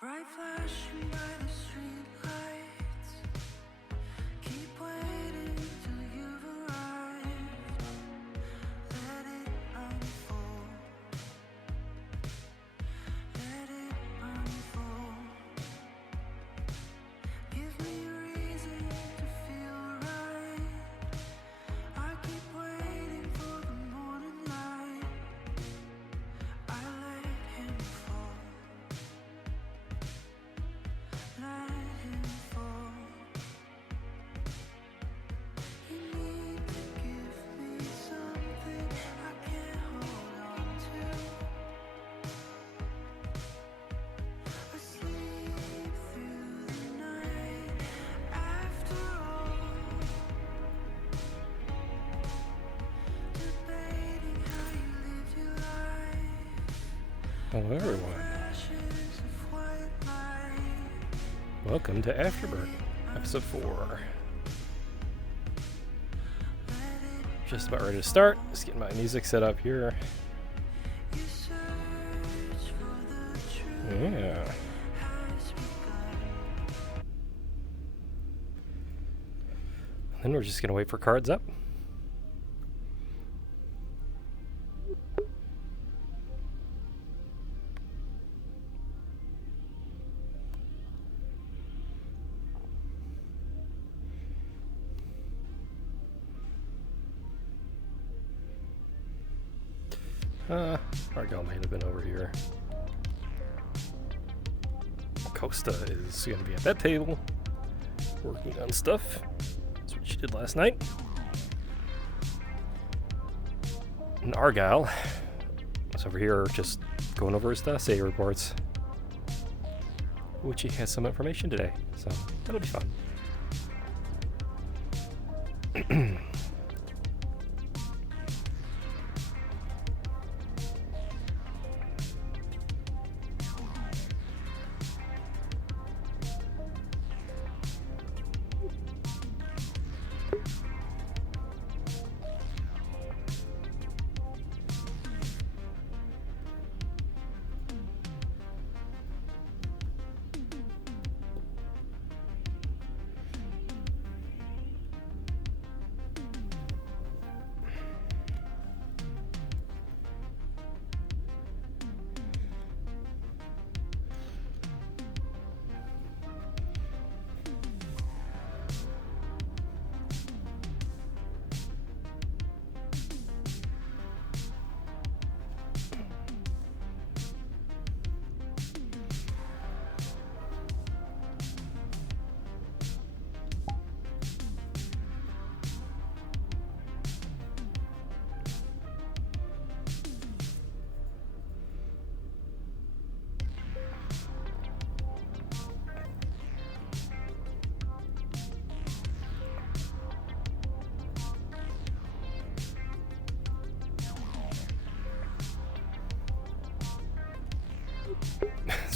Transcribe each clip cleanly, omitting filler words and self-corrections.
Bright flashing by the street lights. Keep waiting till you've arrived. Let it unfold. Let it unfold. Give me reason to feel right. I keep waiting for the morning light. I let him fall. Let him fall. You need to give me something I can't hold on to. Asleep through the night after all. Debating how you lived your life. Hello everyone, Flashes of white light. welcome to Afterburn, episode 4. Just about ready to start, just getting my music set up here. You search for the truth Yeah, has begun. then we're just gonna wait for cards up. Argyll might have been over here. Costa is gonna be at that table, working on stuff. That's what she did last night. And Argyll is over here just going over his essay reports, which he has some information today, so that'll be fun.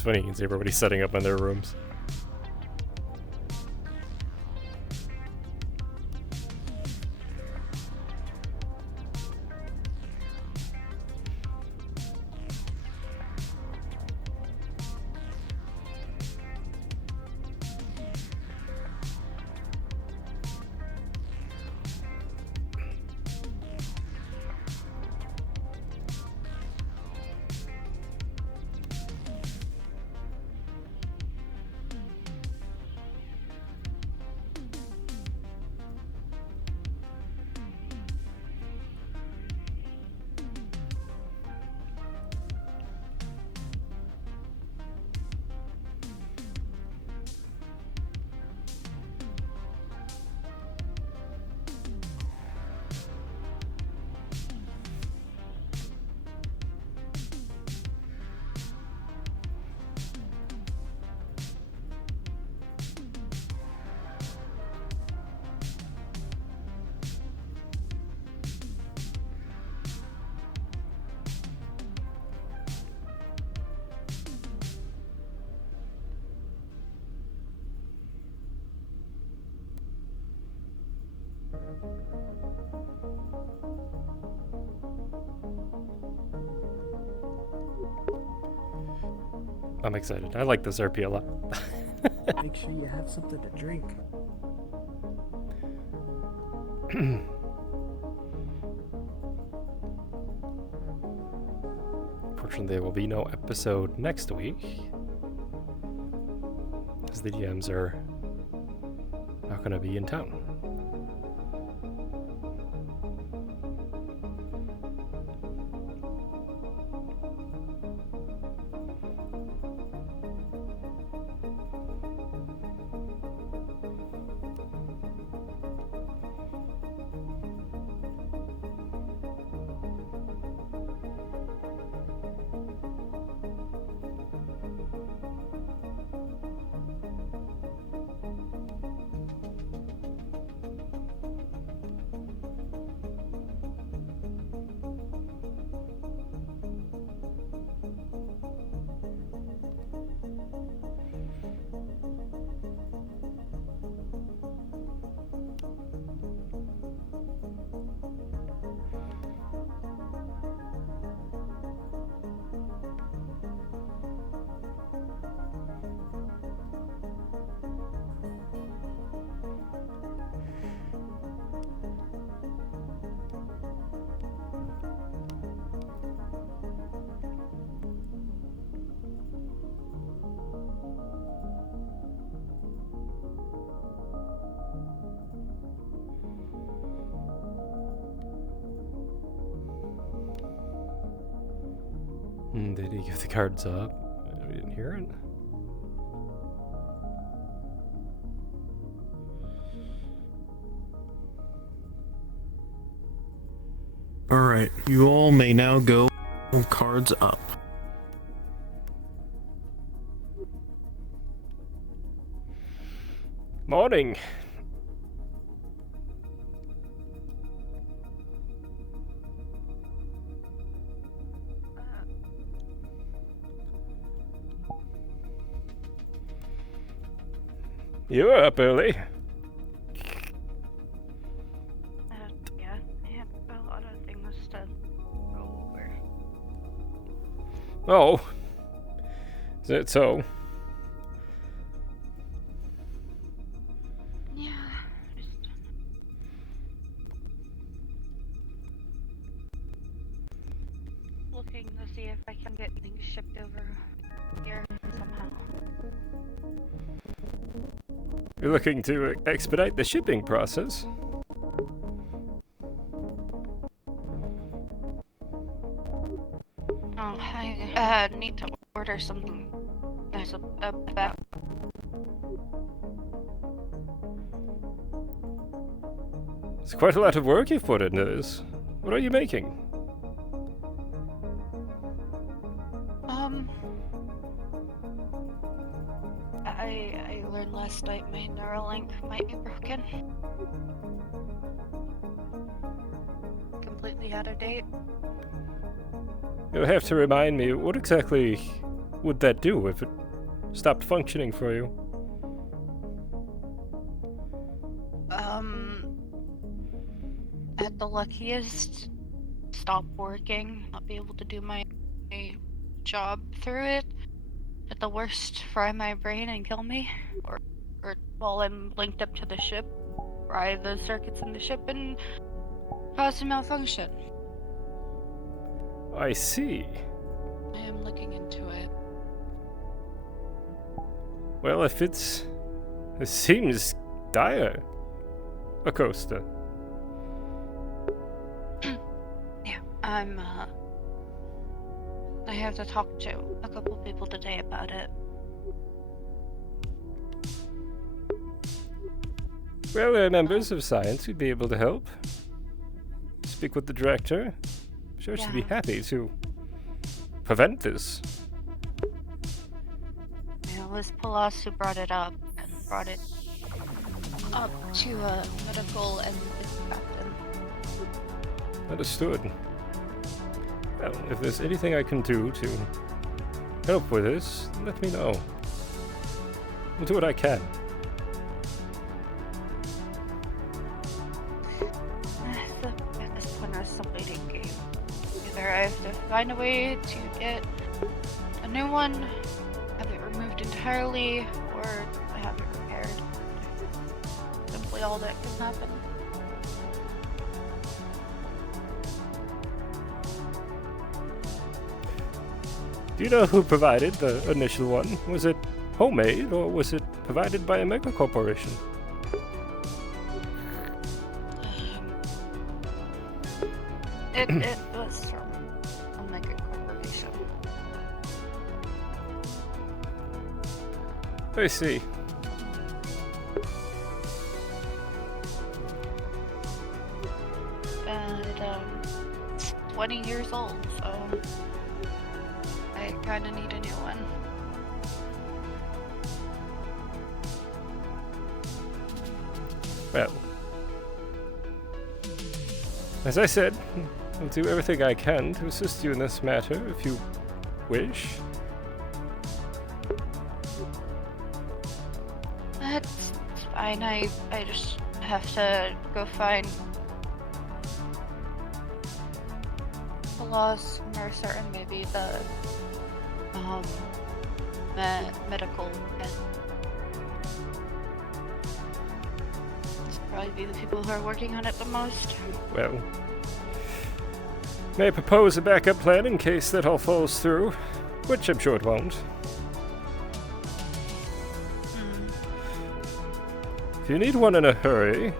funny, you can see everybody setting up in their rooms. I'm excited. I like this RP a lot. Make sure you have something to drink. Fortunately, there will be no episode next week, as the DMs are not going to be in town. Did he give the cards up? We didn't hear it. Alright, you all may now go cards up. Morning! You were up early. Yeah, I have a lot of things to go over. Oh. Is it so? Yeah, just looking to see if I can get things shipped over here somehow. You're looking to expedite the shipping process? Oh, I need to order something. There's a back. It's quite a lot of work you've put into this. What are you making? I learned last night my Neuralink might be broken. Completely out of date. You'll have to remind me, what exactly would that do if it stopped functioning for you? At the luckiest, stop working, not be able to do my job through it. At the worst, fry my brain and kill me. Or while I'm linked up to the ship, fry the circuits in the ship and cause a malfunction. I see. I am looking into it. Well, if it seems dire, Acosta. Yeah, I have to talk to a couple people today about it. Well, there are members of science who'd be able to help. Speak with the director. I'm sure she'd be Yeah. happy to prevent this. It was Palas who brought it up and brought it up to medical and its captain. Understood. Well, if there's anything I can do to help with this, let me know. I'll do what I can. At this point, it's a waiting game. Either I have to find a way to get a new one, have it removed entirely, or have it repaired. Simply all that can happen. Do you know who provided the initial one? Was it homemade, or was it provided by a mega corporation? It was from a mega corporation. I see. And it's 20 years old, so I kind of need a new one. Well, as I said, I'll do everything I can to assist you in this matter if you wish. That's fine. I just have to go find the Lost Mercer and maybe the medical head. These probably be the people who are working on it the most. Well, may I propose a backup plan in case that all falls through, which I'm sure it won't. If you need one in a hurry,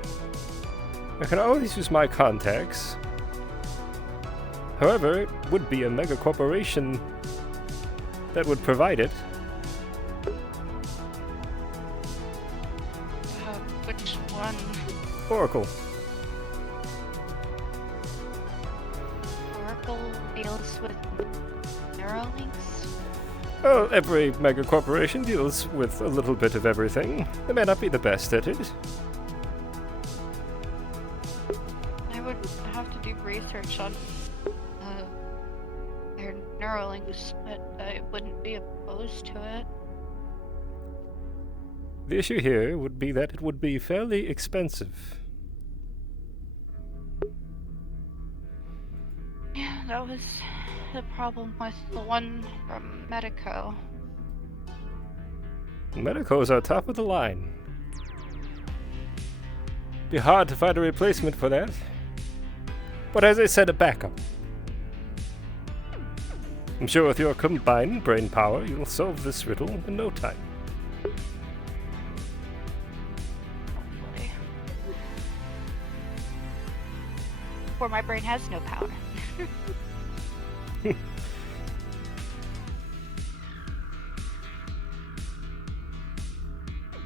I can always use my contacts. However, it would be a mega corporation that would provide it. Which one? Oracle. Oracle deals with Neurolinks? Well, every mega corporation deals with a little bit of everything. They may not be the best at it. I would have to do research on their Neurolinks, but I wouldn't be opposed to it. The issue here would be that it would be fairly expensive. Yeah, that was the problem with the one from Medico. Medicos are top of the line. Be hard to find a replacement for that. But as I said, a backup. I'm sure with your combined brain power, you'll solve this riddle in no time. Hopefully. Or my brain has no power.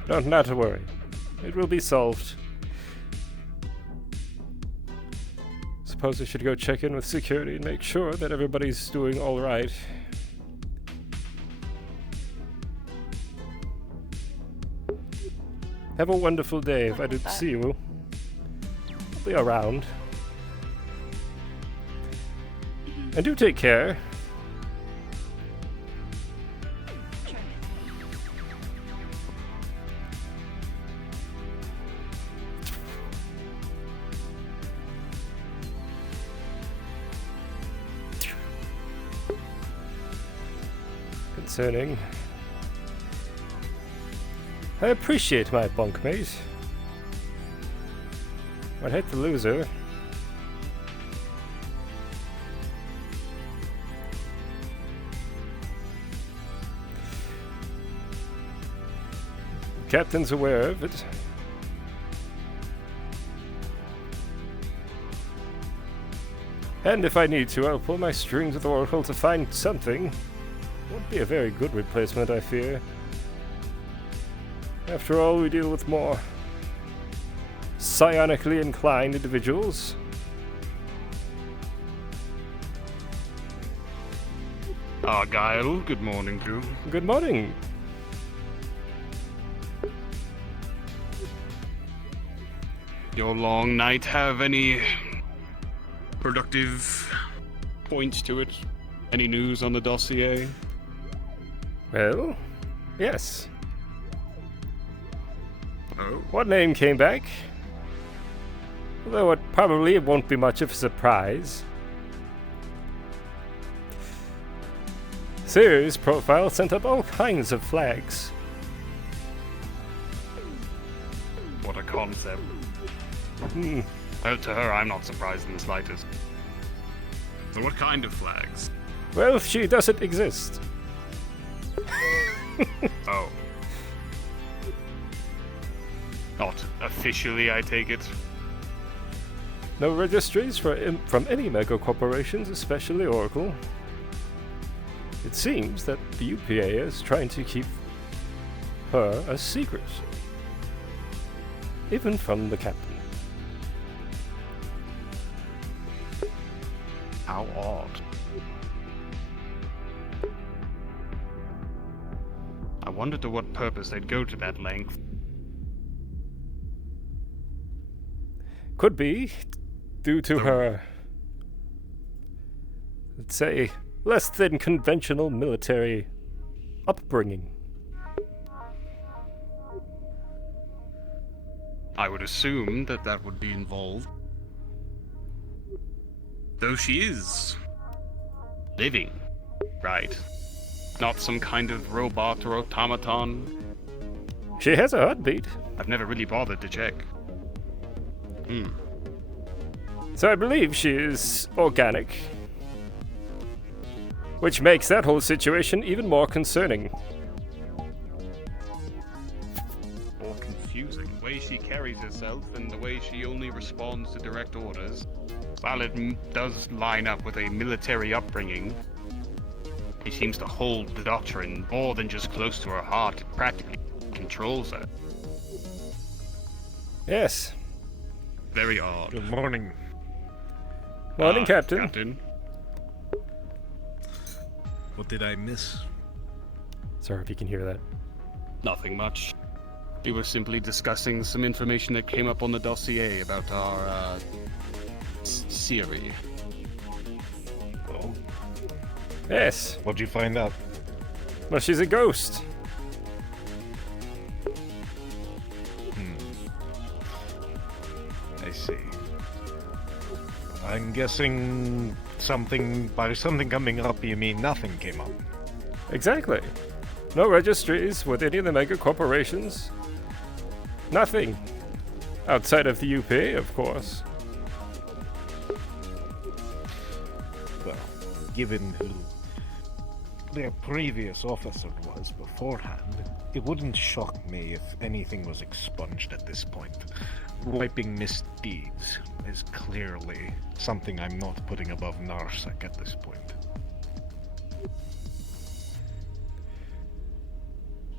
No, not to worry. It will be solved. Suppose I should go check in with security and make sure that everybody's doing all right. Have a wonderful day. If I didn't see you, I'll be around. And do take care. concerning. I appreciate my bunkmate. I'd hate to lose her. Captain's aware of it. And if I need to, I'll pull my strings with Oracle to find something. Won't be a very good replacement, I fear. After all, we deal with more psionically inclined individuals. Argyll, good morning to you. Good morning. Your long night have any productive points to it? Any news on the dossier? Well, yes. Oh. One name came back. Although it won't be much of a surprise. Sears' profile sent up all kinds of flags. What a concept. Hmm. Well, to her, I'm not surprised in the slightest. So what kind of flags? Well, she doesn't exist. Oh. Not officially, I take it. No registries from any mega corporations, especially Oracle. It seems that the UPA is trying to keep her a secret. Even from the captain. How odd. I wonder to what purpose they'd go to that length. Could be due to her, let's say, less than conventional military upbringing. I would assume that that would be involved. Though she is living, right? Not some kind of robot or automaton. She has a heartbeat. I've never really bothered to check. So I believe she is organic. Which makes that whole situation even more concerning. Or confusing. The way she carries herself and the way she only responds to direct orders. While it does line up with a military upbringing, he seems to hold the doctrine more than just close to her heart. It practically controls her. Yes. Very odd. Good morning. Morning, Captain. Captain. What did I miss? Sorry if you can hear that. Nothing much. We were simply discussing some information that came up on the dossier about our, Siri. Oh, Yes. what'd you find out? Well, she's a ghost. I see. I'm guessing by something coming up, you mean nothing came up. Exactly. No registries with any of the mega corporations. Nothing. Outside of the UP, of course. Well, given who their previous officer was beforehand, it wouldn't shock me if anything was expunged at this point. Wiping misdeeds is clearly something I'm not putting above NARSEC at this point.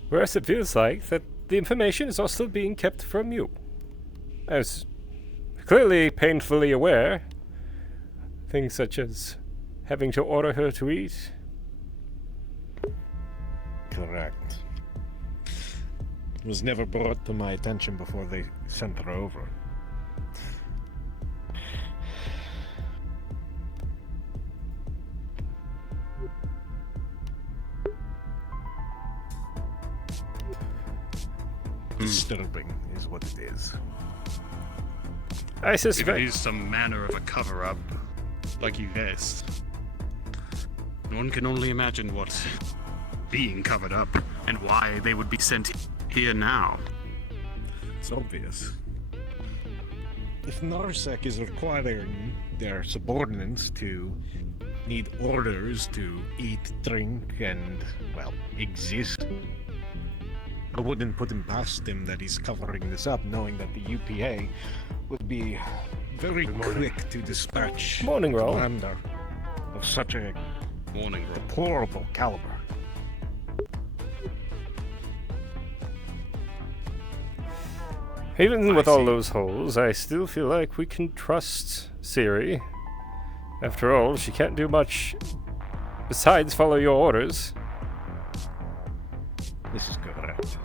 Whereas it feels like that the information is also being kept from you. As clearly painfully aware, things such as having to order her to eat. Correct. It was never brought to my attention before they sent her over. Disturbing is what it is. I If suspect. it is some manner of a cover-up, like you guessed, one can only imagine what being covered up and why they would be sent here now. It's obvious. If Narsec is requiring their subordinates to need orders to eat, drink, and, well, exist, I wouldn't put him past him that he's covering this up, knowing that the UPA would be very quick to dispatch Morning, a Raoul. commander of such a Morning, Rob. deplorable caliber. Even I with all see. those holes, I still feel like we can trust Siri. After all, she can't do much besides follow your orders. This is correct.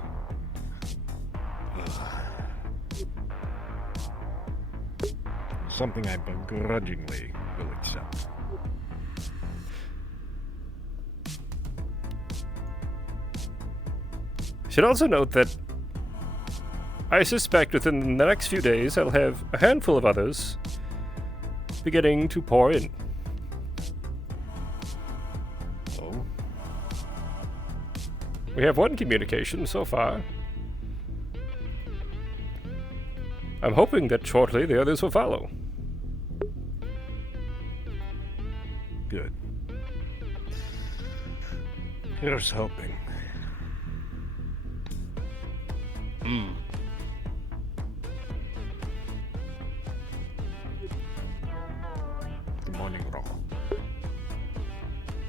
Something I begrudgingly will accept. Should also note that I suspect within the next few days I'll have a handful of others beginning to pour in. Oh, We have one communication so far. I'm hoping that shortly the others will follow. good. Here's hoping. Good morning, Raoul.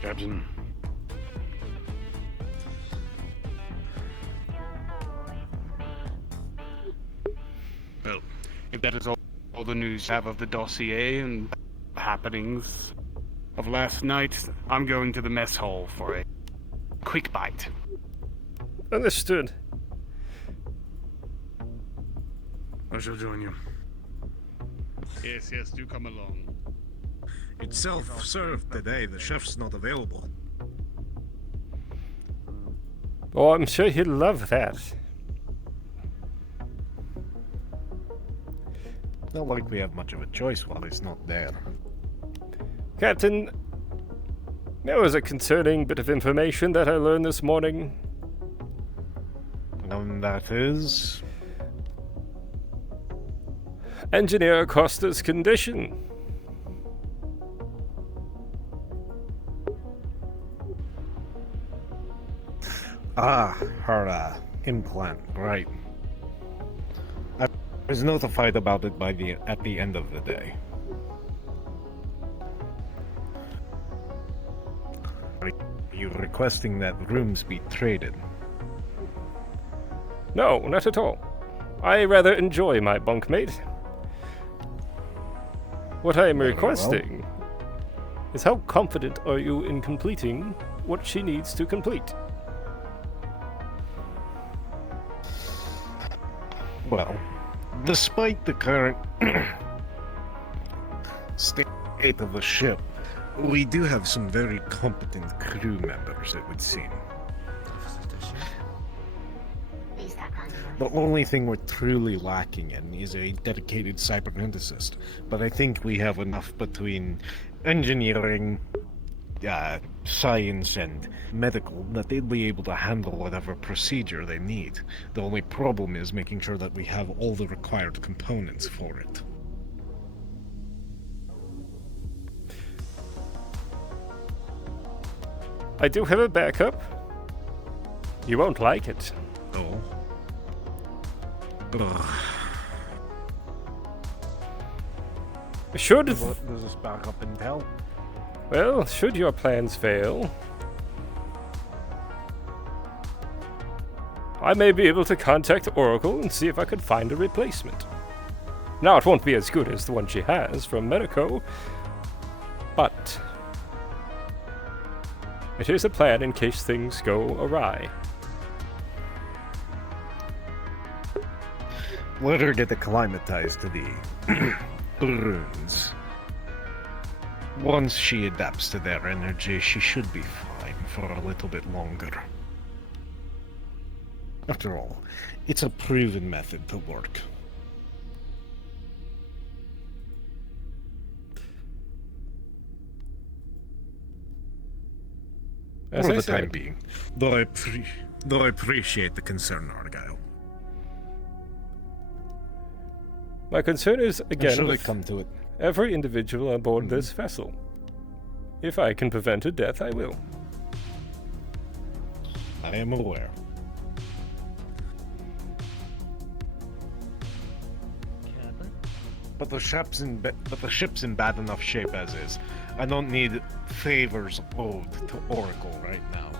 Captain. Well, if that is all the news you have of the dossier and the happenings of last night, I'm going to the mess hall for a quick bite. Understood. I shall join you. Yes, do come along. It's self-serve today. The chef's not available. Oh, I'm sure he'll love that. Not like we have much of a choice while he's not there. Captain, there was a concerning bit of information that I learned this morning. And that is... Engineer Costa's condition. Ah, her implant, right. I was notified about it at the end of the day. Are you requesting that rooms be traded? No, not at all. I rather enjoy my bunkmate. What I am Very well. requesting is how confident are you in completing what she needs to complete? Well, despite the current state of the ship, we do have some very competent crew members, it would seem. The only thing we're truly lacking in is a dedicated cyberneticist, but I think we have enough between engineering, science, and medical that they'd be able to handle whatever procedure they need. The only problem is making sure that we have all the required components for it. I do have a backup. You won't like it. Oh. Ugh. Should What does this backup entail? Well, should your plans fail, I may be able to contact Oracle and see if I could find a replacement. Now, it won't be as good as the one she has from Medico, but it is a plan in case things go awry. Let her get acclimatized to the runes. Once she adapts to their energy, she should be fine for a little bit longer. After all, it's a proven method to work. As For I the said, time being. Though I appreciate the concern, Argyll. my concern is, again, Should it with come to it, every individual on board this vessel. If I can prevent a death, I will. I am aware. But the ship's in bad enough shape as is. I don't need favors owed to Oracle right now.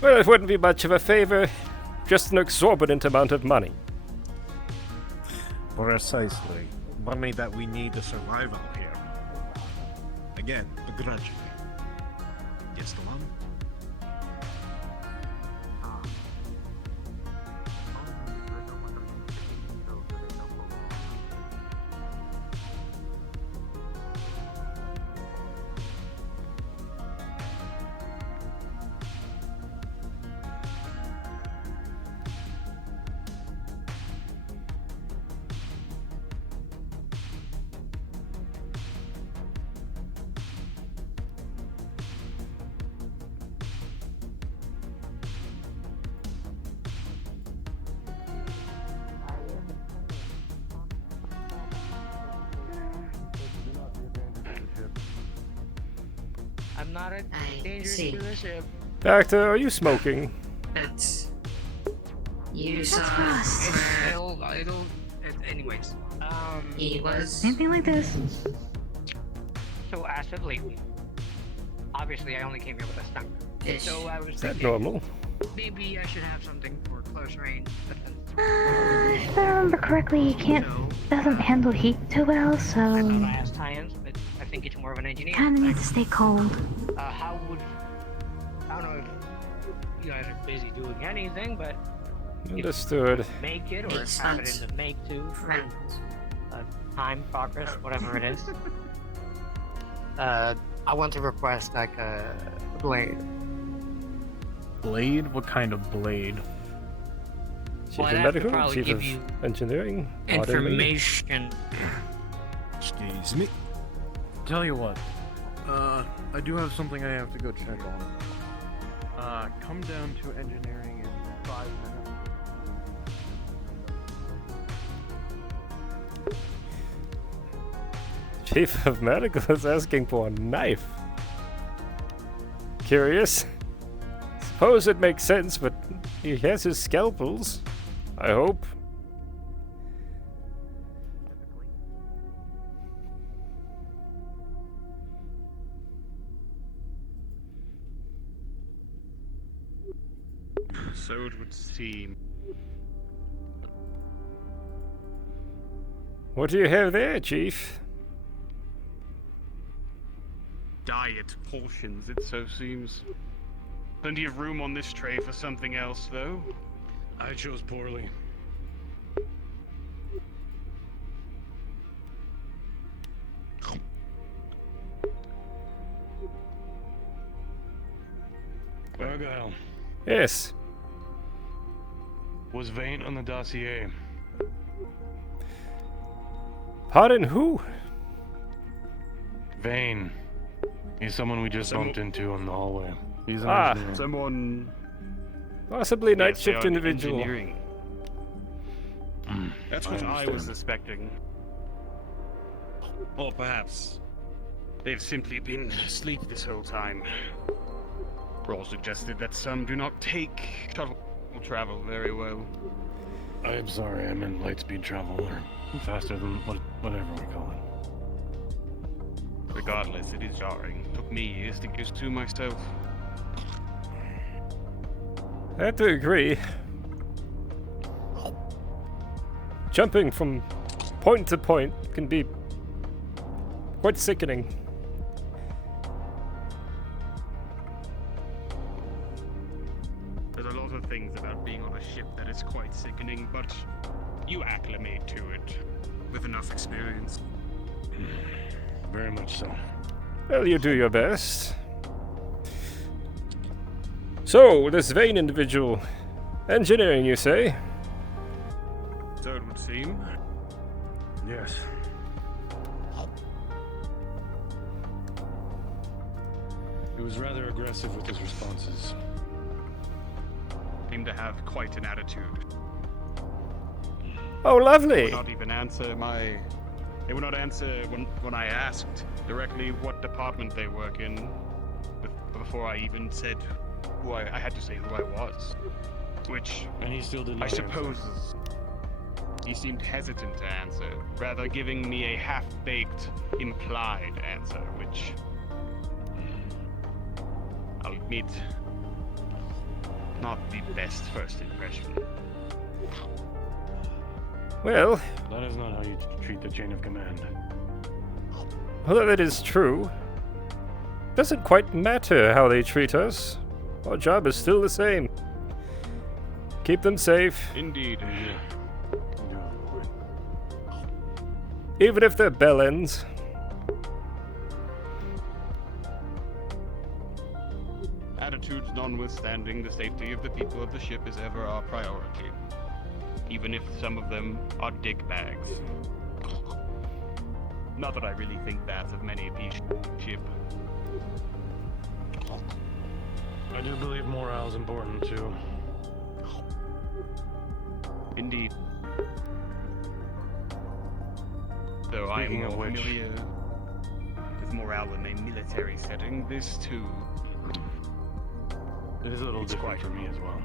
Well, it wouldn't be much of a favor, just an exorbitant amount of money. Precisely. Money that we need to survive out here. Again, begrudgingly. Yes, go on. I'm not a I danger see. to the ship. Doctor, are you smoking? But you saw Anyways, he was. Something like this. so as of lately, obviously I only came here with a sniper. Fish. So I was Is that thinking normal? maybe I should have something for close range defense. If I remember correctly, he doesn't handle heat too well, I so thought I asked tie-ins, but I think it's more of an engineer. kind of needs to stay cold. How would I don't know if you guys are busy doing anything, but Understood. make it or Makes have it sense. in the make to Friend. time progress, whatever it is. I want to request like a blade. Blade? What kind of blade? Chief Well, I'd of have to Medical, probably Chief give of you Engineering, pardon me. Information. Excuse me. Tell you what, I do have something I have to go check on. Come down to engineering in 5 minutes. Chief of Medical is asking for a knife. Curious. Suppose it makes sense, but he has his scalpels. I hope. So it would seem. What do you have there, Chief? Diet portions, it so seems. Plenty of room on this tray for something else, though. I chose poorly. Argyll, Yes. was Vane on the dossier? Pardon who? Vane. He's someone we just bumped into in the hallway. He's an Ah. engineer. Someone. Possibly night Yes, they shift are individual. engineering. That's what I was understand. suspecting. Or perhaps they've simply been asleep this whole time. Brawl suggested that some do not take shuttle travel very well. I'm sorry, I meant lightspeed travel, or faster than whatever we call it. Regardless, it is jarring. Took me years to get used to myself. I have to agree. Jumping from point to point can be quite sickening. There's a lot of things about being on a ship that is quite sickening, but you acclimate to it with enough experience. Very much so. Well, you do your best. So, this Vane individual. Engineering, you say? So it would seem. Yes. He was rather aggressive with his responses. Seemed to have quite an attitude. Oh, They lovely! would not even answer my. They would not answer when I asked directly what department they work in. Before I even said who I had to say who I was, which And he still did not I answer. suppose he seemed hesitant to answer, rather giving me a half-baked, implied answer, which I'll admit, not the best first impression. Well, That is not how you treat the chain of command. although that is true, doesn't quite matter how they treat us. Our job is still the same. Keep them safe, Indeed. even if they're bellends. Attitudes notwithstanding, the safety of the people of the ship is ever our priority, even if some of them are dickbags. Not that I really think that of many a ship. I do believe morale is important too. Indeed. Though I am Speaking of more which- familiar with morale in a military setting, this too. It is a little It's different quite- for me as well.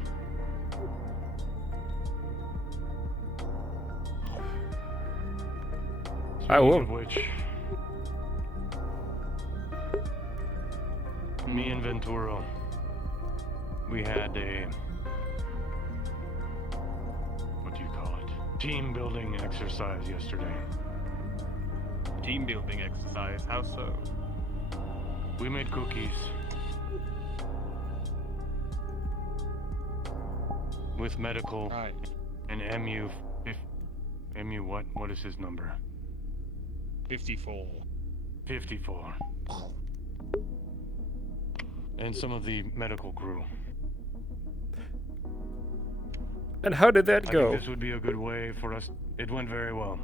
I Speaking will. of which, me and Venturo, we had a, what do you call it? Team building exercise yesterday. Team building exercise, how so? We made cookies with medical Right. and MU what? What is his number? 54. 54. And some of the medical crew. And how did that I go? think this would be a good way for us. It went very well.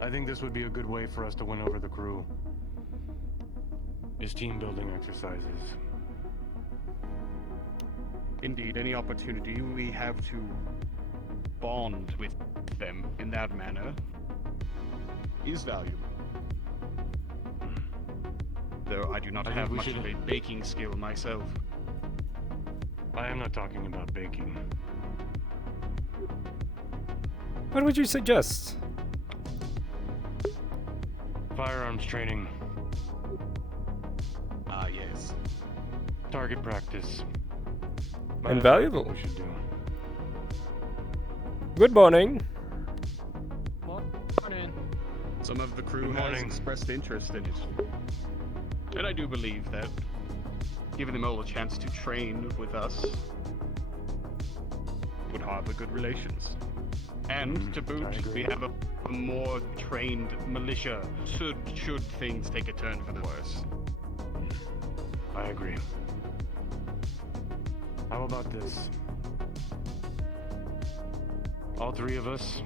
I think this would be a good way for us to win over the crew. Is team building exercises. Indeed, any opportunity we have to bond with them in that manner is valuable. Though I do not I think have we much should- of a baking skill myself. I am not talking about baking. What would you suggest? Firearms training, Ah, yes. target practice. Invaluable. We should do. Good morning. Some of the crew Good has morning. expressed interest in it. And I do believe that giving them all a chance to train with us would harbor good relations. And to boot, I agree. we have a more trained militia should things take a turn for the worse. I agree. How about this? All three of us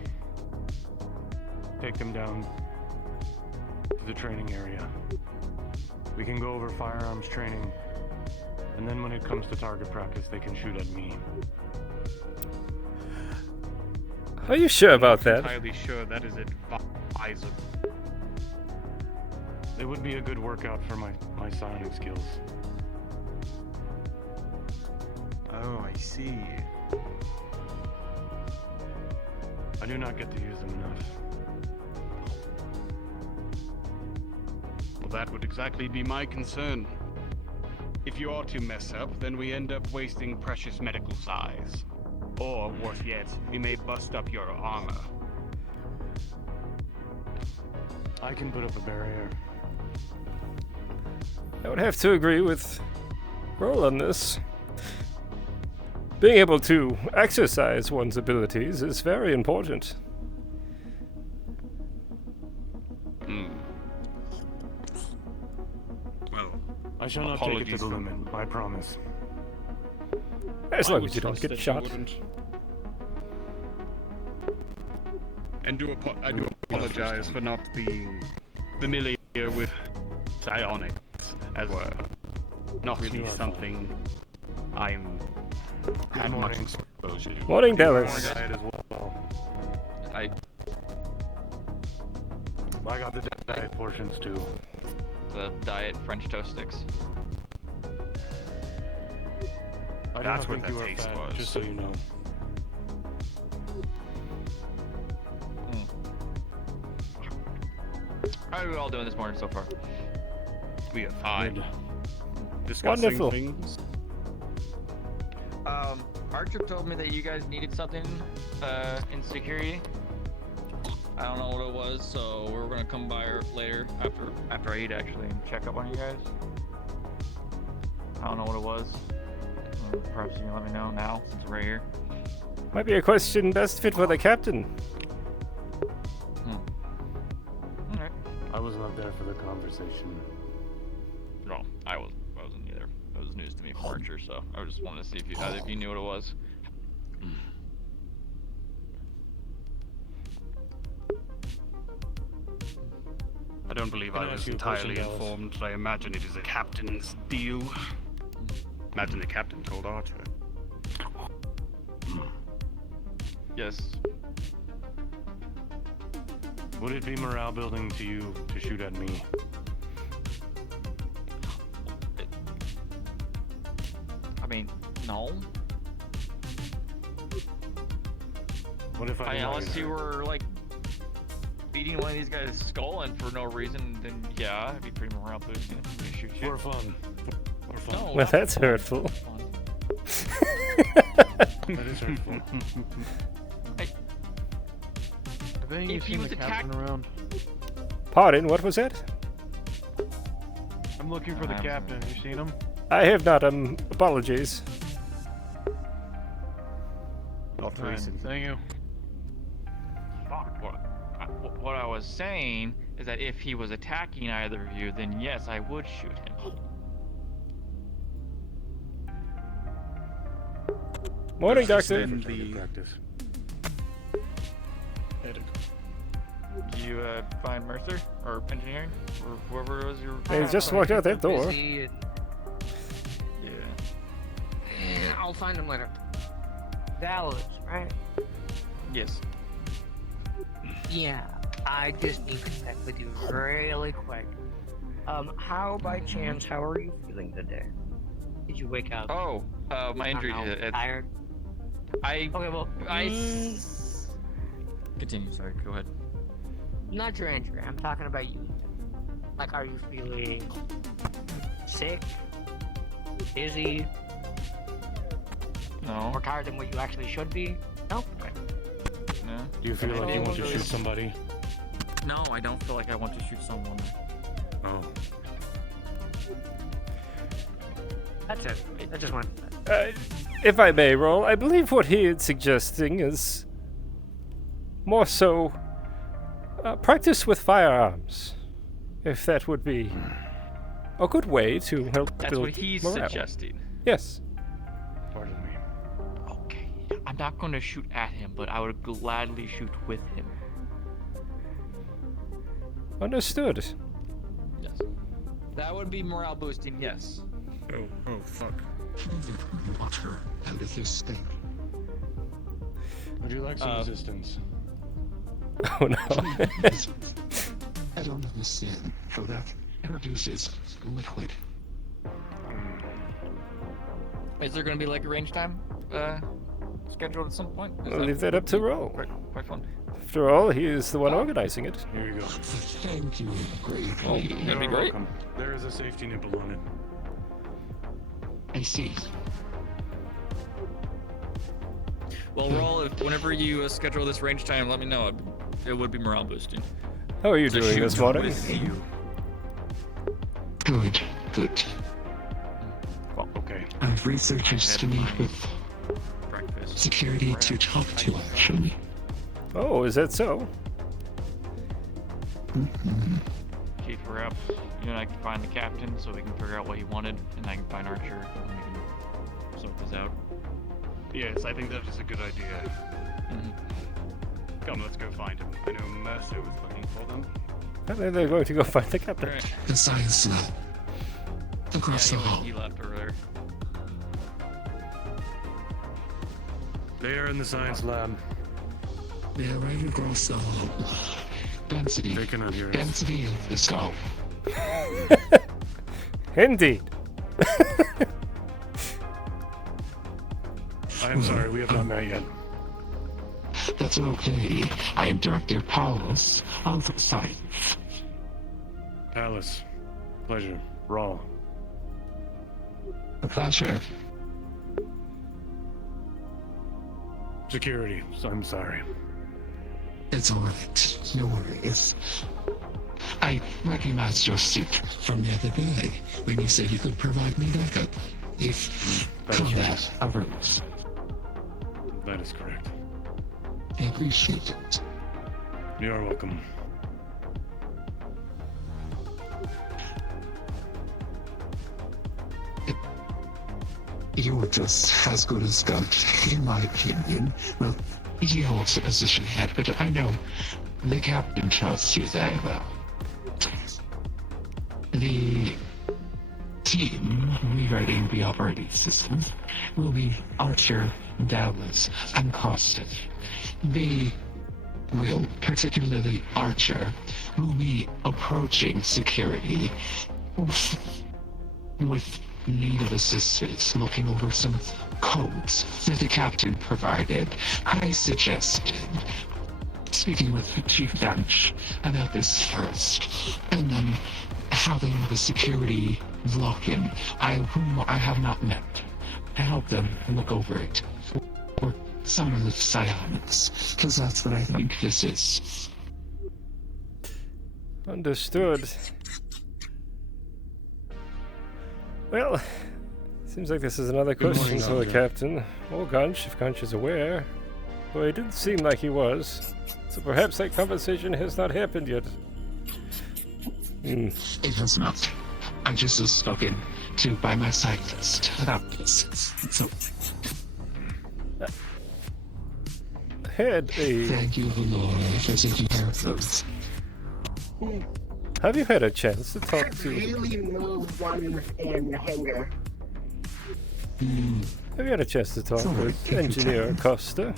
take them down to the training area. We can go over firearms training, and then when it comes to target practice, they can shoot at me. Are you sure about I'm that? entirely sure that is advisable. It would be a good workout for my psionic skills. Oh, I see. I do not get to use them enough. Well, that would exactly be my concern. If you are to mess up, then we end up wasting precious medical size. Or, worse yet, we may bust up your armor. I can put up a barrier. I would have to agree with Roll on this. Being able to exercise one's abilities is very important. Well, I shall not take it to Apologies the for- limit, I promise. As I long would as you don't trust get that you shot. wouldn't. And I do apologize for not being familiar with psionics, as were. not You really are something I'm had much morning. exposure to. Morning, More Dallas. diet as well. I I got the diet portions too. the diet French toast sticks. I do That's not what think you that are taste fat, was. just so you know. How are we all doing this morning so far? We are fine. Good. Discussing Wonderful. things. Archer told me that you guys needed something in security. I don't know what it was, so we're gonna come by later after I eat actually and check up on you guys. I don't know what it was. Perhaps you can let me know now since we're right here. Might be a question best fit for the captain. Alright. I was not there for the conversation. No, I wasn't either. It was news to me from Archer, so I just wanted to see if you knew what it was. I don't believe Can I I was ask you a question, entirely Dallas? informed. I imagine it is a captain's deal. Imagine the captain told Archer. Yes. Would it be morale building to you to shoot at me? I mean, no. What if I did not Unless get you hurt? were like beating one of these guys' skull in for no reason, then yeah, it'd be pretty morale boosting if we shoot you. For fun. For fun. No, Well, not that's for hurtful. fun. That is hurtful. Have any of you If he seen was the captain around? Pardon, what was that? I'm looking for the captain. Have you seen him? I have not, apologies. Not Alright, recent. thank you. Fuck. What I was saying is that if he was attacking either of you, then yes, I would shoot him. Morning, Does Doctor. this For end target the practice. Did you find Mercer or engineering or whoever was your? They just walked out that door. Busy. Yeah. I'll find him later. Dallas, right? Yes. Yeah. I just need to check with you really quick. How by chance, how are you feeling today? Did you wake up? Oh, my injury. Tired? I. Okay, well, Continue. Sorry. Go ahead. not your injury. I'm talking about you. Like, are you feeling sick? Dizzy? No. More tired than what you actually should be? No? Okay. No. Do you feel like you want to shoot somebody? No, I don't feel like I want to shoot someone. Oh. That's it. I just want. If I may, Roll, I believe what he is suggesting is more so practice with firearms. If that would be a good way to help That's build what he's morale. suggesting. Yes. Pardon me. Okay. I'm not going to shoot at him, but I would gladly shoot with him. Understood. Yes. That would be morale boosting. Yes. Oh, fuck. Water out of this thing. Would you like some assistance? Oh no. I don't understand how that introduces liquid. Is there going to be like a range time scheduled at some point? I'll leave that up to Roll. Quite fun. After all, he is the one organizing it. Here you go. Thank you, great Oh, lady. that'd be You're great. welcome. There is a safety nipple on it. I see. Well, Raul, whenever you schedule this range time, let me know. It would be morale boosting. How are you To doing shoot this morning? with you. Good, good. Well, okay. I have researchers to meet with Breakfast. security to talk to, actually. Oh, is that so? Chief, we're up. You and I can find the captain so we can figure out what he wanted, and I can find Archer and we can sort this out. Yes, I think that is a good idea. Come, let's go find him. I know Mercer was looking for them. And then they're going to go find the captain. Alright. The science lab. Across the hall. He left earlier. They are in the science lab. They are right across the hall. Density. They cannot hear us. Density of the skull. Indeed. I am sorry, we have not met yet. That's okay. I am Director Paulus of Science. Alice. Pleasure. Raw. A pleasure. Security. So I'm sorry. It's alright. No worries. I recognized your suit from the other day when you said you could provide me backup if That is combat arose. That is correct. I appreciate it. You are welcome. You were just as good as gold, in my opinion. Well, he holds a position head, but I know the captain trusts you very well. The team rewriting the operating systems will be Archer, Dallas, and Costa. They will, particularly Archer, will be approaching security with need of assistance looking over some codes that the captain provided. I suggested speaking with Chief Dunch about this first, and then having the security lock-in, whom I have not met, to help them look over it for some of the psionics, because that's what I think this is. Understood. Well, seems like this is another Good question morning, for the Officer. captain. Or Gunch, if Gunch is aware. Though it didn't seem like he was. So perhaps that conversation has not happened yet. It has not. I just was spoken to by my scientist about this. So, Had a... thank you, Lord, for taking care of those. Have you had a chance to talk to... Really move one in the hangar. Have you had a chance to talk Sorry, with take your Engineer time. Costa?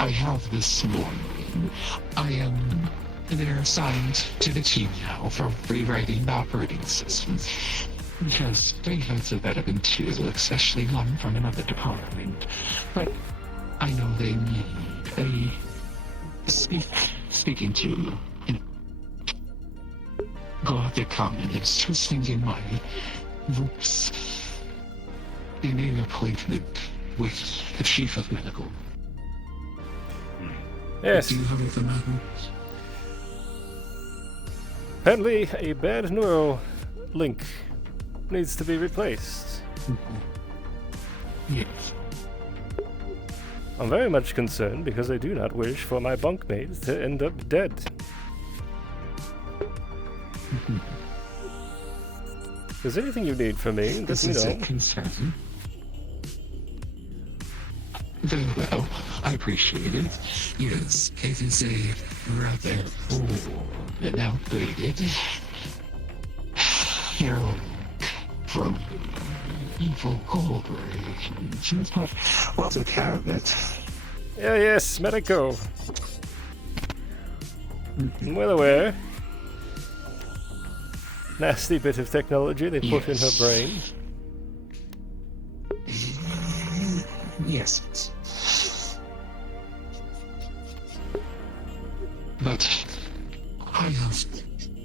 I have this morning. I am they're assigned to the team now for rewriting the operating systems. Because they have the veteran too, especially one from another department. But I know they need a speaking to you know, Galactic communists twisting in my roots in an appointment with the chief of medical. Yes. Do you have the matter? Apparently, a bad neural link needs to be replaced. Yes. I'm very much concerned because I do not wish for my bunkmates to end up dead. If there's anything you need from me, let This me is a know. concern. Very well, I appreciate it. Yes, it is a rather old and outdated hero from evil corporations, but we'll take care of it. Yeah, yes, Medico. I'm well aware. Nasty bit of technology they put in her Yes. brain. Yes. But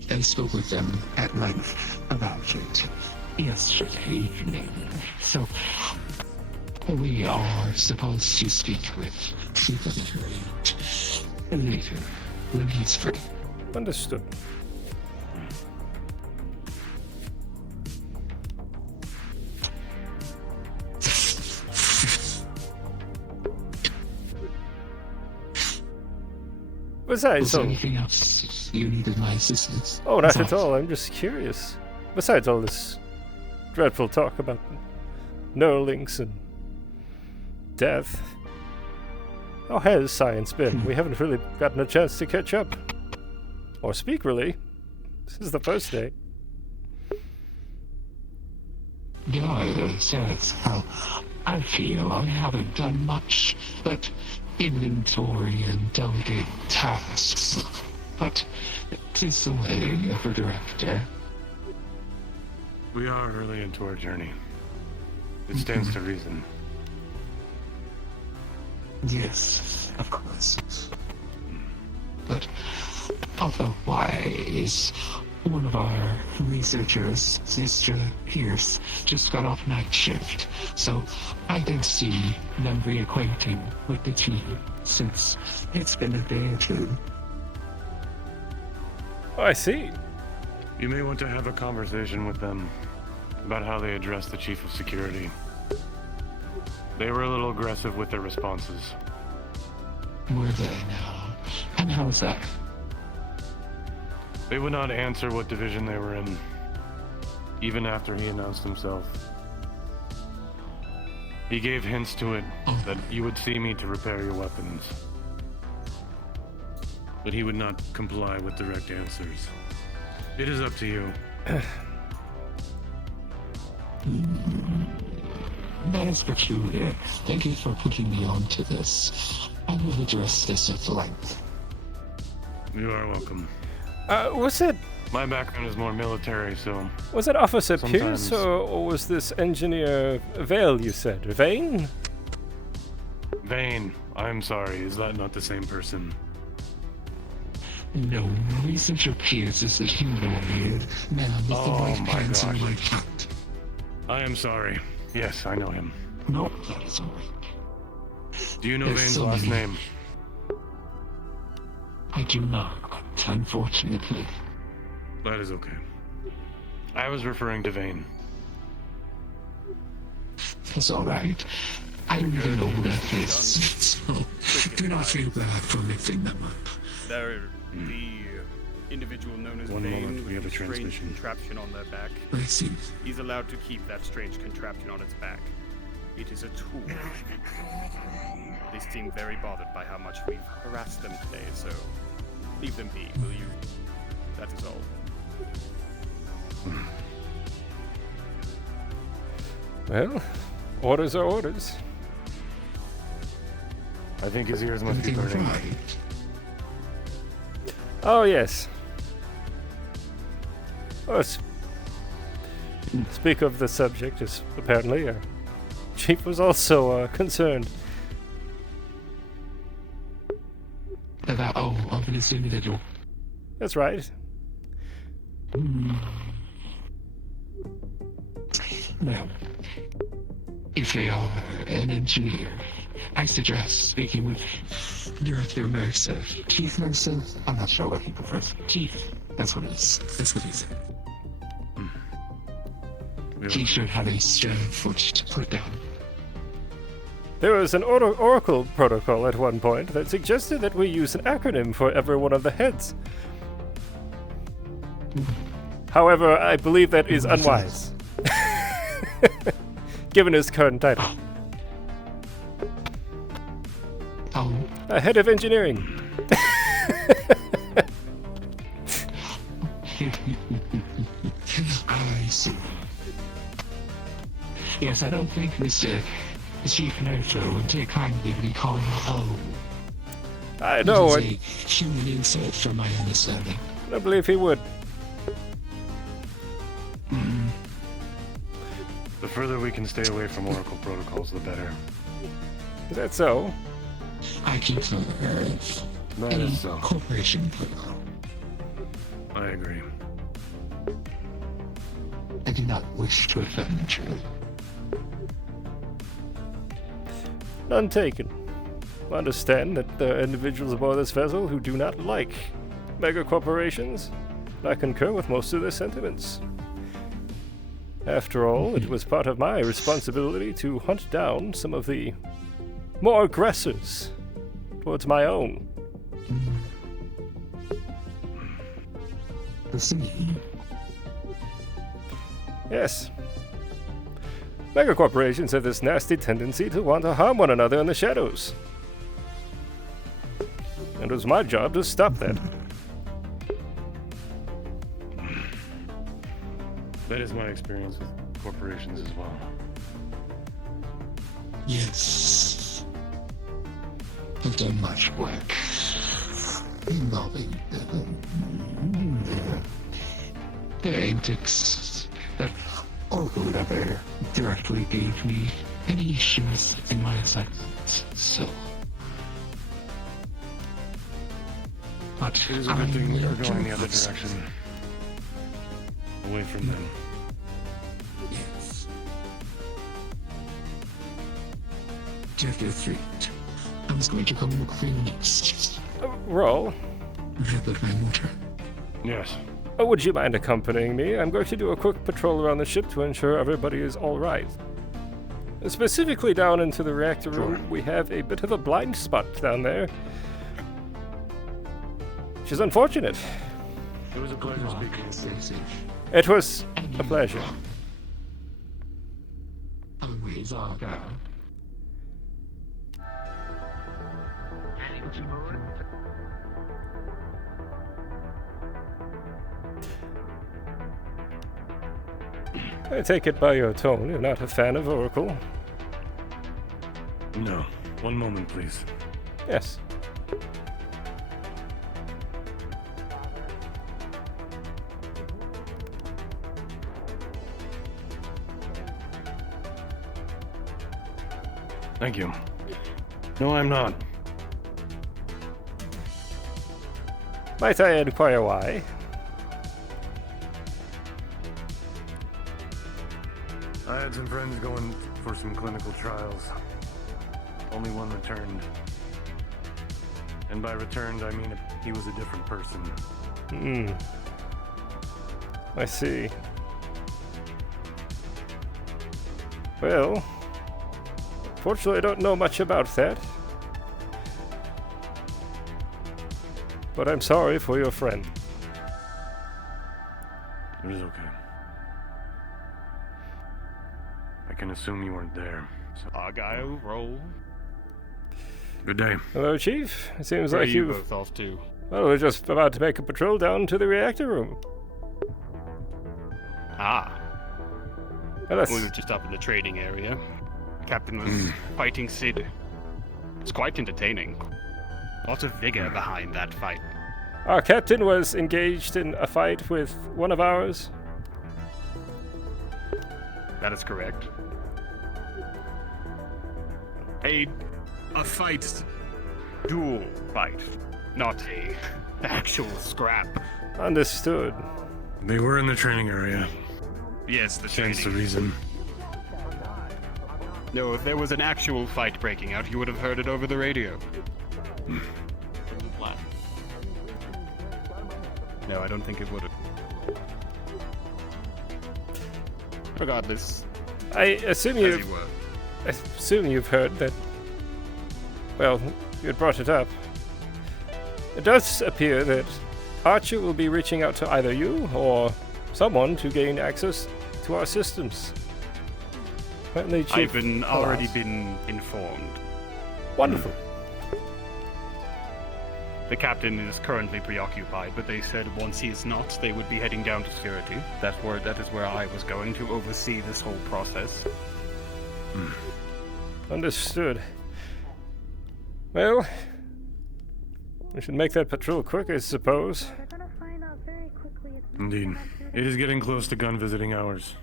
I spoke with them at length about it yesterday evening. So we are supposed to speak with Superintendent later when he's free. Understood. Besides, Was there anything else you needed my assistance? oh, not at Besides- all. I'm just curious. Besides all this dreadful talk about Neuralinks and death, how has science been? We haven't really gotten a chance to catch up. Or speak, really. This is the first day. Yes, well, I feel I haven't done much but inventory and delegate tasks. But it is the way of a director. We are early into our journey. It stands to reason. Yes, of course. But otherwise, one of our researchers, Sister Pierce, just got off night shift, so I did see them reacquainting with the team since it's been a day or two. Oh, I see. You may want to have a conversation with them about how they addressed the chief of security. They were a little aggressive with their responses. Were they now? And how's that? They would not answer what division they were in, even after he announced himself. He gave hints to it that you would see me to repair your weapons. But he would not comply with direct answers. It is up to you. That is peculiar. Thank you for putting me on to this. I will address this at length. You are welcome. Was it... My background is more military, so... Was it Officer sometimes... Pierce, or was this Engineer Vale, you said? Vane? Vane. I'm sorry, is that not the same person? No, Researcher Pierce is a humanoid man with the white pants and white hat. I am sorry. Yes, I know him. No, that is alright. Do you know There's Vane's so last many. name? I do not, unfortunately. That is okay. I was referring to Vane. It's alright. I don't even know who that is, so do not feel bad for mixing them up. They're the individual known as One Vane moment, we with have a a strange transmission. contraption on their back. I see. He's allowed to keep that strange contraption on its back. It is a tool. They seem very bothered by how much we've harassed them today, so leave them be, will you? That is all. Well, orders are orders. I think his ears must be burning. Oh, yes. Oh, speak of the subject, as apparently Chief was also concerned. About, of this individual. That's right. Well, if they are an engineer, I suggest speaking with Director Mercer. Chief Mercer? I'm not sure what he prefers. Chief. That's what it is. That's what he said. He should have a stern foot to put down. There was an Oracle protocol at one point that suggested that we use an acronym for every one of the heads. However, I believe that is unwise, given his current title. Head of engineering. I see. Yes, I don't think Mr. Chief Mercer would take kindly to be calling home. I know. It is a human insult from my understanding. I don't believe he would. The further we can stay away from Oracle protocols, the better. Is that so? I concur. That Any is so. corporation protocol. I agree. I do not wish to offend you. None taken. I understand that there are individuals aboard this vessel who do not like mega corporations. I concur with most of their sentiments. After all, it was part of my responsibility to hunt down some of the more aggressors towards my own. Yes. Mega corporations have this nasty tendency to want to harm one another in the shadows. And it was my job to stop that. That is my experience with corporations as well. Yes. I've done much work involving the antics that Oracle never directly gave me any issues in my assignments, so. But It is a good thing I'm we're going the other jealous. direction. Away from them. Yes. Take your feet. I was going to come look for you next. Roll. But my motor. Yes. Would you mind accompanying me? I'm going to do a quick patrol around the ship to ensure everybody is alright. Specifically down into the reactor room, we have a bit of a blind spot down there. Which is unfortunate. It was a pleasure speaking with you. It was a pleasure. Always are down. I take it by your tone, you're not a fan of Oracle. No. One moment, please. Yes. Thank you. No, I'm not. Might I inquire why? I had some friends going for some clinical trials. Only one returned. And by returned, I mean he was a different person. Hmm. I see. Well, fortunately I don't know much about that. But I'm sorry for your friend. It was okay. I can assume you weren't there. So. Argyll, roll. Good day. Hello, Chief. It seems Where like are you you've... both off to? Well, we're just about to make a patrol down to the reactor room. Ah. Well, that's... We were just up in the trading area. Captain was fighting Sid. It's quite entertaining. Lots of vigor behind that fight. Our captain was engaged in a fight with one of ours. That is correct. A fight, duel fight, not a actual scrap. Understood. They were in the training area. Yes, the Stands to training. reason. No, if there was an actual fight breaking out, you would have heard it over the radio. No, I don't think it would have. Regardless, I assume as you... you were. I assume you've heard that... Well, you had brought it up. It does appear that Archer will be reaching out to either you or someone to gain access to our systems. Apparently, Chief I've already Kross. been informed. Wonderful. The captain is currently preoccupied, but they said once he is not, they would be heading down to security. That is where I was going to oversee this whole process. Understood. Well, we should make that patrol quick, I suppose. They're gonna find out very quickly it's not Indeed. gonna hurt. It is getting close to gun visiting hours.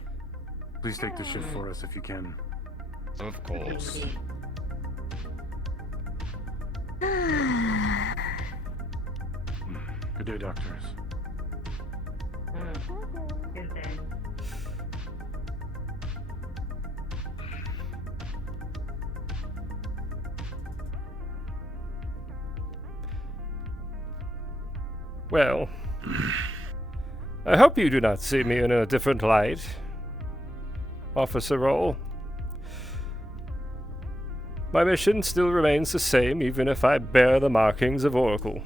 Please take the shift for us if you can. Of course. Good day, doctors. Good day. Well, I hope you do not see me in a different light, Officer Roll. My mission still remains the same, even if I bear the markings of Oracle.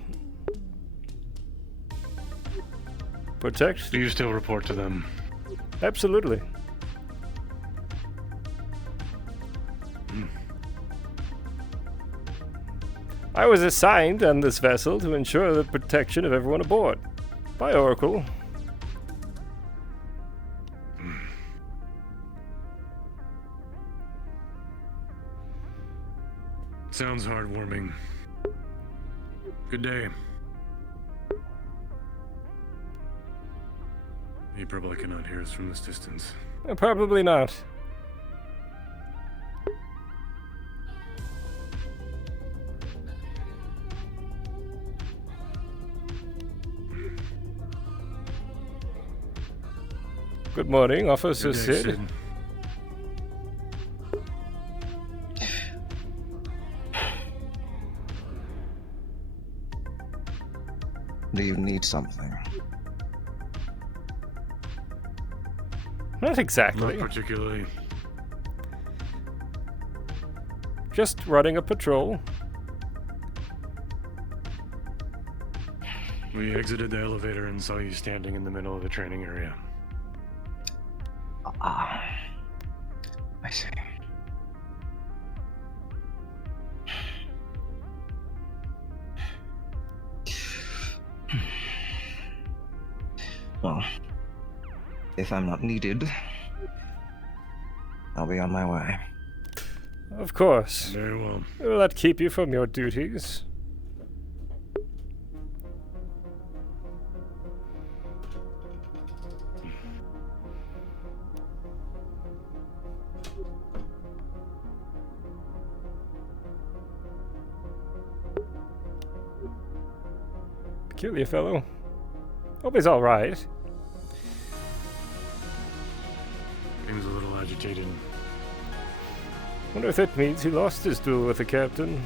Protect? Do you still report to them? Absolutely. I was assigned on this vessel to ensure the protection of everyone aboard. By Oracle. sounds heartwarming. Good day. He probably cannot hear us from this distance. Probably not. Good morning, Officer Good day, Sid. Sid. Do you need something? Not exactly. Not particularly. Just running a patrol. We exited the elevator and saw you standing in the middle of the training area. Ah, I see. Well, if I'm not needed, I'll be on my way. Of course. Very well. Will that keep you from your duties? Peculiar fellow. Hope he's alright. Seems a little agitated. Wonder if that means he lost his duel with the captain.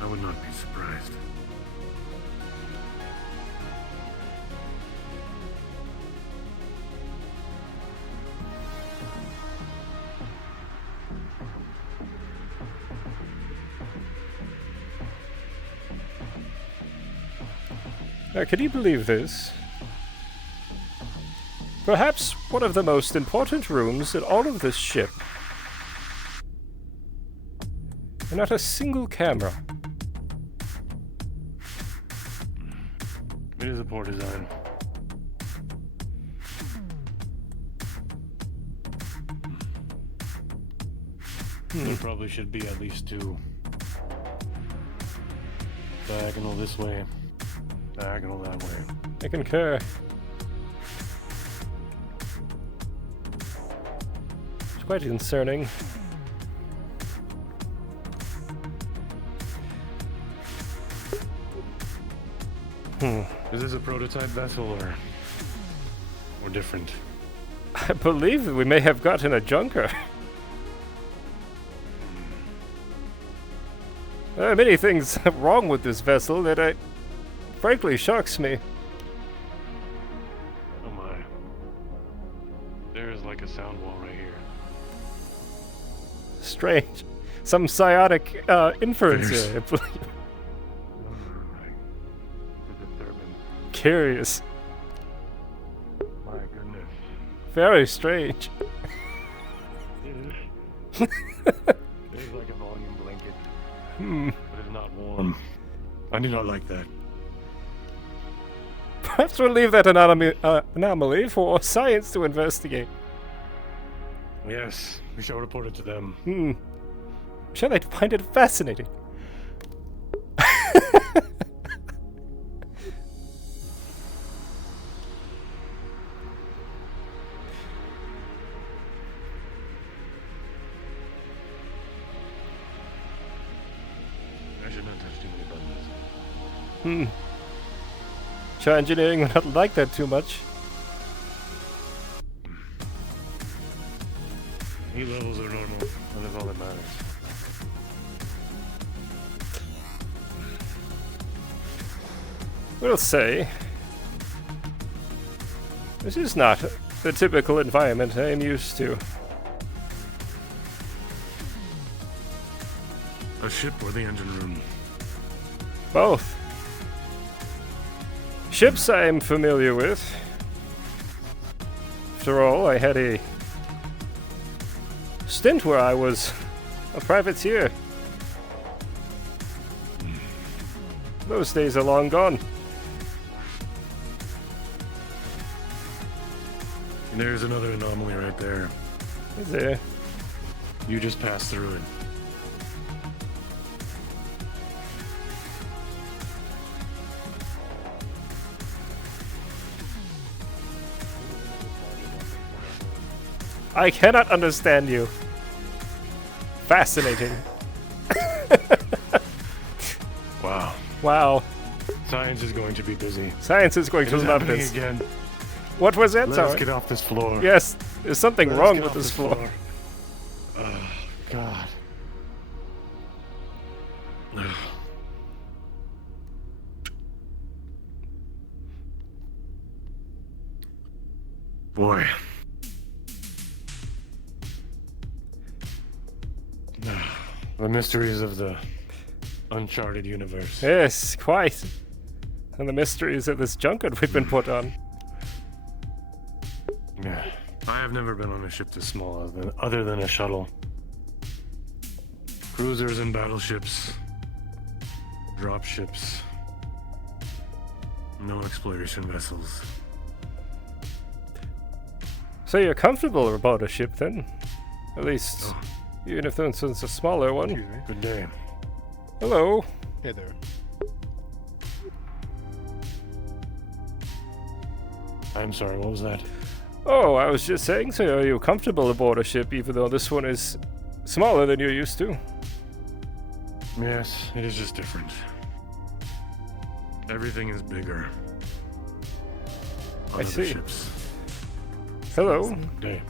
I would not be surprised. Can you believe this? Perhaps one of the most important rooms in all of this ship. And not a single camera. It is a poor design. There probably should be at least two. Diagonal this way, diagonal that way. I concur. It's quite concerning. Is this a prototype vessel or different? I believe that we may have gotten a junker. There are many things wrong with this vessel that frankly shocks me. Oh my. There is like a sound wall right here. Strange. Some psionic inference here, I believe. Curious. My goodness. Very strange. It is like a volume blanket. But it's not warm. I do not like that. Perhaps we'll leave that anomaly for science to investigate. Yes, we shall report it to them. I'm sure they'd find it fascinating. I should not touch too many buttons. Sure, engineering would not like that too much. Heat levels are normal, and that's all that matters. We'll say, this is not the typical environment I am used to. A ship or the engine room? Both. Ships I am familiar with. After all, I had a stint where I was a privateer. Those days are long gone. There's another anomaly right there. Is there? You just pass through it. I cannot understand you. Fascinating. Wow. Wow. Science is going to be busy. Science is going It to is love happening this. again. What was that? Let us Sorry. get off this floor. Yes, there's something Let us wrong get with off this floor. Oh, God. Boy. The mysteries of the uncharted universe. Yes, quite. And the mysteries of this junket we've been put on. Yeah. I have never been on a ship this small other than a shuttle. Cruisers and battleships. Drop ships. No exploration vessels. So you're comfortable aboard a ship then? At least, even if this one's a smaller one. Good day. Hello. Hey there. I'm sorry, what was that? Oh, I was just saying, so are you comfortable aboard a ship even though this one is smaller than you're used to? Yes, it is just different. Everything is bigger. On I other see. ships. Hello. Good day.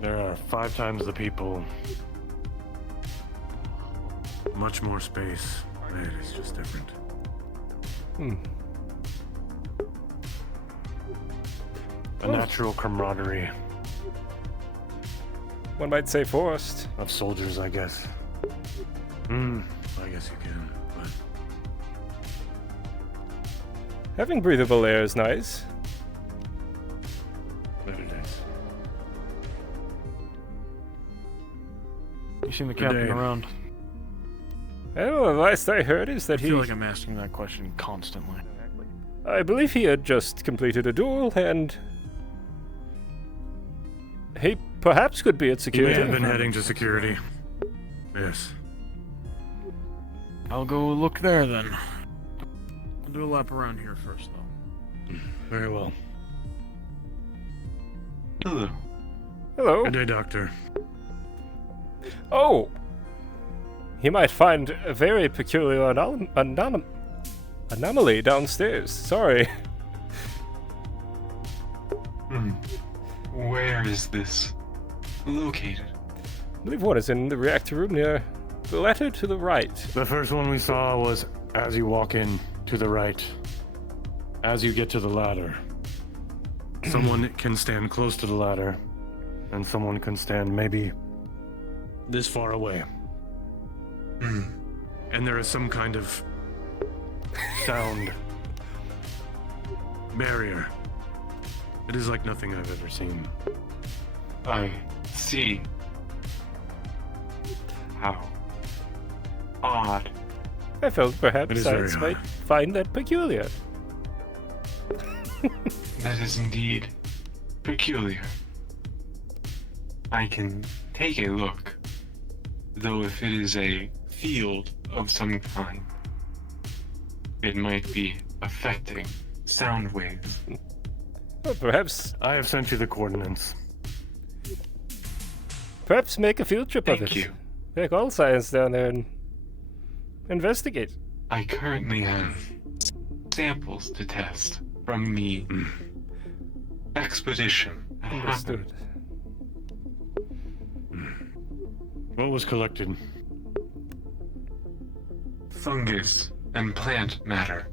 There are 5 times the people. Much more space. It is just different. A natural camaraderie. One might say forced. Of soldiers, I guess. I guess you can, but... Having breathable air is nice. Very nice. You seen the Good captain day. around? Well, the last I heard is that I feel like I'm asking that question constantly. I believe he had just completed a duel and he perhaps could be at He security. may have been heading to security. Yes. I'll go look there then. I'll do a lap around here first, though. Very well. Hello. Hello. Good day, Doctor. Oh! He might find a very peculiar anomaly downstairs. Sorry. Where is this located? I believe one is in the reactor room near the letter to the right. The first one we saw was as you walk in to the right. As you get to the ladder. Someone can stand close to the ladder, and someone can stand maybe this far away. And there is some kind of sound barrier. It is like nothing I've ever seen. I see. How odd. I felt It perhaps is science very might find that peculiar. That is indeed peculiar. I can take a look, though if it is a field of some kind, it might be affecting sound waves. Well, perhaps I have sent you the coordinates. Perhaps make a field trip of Thank it. you. Take all science down there and investigate. I currently have samples to test from the expedition. that Understood. What was collected? Fungus and plant matter.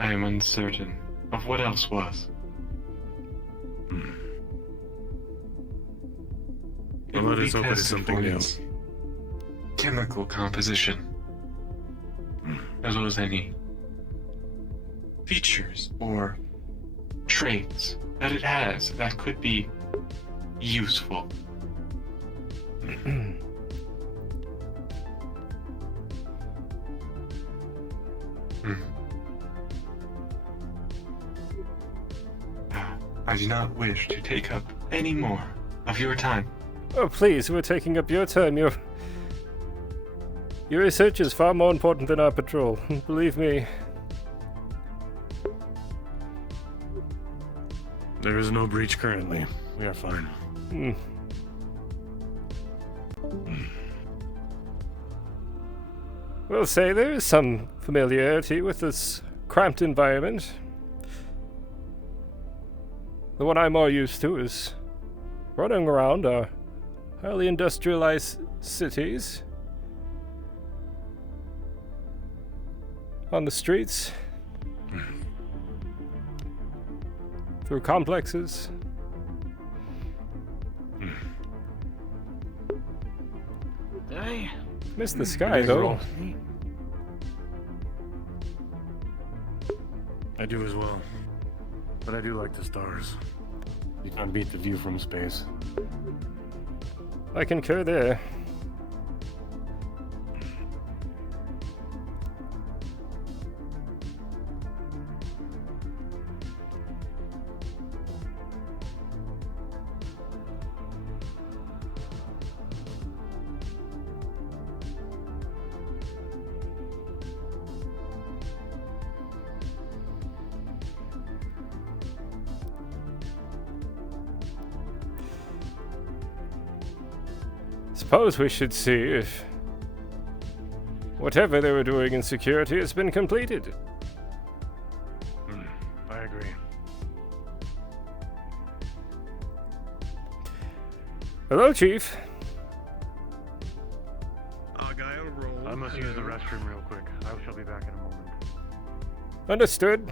I am uncertain of what else was. Well, let us hope it is tested something for new. its chemical composition, as well as any features or traits that it has that could be useful. I do not wish to take up any more of your time. Oh, please, we're taking up your time. Your research is far more important than our patrol. Believe me. There is no breach currently. We are fine. We'll say there is some familiarity with this cramped environment. The one I'm more used to is running around our highly industrialized cities. On the streets. Through complexes. Miss the sky, though. I do as well. But I do like the stars. You can't beat the view from space. I concur there. Suppose we should see if whatever they were doing in security has been completed. I agree. Hello, Chief. Argyll, roll. I must use the restroom real quick. I shall be back in a moment. Understood.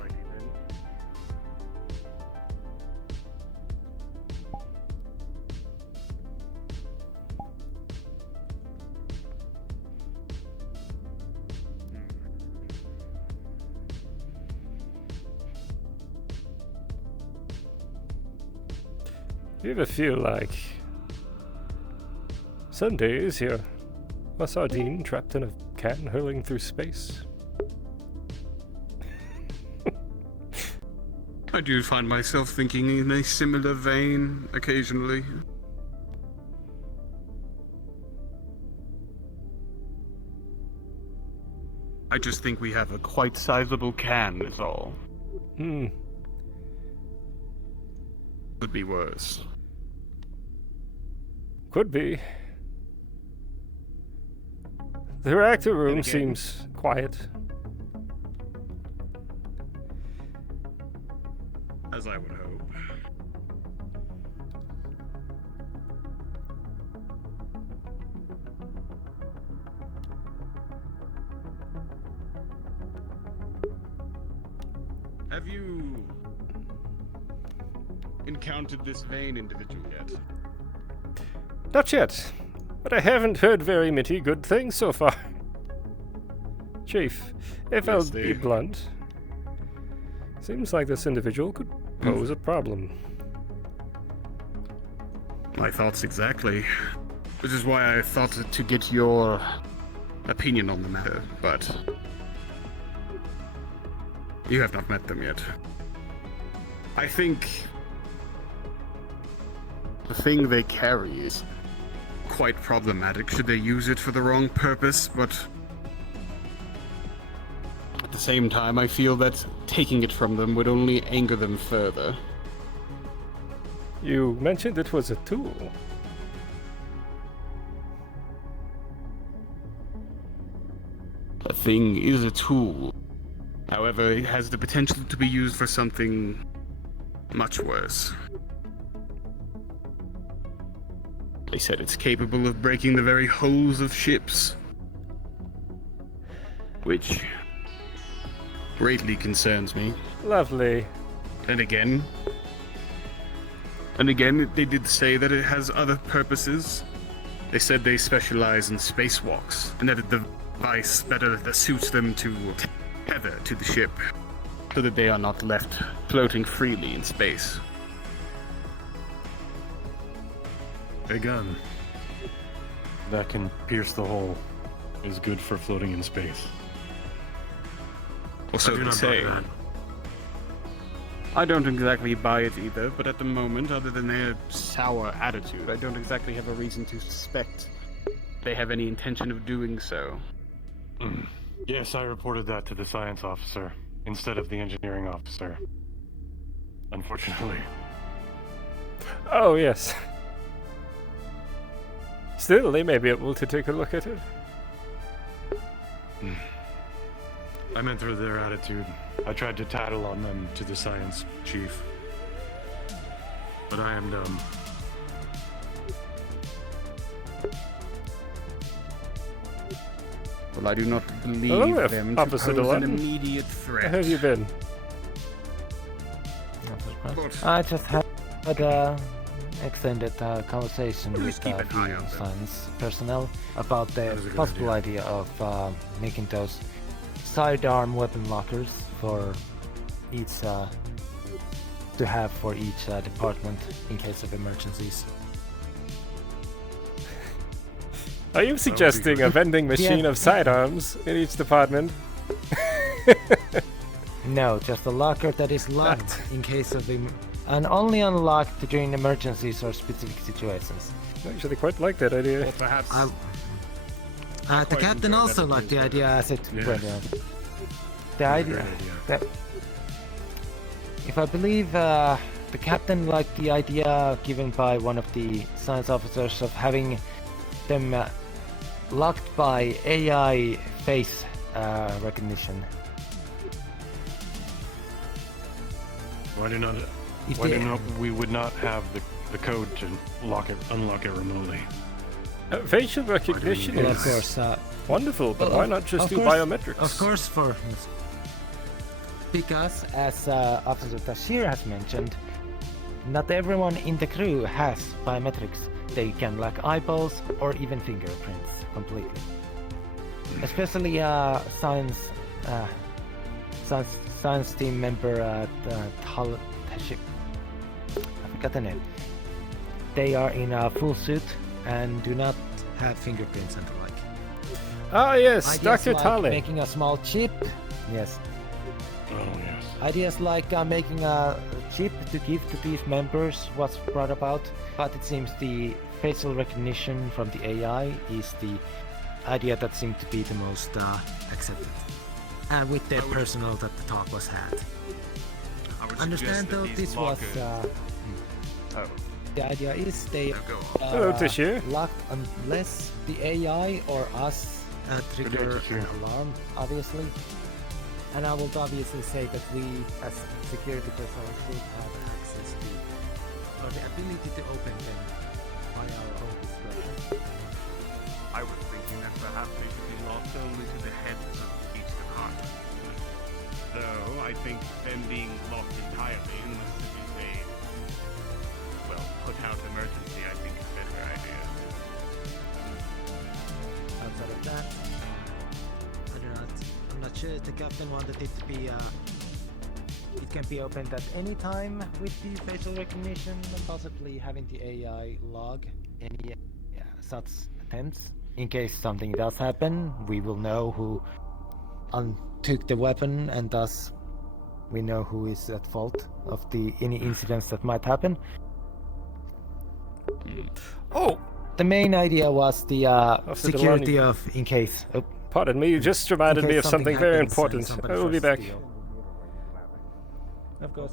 Do you ever feel like some days you're a sardine trapped in a can hurling through space? I do find myself thinking in a similar vein occasionally. I just think we have a quite sizable can, is all. Could be worse. Could be. The reactor room seems quiet. As I would hope. Have you encountered this vain individual yet? Not yet, but I haven't heard very many good things so far. Chief, if I'll be blunt, seems like this individual could pose a problem. My thoughts exactly. Which is why I thought to get your opinion on the matter, but you have not met them yet. I think the thing they carry is quite problematic should they use it for the wrong purpose, but at the same time I feel that taking it from them would only anger them further. You mentioned it was a tool. A thing is a tool. However, it has the potential to be used for something much worse. They said it's capable of breaking the very hulls of ships, which greatly concerns me. Lovely. And again, they did say that it has other purposes. They said they specialize in spacewalks, and that the device better that suits them to tether to the ship, so that they are not left floating freely in space. A gun that can pierce the hole is good for floating in space. Or so I do they not say. buy that. I don't exactly buy it either, but at the moment, other than their sour attitude, I don't exactly have a reason to suspect they have any intention of doing so. Yes, I reported that to the science officer instead of the engineering officer. Unfortunately. Oh, yes. Still, they may be able to take a look at it. I meant through their attitude. I tried to tattle on them to the science chief. But I am dumb. Well, I do not believe Hello, them to Officer pose an Dewan. immediate threat. Where have you been? I just had an extended conversation with keep a an eye few on them. science personnel about the is a good possible idea of making those sidearm weapon lockers for each to have for each department in case of emergencies. Are you suggesting a vending machine Yeah. of sidearms in each department? No, just a locker that is locked in case of and only unlocked during emergencies or specific situations. I actually quite like that idea. Or perhaps The quite captain enjoy also that liked the too, idea as it Yes. went on. The idea that, if I believe the captain liked the idea given by one of the science officers of having them locked by AI face recognition. Why do not? If Why they- do not? We would not have the code to unlock it remotely. Facial recognition Well, is of course. wonderful, but well, why not just of do course- biometrics? Of course, because as Officer Tashir has mentioned, not everyone in the crew has biometrics. They can lack eyeballs or even fingerprints completely. Especially science team member Tashir. I forgot the name. They are in a full suit and do not have fingerprints and the like. Ah, yes, Ideas Dr. like Tale. making a small chip. Yes. Oh yes. Ideas like making a chip to give to these members was brought about, but it seems the facial recognition from the AI is the idea that seemed to be the most accepted. And with the personnel that the talk was had. I would Understand suggest that though, these this was lockers- the idea is they Hello, Tashir. locked unless the AI or us trigger Tashir. an alarm, obviously. And I will obviously say that we, as security personnel, should have access to or the ability to open them by our own discretion. I was thinking that perhaps they should be locked only to the heads of each department. Though I think them being locked entirely, unless it is a, well, put out emergency, I think is a better idea. Outside of that, I'm not sure if the captain wanted it to be it can be opened at any time with the facial recognition and possibly having the AI log any such attempts. In case something does happen, we will know who took the weapon and thus we know who is at fault of any incidents that might happen. Oh! The main idea was the Officer security Delani. of in case. Pardon me, you just reminded in me case of something very happens and important. somebody I will be tries back. to steal. Of course.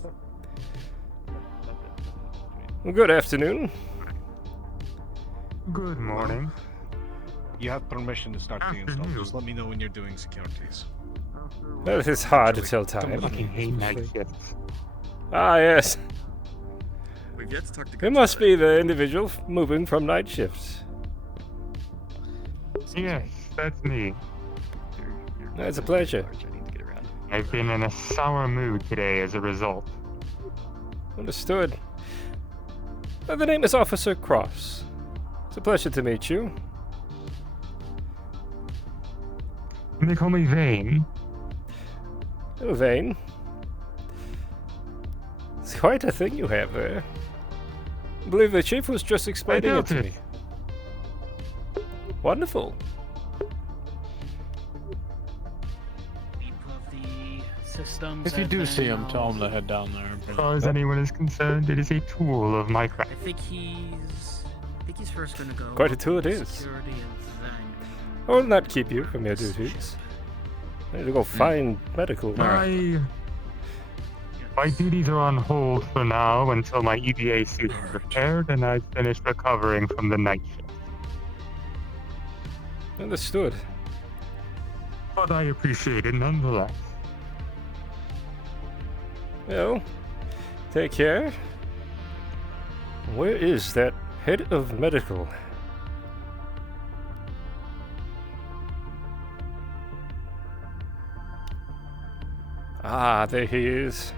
Good afternoon. Good morning. You have permission to start the install. Just let me know when you're doing securities. Well, it is hard to tell time. fucking hate night shifts. Ah, yes. We've yet to talk to It must be the individual moving from night shifts. Yes, that's me. It's a pleasure. I've been in a sour mood today as a result. Understood. The name is Officer Kross. It's a pleasure to meet you. They call me Vane. Oh, Vane. It's quite a thing you have there. I believe the chief was just explaining it doubt to it. me. Wonderful. People of the systems. If you and do then, see him, tell him to head down there. As far as anyone is concerned, it is a tool of my craft. I think he's first gonna go. Quite a tool it is. Security and then. I will not keep you from your duties. I need to go find medical. My duties are on hold for now until my EVA suit is repaired and I've finished recovering from the night shift. Understood. But I appreciate it nonetheless. Well, take care. Where is that head of medical? Ah, there he is.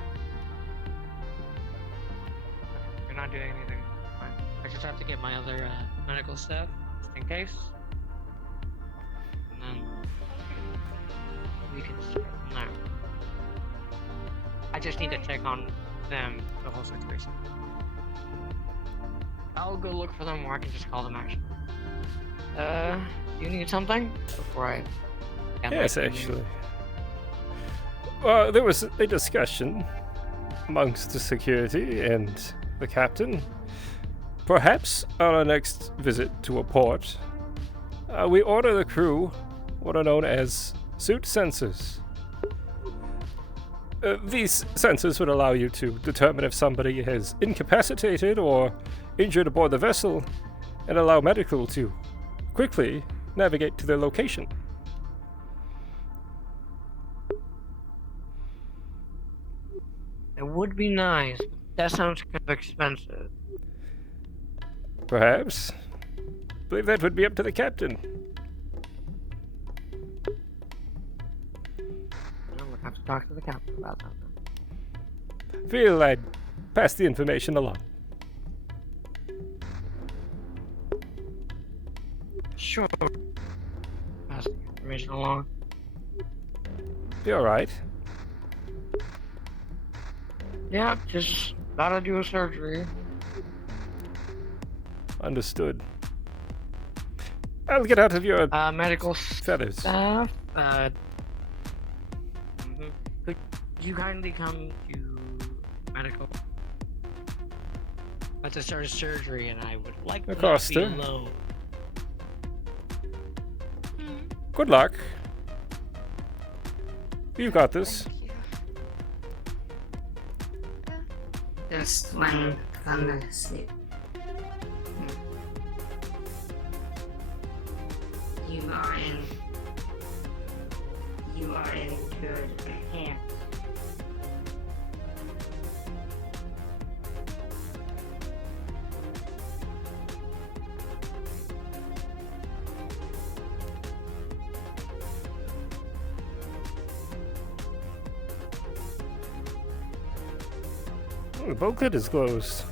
You're not doing anything. Fine. I just have to get my other medical stuff, just in case. And then we can start from there. I just need to check on them, the whole situation. I'll go look for them, or I can just call them actually. Do you need something before I? Yes, actually. There was a discussion amongst the security and the captain. Perhaps on our next visit to a port, we order the crew what are known as suit sensors. These sensors would allow you to determine if somebody is incapacitated or injured aboard the vessel and allow medical to quickly navigate to their location. It would be nice, but that sounds kind of expensive. Perhaps. I believe that would be up to the captain. We'll have to talk to the captain about that. Feel I'd pass the information along. Sure. Pass the information along. Be alright. Yeah, just gotta do a surgery. Understood. I'll get out of your medical feathers. Staff. Could you kindly come to medical? About to start a surgery, and I would like to be Acosta. alone. Good luck. You've got this. Just when I'm gonna sleep. You are in good hands. The bulkhead is closed.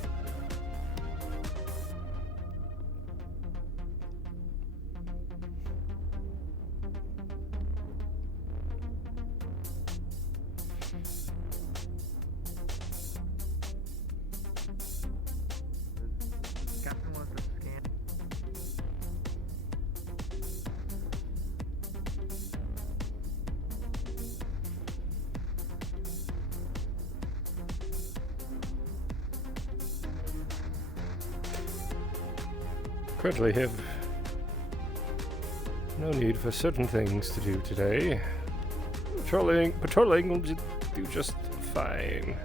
Captain wants to scan. Currently have no need for certain things to do today. Patrolling will do just fine.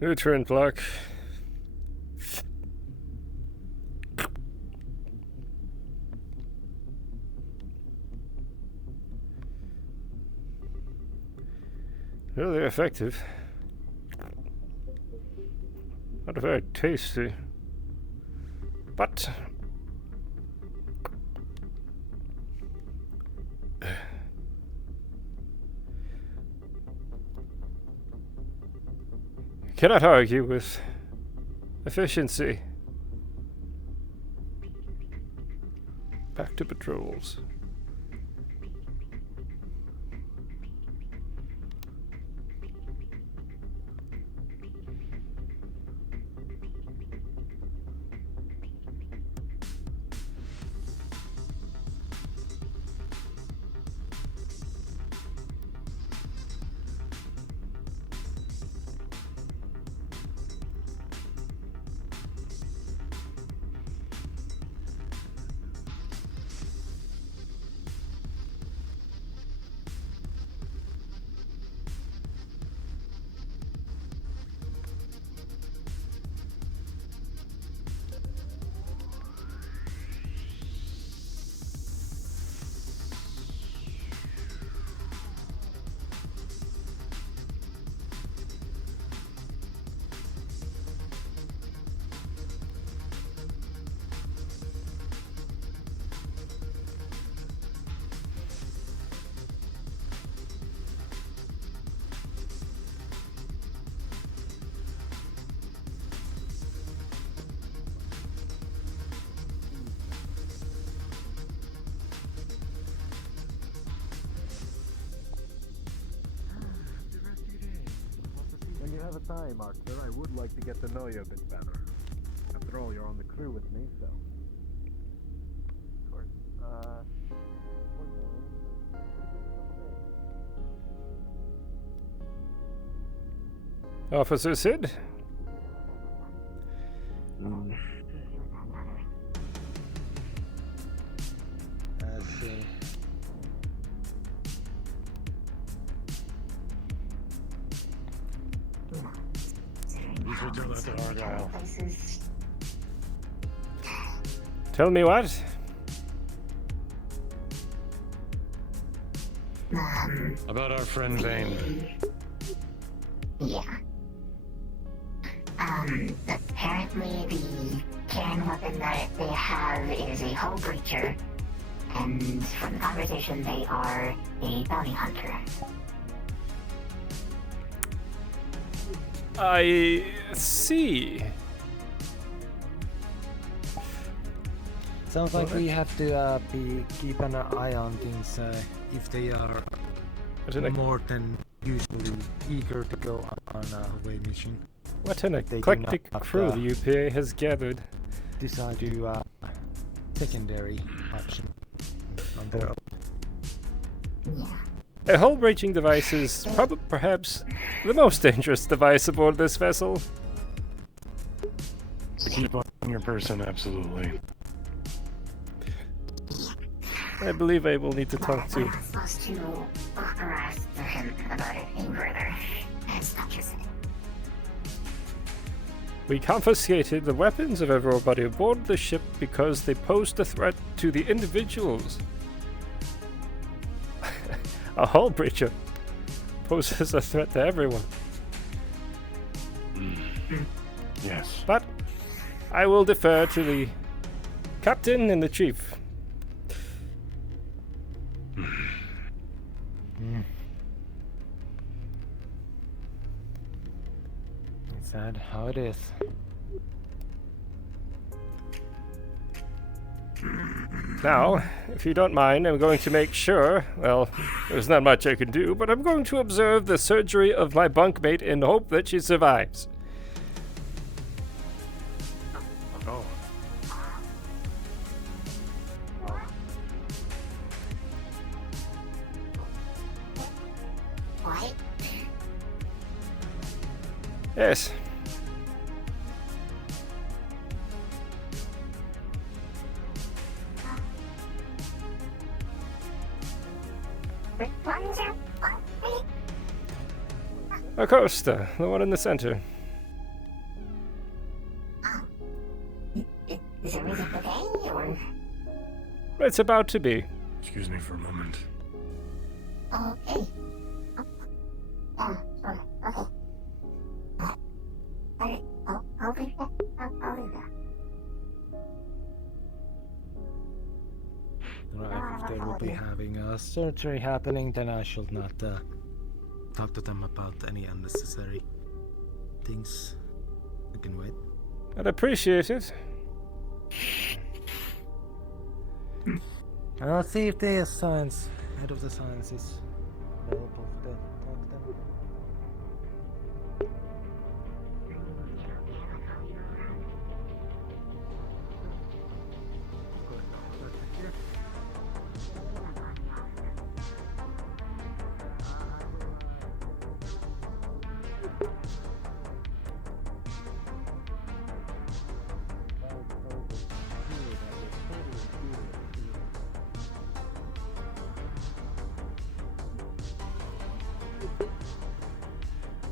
Nutrient block. Really effective. Not very tasty. But cannot argue with efficiency. back to patrols. When you have a time, Arthur, I would like to get to know you a bit better. After all, you're on the crew with me, so. Of course. Officer Sid? Let's see. You should tell that to Argyll. Tell me what? About our friend Vane. Yeah. Apparently the can weapon that they have is a hull breacher, and from the conversation they are a bounty hunter. I see. Sounds like we have to be keep an eye on things if they are more than usually eager to go on a away mission. What an They do eclectic not, crew the UPA has gathered. Decide to secondary option on their own. A hull-breaching device is perhaps the most dangerous device aboard this vessel. To keep on your person, absolutely. I believe I will need to talk to. Supposed to harass him about it any further. That's not just it. We confiscated the weapons of everybody aboard the ship because they posed a threat to the individuals. A hull breacher poses a threat to everyone. Yes. But I will defer to the captain and the chief. It's sad how it is. Now, if you don't mind, I'm going to make sure, well, there's not much I can do, but I'm going to observe the surgery of my bunkmate in hope that she survives. Oh. What? Yes. Acosta, the one in the center. Is everything okay, or? It's about to be. Excuse me for a moment. Okay. Okay. I'll be back. I'll be back. Right, if they will be having a surgery happening, then I should not talk to them about any unnecessary things. I can wait. I'd appreciate it. Let's see if the science, head of the science is available for the talk then.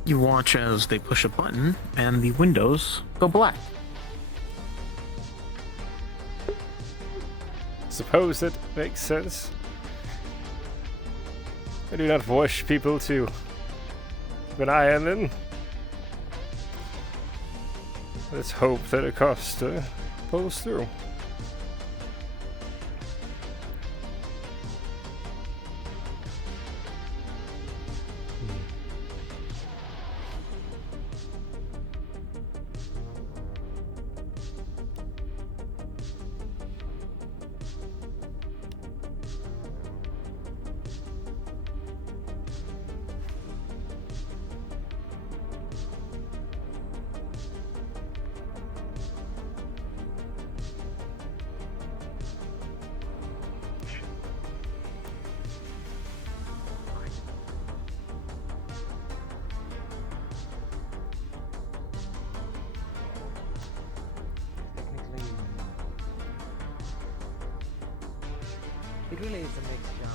You watch as they push a button and the windows go black. Suppose it makes sense. I do not wish people to keep an eye on them. Let's hope that Acosta pulls through. It really is a mixed job.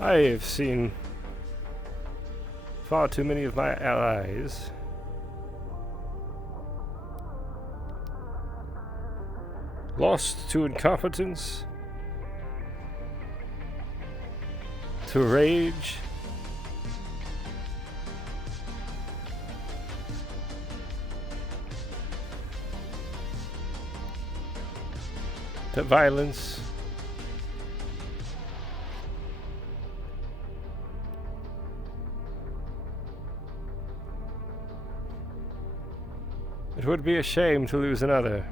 I have seen far too many of my allies lost to incompetence, to rage, to violence. It would be a shame to lose another.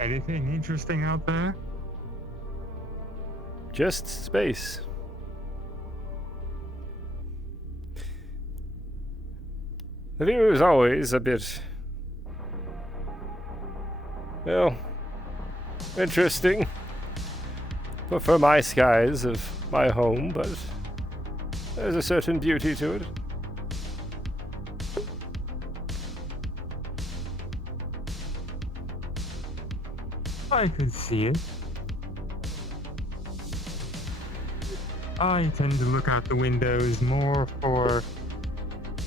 Anything interesting out there? Just space. The view is always a bit, well, interesting. Prefer my skies of my home, but there's a certain beauty to it. I could see it. I tend to look out the windows more for,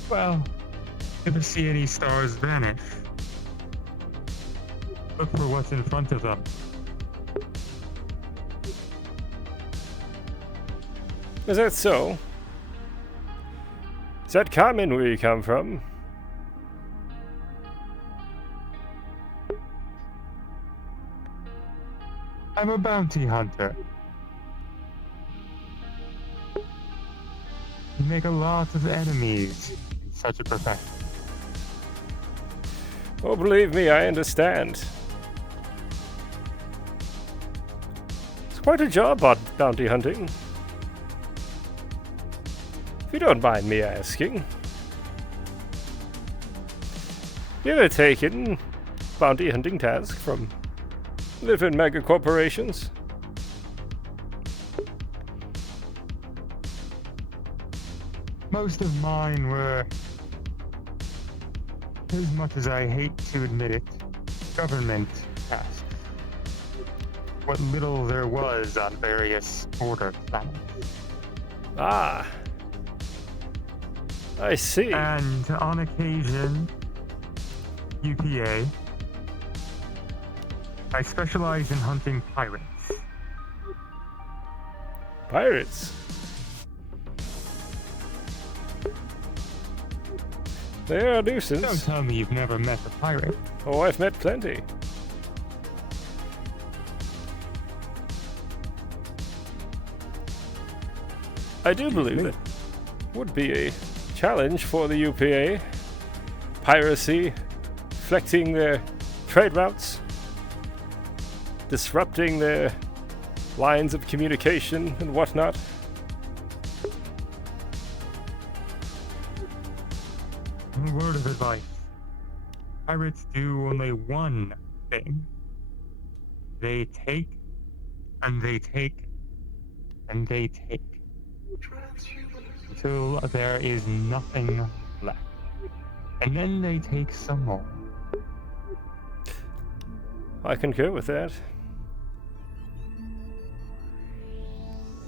well, never see any stars vanish. Look for what's in front of them. Is that so? Is that common where you come from? I'm a bounty hunter. You make a lot of enemies in such a profession. Oh, believe me, I understand. It's quite a job, bounty hunting. If you don't mind me asking. You ever taken bounty hunting task from living mega corporations? Most of mine were, as much as I hate to admit it, government tasks. What little there was on various border planets. Ah. I see. And on occasion, UPA. I specialize in hunting pirates. Pirates? They're a nuisance. Don't tell me you've never met a pirate. Oh, I've met plenty. I do believe it would be a challenge for the UPA. Piracy, affecting their trade routes, disrupting their lines of communication and whatnot. A word of advice. Pirates do only one thing. They take, and they take, and they take. Until there is nothing left. And then they take some more. I concur with that.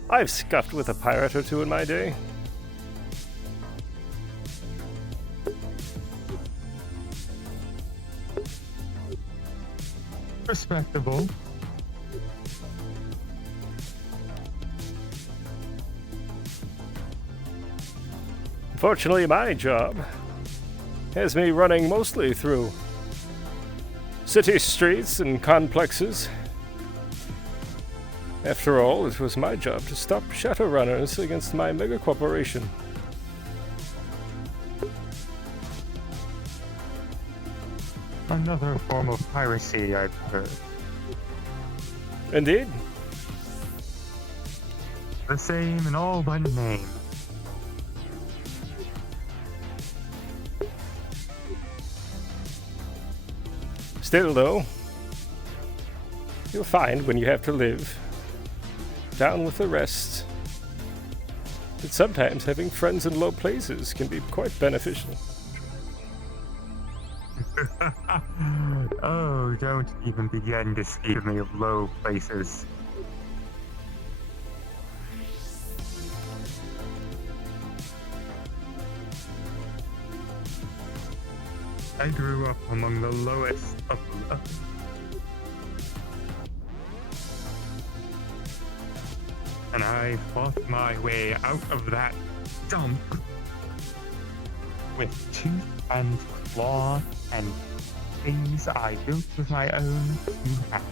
I've scuffed with a pirate or two in my day. Respectable. Fortunately, my job has me running mostly through city streets and complexes. After all, it was my job to stop Shadowrunners against my megacorporation. Another form of piracy, I've heard. Indeed. The same in all but name. Still, though, you'll find when you have to live down with the rest that sometimes having friends in low places can be quite beneficial. Oh, don't even begin to speak of me of low places. I grew up among the lowest of the low. And I fought my way out of that dump with tooth and claw and things I built with my own two hands.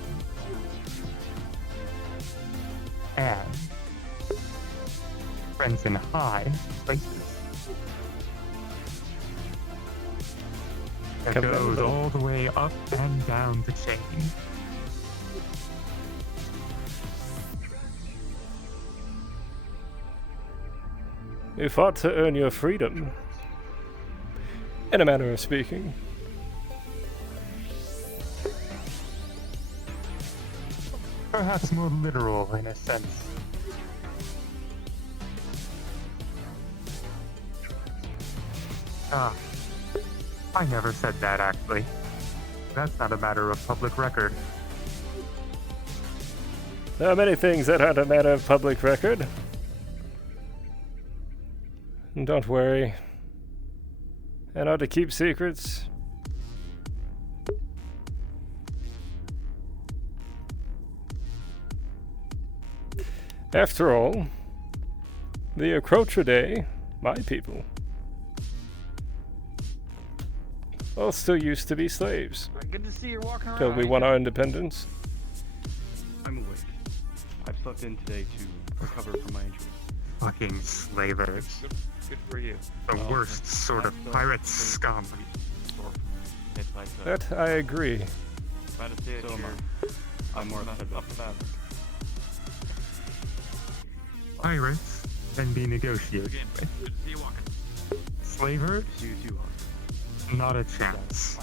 And friends in high places. It goes all the way up and down the chain. You fought to earn your freedom, in a manner of speaking. Perhaps more literal in a sense. Ah, I never said that actually. That's not a matter of public record. There are many things that aren't a matter of public record. And don't worry. I know to keep secrets. After all, the Acrotridae, my people, also used to be slaves. Good to see you walking around. Till we won our independence. I'm awake. I've slept in today to recover from my injury. Fucking slavers. Good for you. The worst sort of pirate scum. That I agree. Glad to see it. I'm more upset about that. Pirates can be negotiated with. Good to see you walking. Slavers? You too, Not a chance.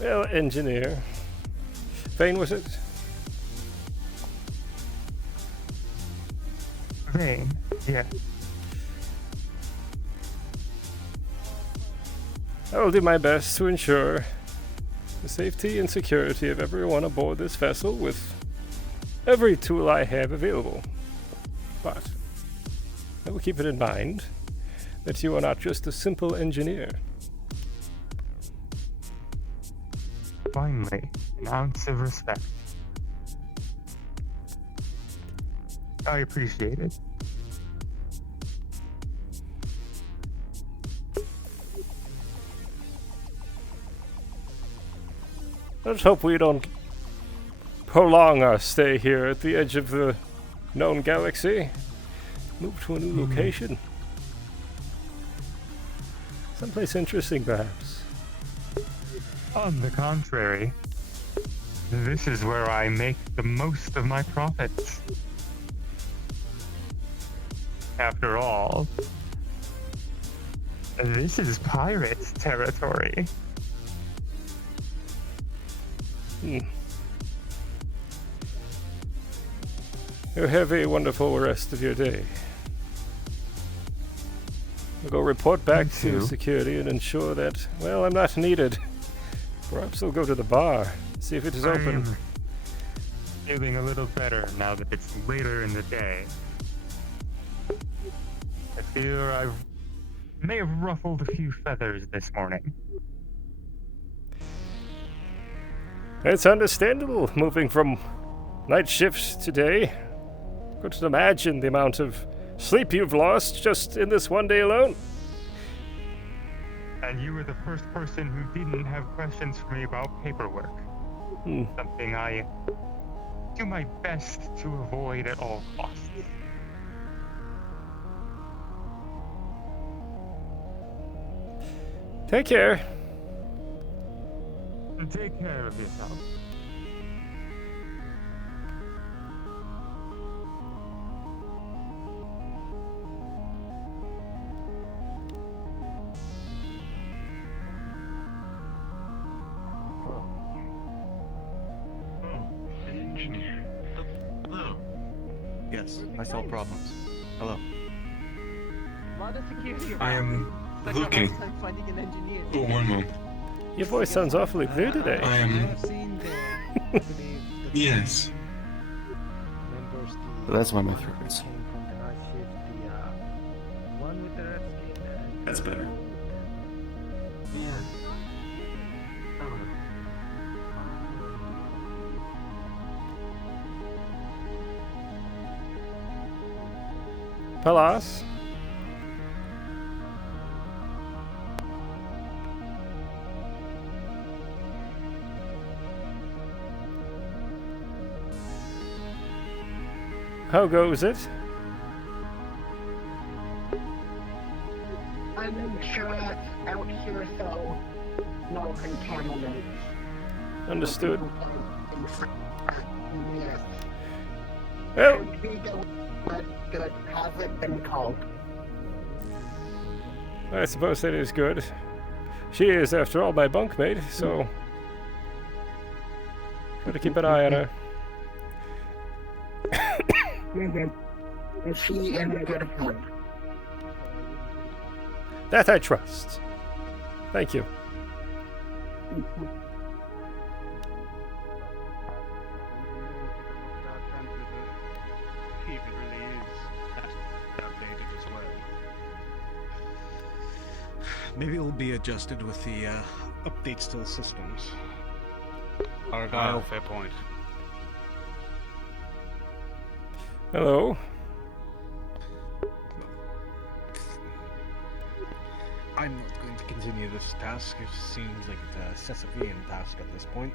Well, engineer. Vane, was it? Vane, yeah. I will do my best to ensure the safety and security of everyone aboard this vessel with every tool I have available. But I will keep it in mind that you are not just a simple engineer. Finally, an ounce of respect. I appreciate it. Let's hope we don't prolong our stay here at the edge of the known galaxy. Move to a new location. Someplace interesting, perhaps. On the contrary, this is where I make the most of my profits. After all, this is pirate territory. You have a wonderful rest of your day. We'll go report back to security and ensure that, well, I'm not needed. Perhaps we'll go to the bar, see if it is open. I'm feeling a little better now that it's later in the day. I fear I may have ruffled a few feathers this morning. It's understandable, moving from night shifts to day. Couldn't imagine the amount of sleep you've lost just in this one day alone. And you were the first person who didn't have questions for me about paperwork. Something I do my best to avoid at all costs. Take care. Take care of yourself. Engineer. Hello. Yes, I solve problems. Hello. I am looking. Oh, one moment. Your voice sounds awfully clear today. I am. Yes. That's why my throat hurts. That's better. Palas? How goes it? I'm sure out here, so no contaminants. Understood. Yes. Well, Good. Has it been called? I suppose that is good. She is, after all, my bunkmate, so gotta keep an eye on her. Is she in good health? That I trust. Thank you. If it really is outdated as well. Maybe it will be adjusted with the updates to the systems. Argyll, fair point. Hello. I'm not going to continue this task. It seems like a Sisyphean task at this point.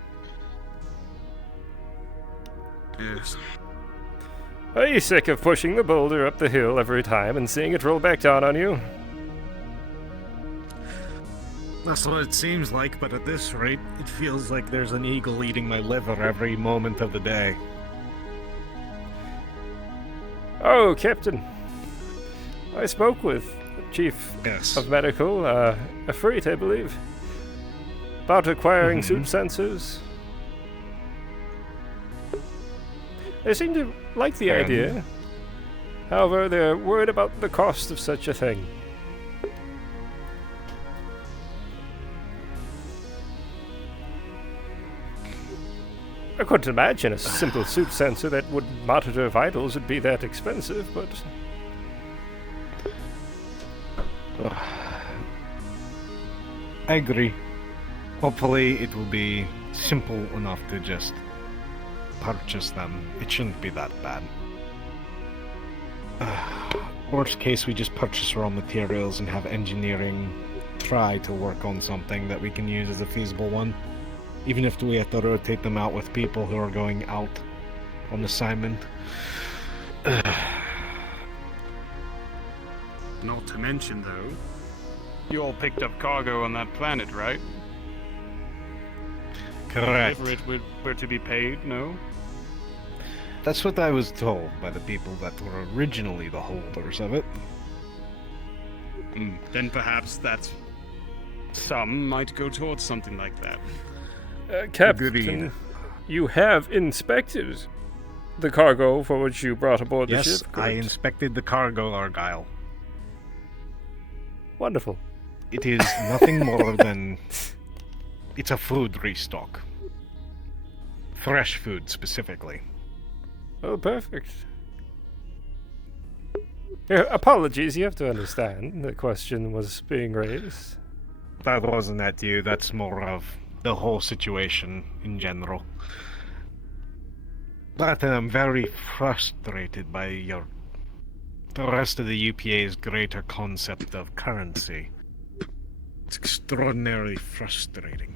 Yes. Are you sick of pushing the boulder up the hill every time and seeing it roll back down on you? That's what it seems like, but at this rate, it feels like there's an eagle eating my liver every moment of the day. Oh, Captain. I spoke with the Chief of Medical, Afrit, I believe, about acquiring suit sensors. They seem to like the idea. However, they're worried about the cost of such a thing. I couldn't imagine a simple suit sensor that would monitor vitals would be that expensive, but... I agree. Hopefully it will be simple enough to just purchase them. It shouldn't be that bad. Worst case, we just purchase raw materials and have engineering try to work on something that we can use as a feasible one. Even if we have to rotate them out with people who are going out on assignment. Not to mention, though, you all picked up cargo on that planet, right? Correct. If it were to be paid, no? That's what I was told by the people that were originally the holders of it. Then perhaps that sum might go towards something like that. Captain, you have inspected the cargo for which you brought aboard the ship, Yes, I correct? inspected the cargo, Argyll. Wonderful. It is nothing more than... It's a food restock. Fresh food, specifically. Oh, perfect. Apologies, you have to understand the question was being raised. That wasn't at you, that's more of the whole situation in general. But I'm very frustrated by the rest of the UPA's greater concept of currency. It's extraordinarily frustrating.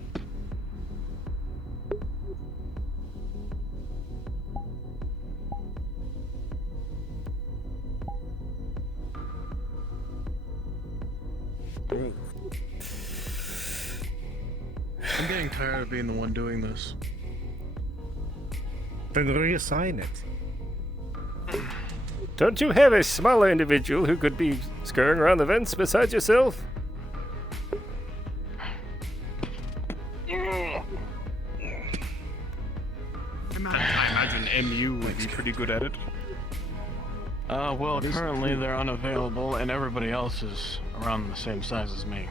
I'm getting tired of being the one doing this. Then reassign it. Don't you have a smaller individual who could be scurrying around the vents besides yourself? I imagine MU would be pretty good at it. Well, currently they're unavailable, and everybody else is around the same size as me.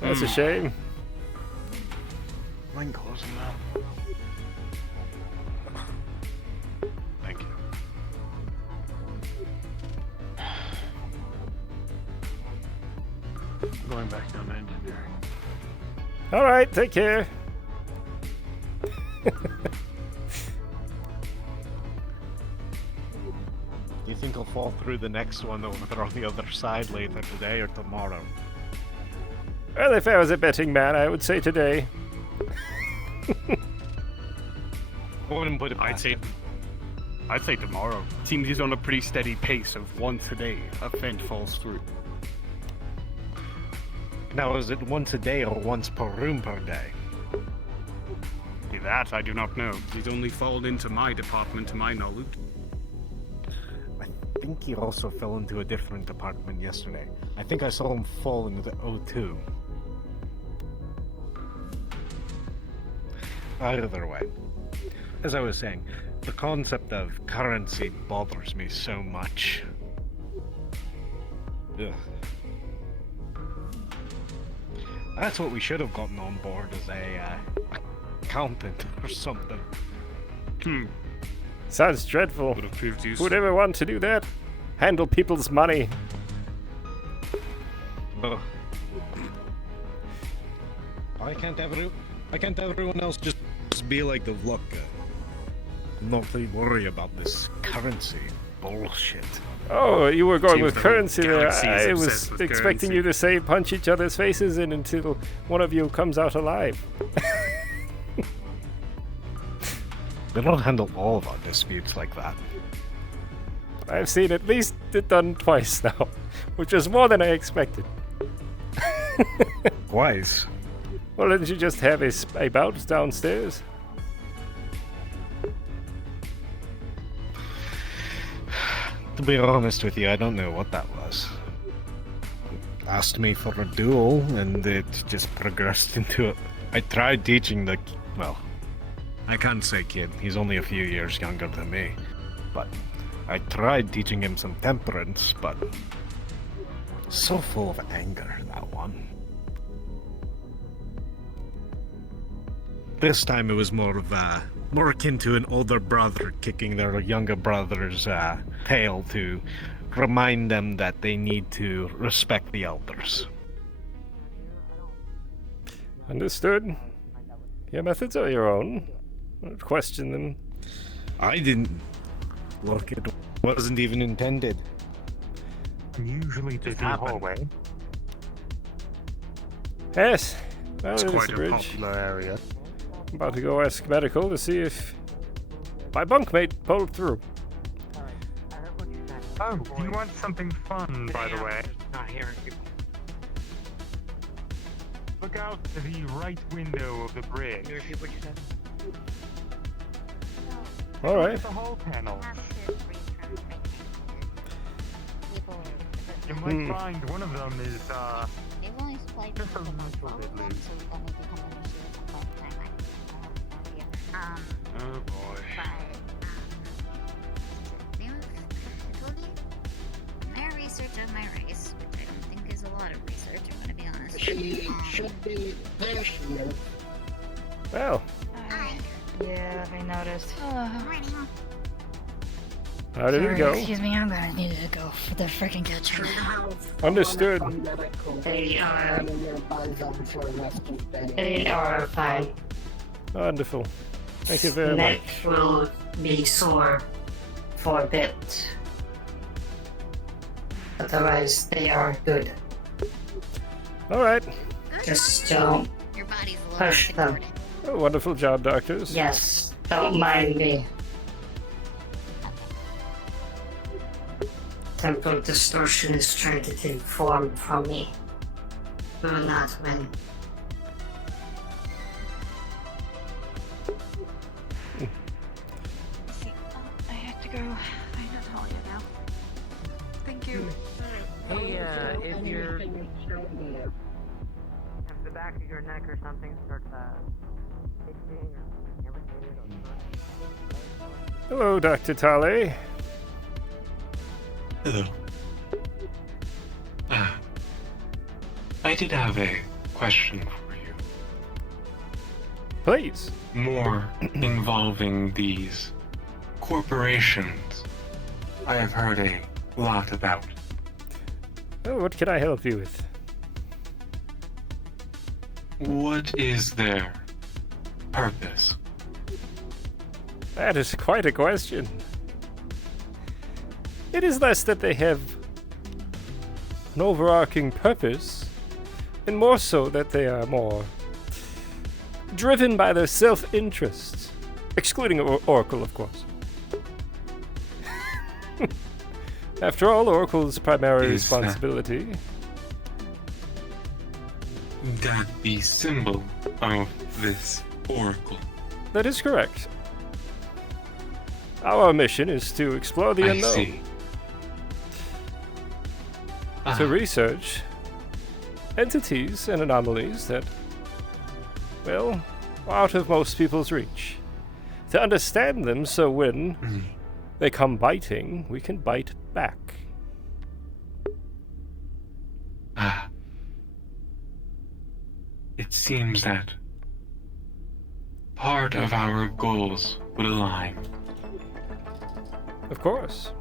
That's a shame. Mind closing that. Thank you. I'm going back down to engineering. Alright, take care. Do you think I'll fall through the next one over on the other side later today or tomorrow? Well, if I was a betting man, I would say today. Wouldn't put it I'd past say him. tomorrow. Seems he's on a pretty steady pace of once a day a vent falls through. Now, is it once a day or once per room per day? That I do not know. He's only fallen into my department to my knowledge. I think he also fell into a different department yesterday. I think I saw him fall into the O2. Either way, as I was saying, the concept of currency bothers me so much. Ugh. That's what we should have gotten on board as a accountant or something. Sounds dreadful. Would have proved useful. Who'd ever want to do that? Handle people's money. Ugh. Why can't everyone else just be like the luck guy? Not to worry about this currency bullshit. Oh, you were going Seems with the whole currency there. galaxy is I was obsessed with expecting currency. you to say punch each other's faces in until one of you comes out alive. We don't handle all of our disputes like that. I've seen at least it done twice now, which is more than I expected. Twice? Well, didn't you just have a bout downstairs? To be honest with you, I don't know what that was. Asked me for a duel, and it just progressed into it. I tried teaching the... well, I can't say kid, he's only a few years younger than me. But I tried teaching him some temperance, but... so full of anger, that one. This time it was more of more akin to an older brother kicking their younger brother's tail to remind them that they need to respect the elders. Understood. Your methods are your own. Don't question them. I didn't. Look, it wasn't even intended. Usually to the hallway. Yes, Well, It's it is quite the a bridge. popular area. I'm about to go ask medical to see if my bunkmate pulled through. Oh, do you want something fun, by the way? Not hearing people. Look out to the right window of the bridge. Can you repeat what you said? All right. The whole panel. You might Hmm. find one of them is, They've only supplied me just a with the little bit loose. so that may become an issue at some point in time. I have no idea. Oh boy. But, I told you, my research on my race, which I don't think is a lot of research, I'm gonna be honest. She should be there, she is. Well, Yeah, I noticed. how did it go? Excuse me, I'm gonna need to go for the freaking kitchen. Understood. They are for rescue. They are fine. Wonderful. Thank you very Neck much. will be sore for a bit. Otherwise, they are good. All right. Just don't Your body's a little push them. Oh, wonderful job, doctors. Yes, don't mind me. Temporal distortion is trying to take form from me. Will not win. I have to go find Natalia now. Thank you. Hey, if you're... If the back of your neck or something starts, itching or irritated or... Hello, Dr. Talley. Hello. I did have a question for you. Please. More involving these corporations I have heard a lot about. Oh, what can I help you with? What is their purpose? That is quite a question. It is less that they have an overarching purpose, and more so that they are more driven by their self-interests, excluding Oracle, of course. After all, Oracle's primary Is responsibility. That the symbol of this oracle. That is correct. Our mission is to explore the I unknown. see. To research entities and anomalies that, well, are out of most people's reach. To understand them so when they come biting, we can bite back. It seems that part of our goals would align. Of course.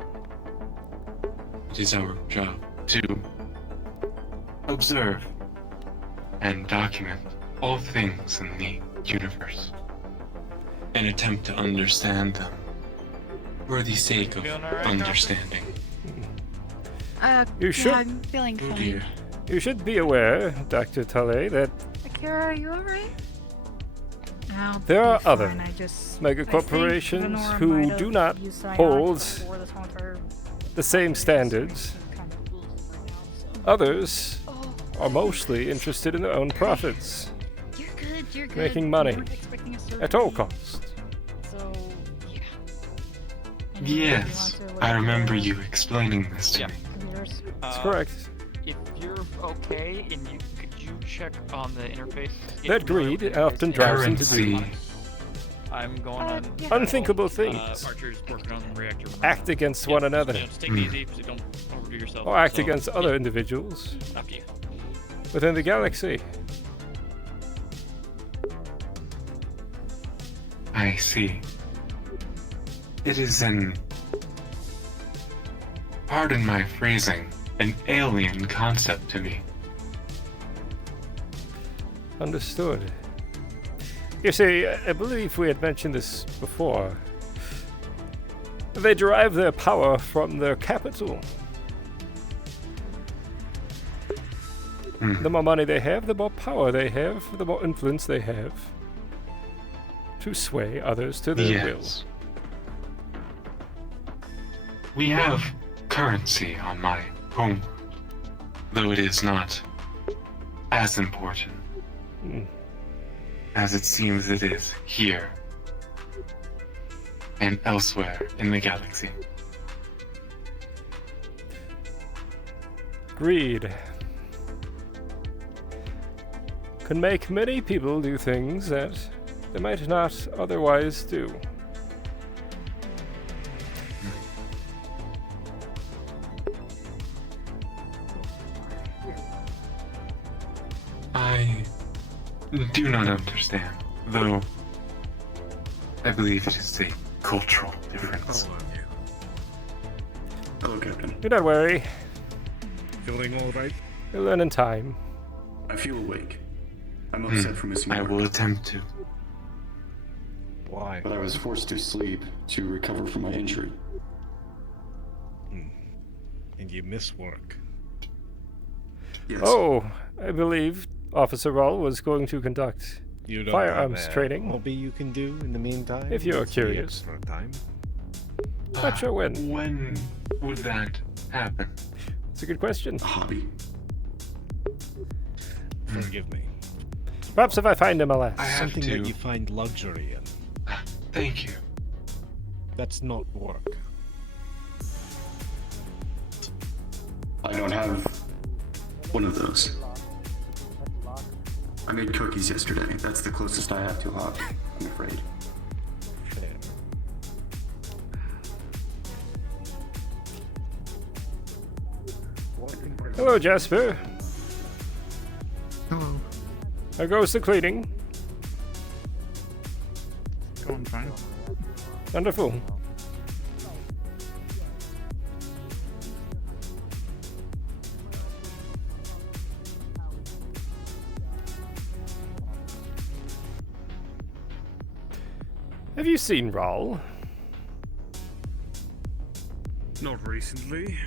It is our job to observe and document all things in the universe and attempt to understand them for the sake of understanding. You should. I'm feeling Oh funny. dear. You should be aware, Dr. Tully, that Akira, are you alright? I'll there are be fine, other I just- mega I think corporations Lenora who might do have not used cyanide hold before this whole entire the same standards. Others are mostly interested in their own profits, You're good, you're good. making We money weren't expecting a surgery. at all costs. So, yeah. Yes, I remember you explaining this to me. That's correct. If you're okay, and could you check on the interface? That greed often drives them to do I'm going on. unthinkable things. Archer's working on the reactor. Act against one another, Just take it easy, so don't overdo yourself. or act So, against other individuals Up to you. within the galaxy. I see. It is pardon my phrasing, an alien concept to me. Understood. You see, I believe we had mentioned this before. They derive their power from their capital. The more money they have, the more power they have, the more influence they have to sway others to their will. Yes. We have currency on my home, though it is not as important as it seems it is here and elsewhere in the galaxy. Greed can make many people do things that they might not otherwise do. I do not understand, though I believe it is a cultural difference. Hello, Captain. Do not worry. Feeling all right? You'll learn in time. I feel awake. I'm upset for missing I work. will attempt to. Why? But I was forced to sleep to recover from my injury. And you miss work. Yes. Oh, I believe Officer Rawl was going to conduct You don't firearms have a training. hobby you can do in the meantime? If you're Let's be curious. extra time. Not sure when. When would that happen? It's a good question. Hobby. Forgive me. Perhaps if I find him, I'll ask. I have Something to. that you find luxury in. Thank you. That's not work. I don't have one of those. I made cookies yesterday. That's the closest I have to a hobby, I'm afraid. Fair. Hello, Jasper. Hello. How goes the cleaning? Going fine. Wonderful. Have you seen Rawl? Not recently.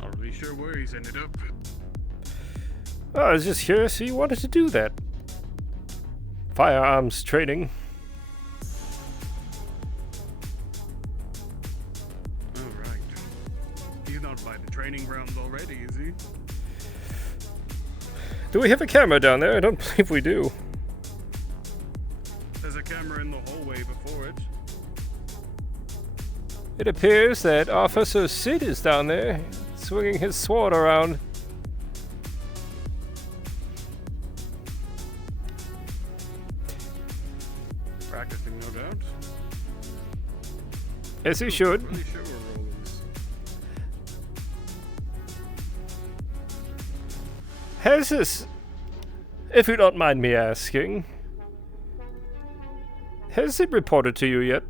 Not really sure where he's ended up. Oh, I was just curious he wanted to do that. Firearms training. Alright. He's not by the training grounds already, is he? Do we have a camera down there? I don't believe we do. There's a camera in the hallway before it. It appears that Officer Sid is down there, swinging his sword around. Practicing, no doubt. As he should. Pretty sure where Roll is. Has this, if you don't mind me asking, has it reported to you yet?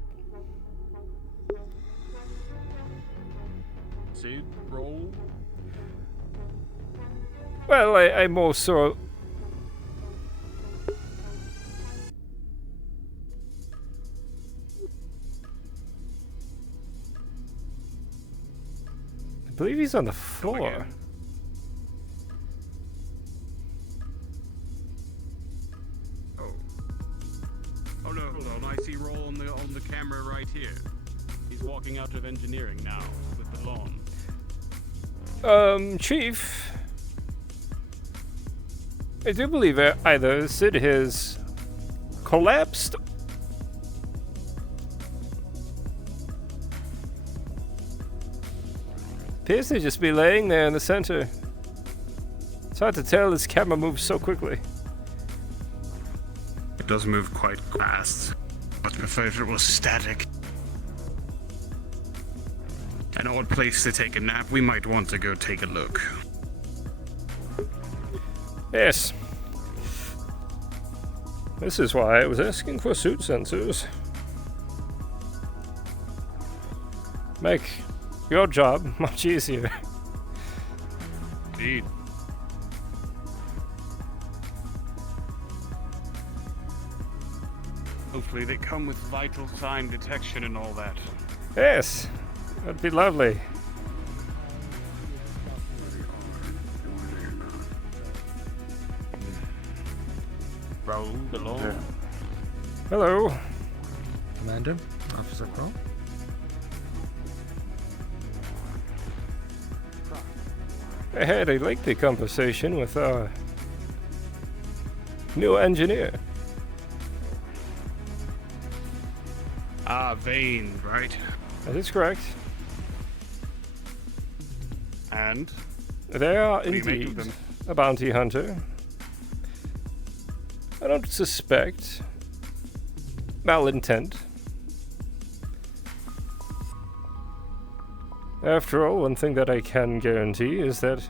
Sid, Roll. Well, I more so. I believe he's on the floor. Oh no, hold on. I see Roll on the camera right here. He's walking out of engineering now with the lawn. Chief, I do believe either Sid has collapsed. Appears to just be laying there in the center. It's hard to tell, this camera moves so quickly. It does move quite fast. I'd prefer if it was static. An odd place to take a nap. We might want to go take a look. Yes. This is why I was asking for suit sensors. Make your job much easier. Indeed. Hopefully they come with vital sign detection and all that. Yes, that'd be lovely. Roll the law. Hello. Commander, Officer Kross. I had a lengthy conversation with our new engineer. Ah, Vane, right? That is correct. And? They are What do you make of indeed them? a bounty hunter. I don't suspect malintent. After all, one thing that I can guarantee is that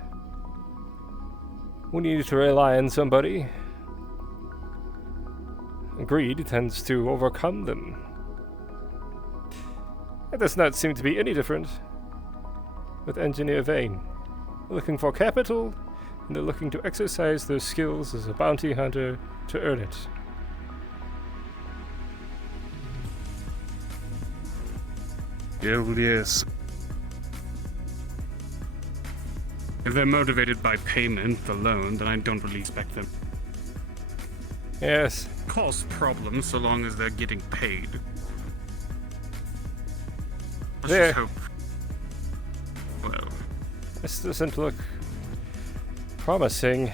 when you need to rely on somebody, greed tends to overcome them. It does not seem to be any different with Engineer Vane. They're looking for capital, and they're looking to exercise their skills as a bounty hunter to earn it. Yes. If they're motivated by payment alone, then I don't really expect them. Yes. Cause problems so long as they're getting paid. Let's There. just hope. Well, This doesn't look promising.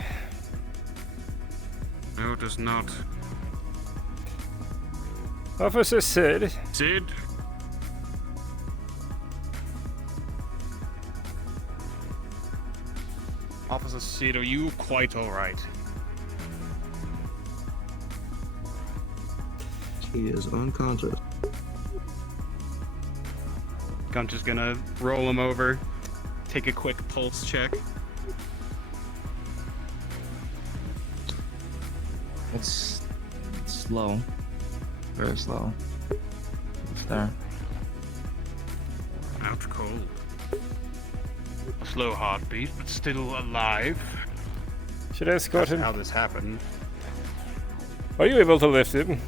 no, it does not. Officer Sid. Sid? Officer Sid, are you quite alright? He is unconscious. Gunter's gonna roll him over, take a quick pulse check. It's slow. Very slow. It's there. Out cold. A slow heartbeat, but still alive. Should I escort That's him? how this happened. Are you able to lift him?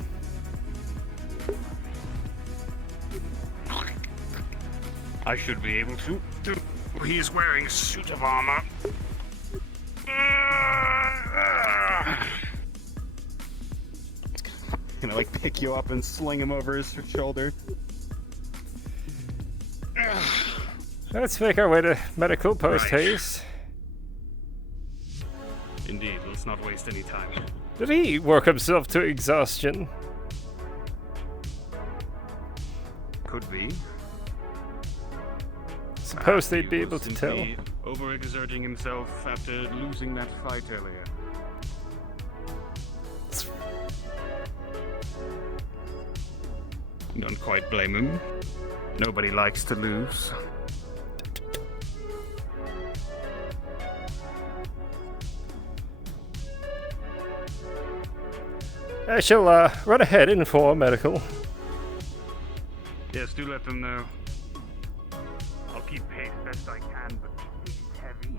I should be able to. He's wearing a suit of armor. Gonna like pick you up and sling him over his shoulder. Let's make our way to medical post Right. haste. Indeed, let's not waste any time. Did he work himself to exhaustion? Could be. Suppose they'd be He able was to tell. simply overexerting himself after losing that fight earlier. Don't quite blame him. Nobody likes to lose. I shall run ahead and inform medical. Yes, do let them know. I'll keep pace best I can, but it's heavy.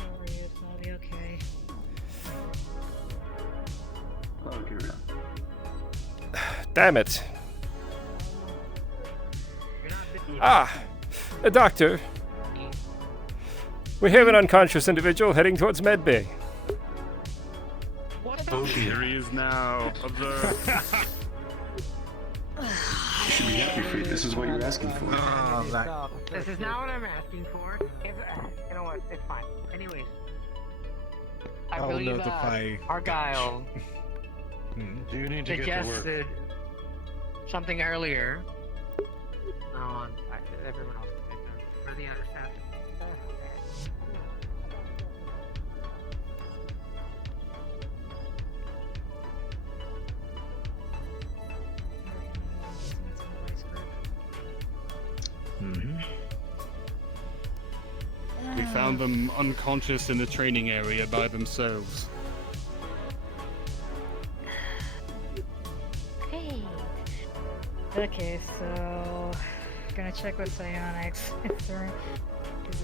I'll be okay. Damn it. Ah, a doctor. We have an unconscious individual heading towards medbay. Oh, here he is now. Observe. You should be happy for you. This is what you're asking for. This is not what I'm asking for. You know what? It's fine. Anyways, I I'll believe notify Argyll Do you need to get to work? suggested something earlier. No, everyone else can take them. For the other staff. We found them unconscious in the training area by themselves. Hey. Okay, so gonna check with psionics. Is there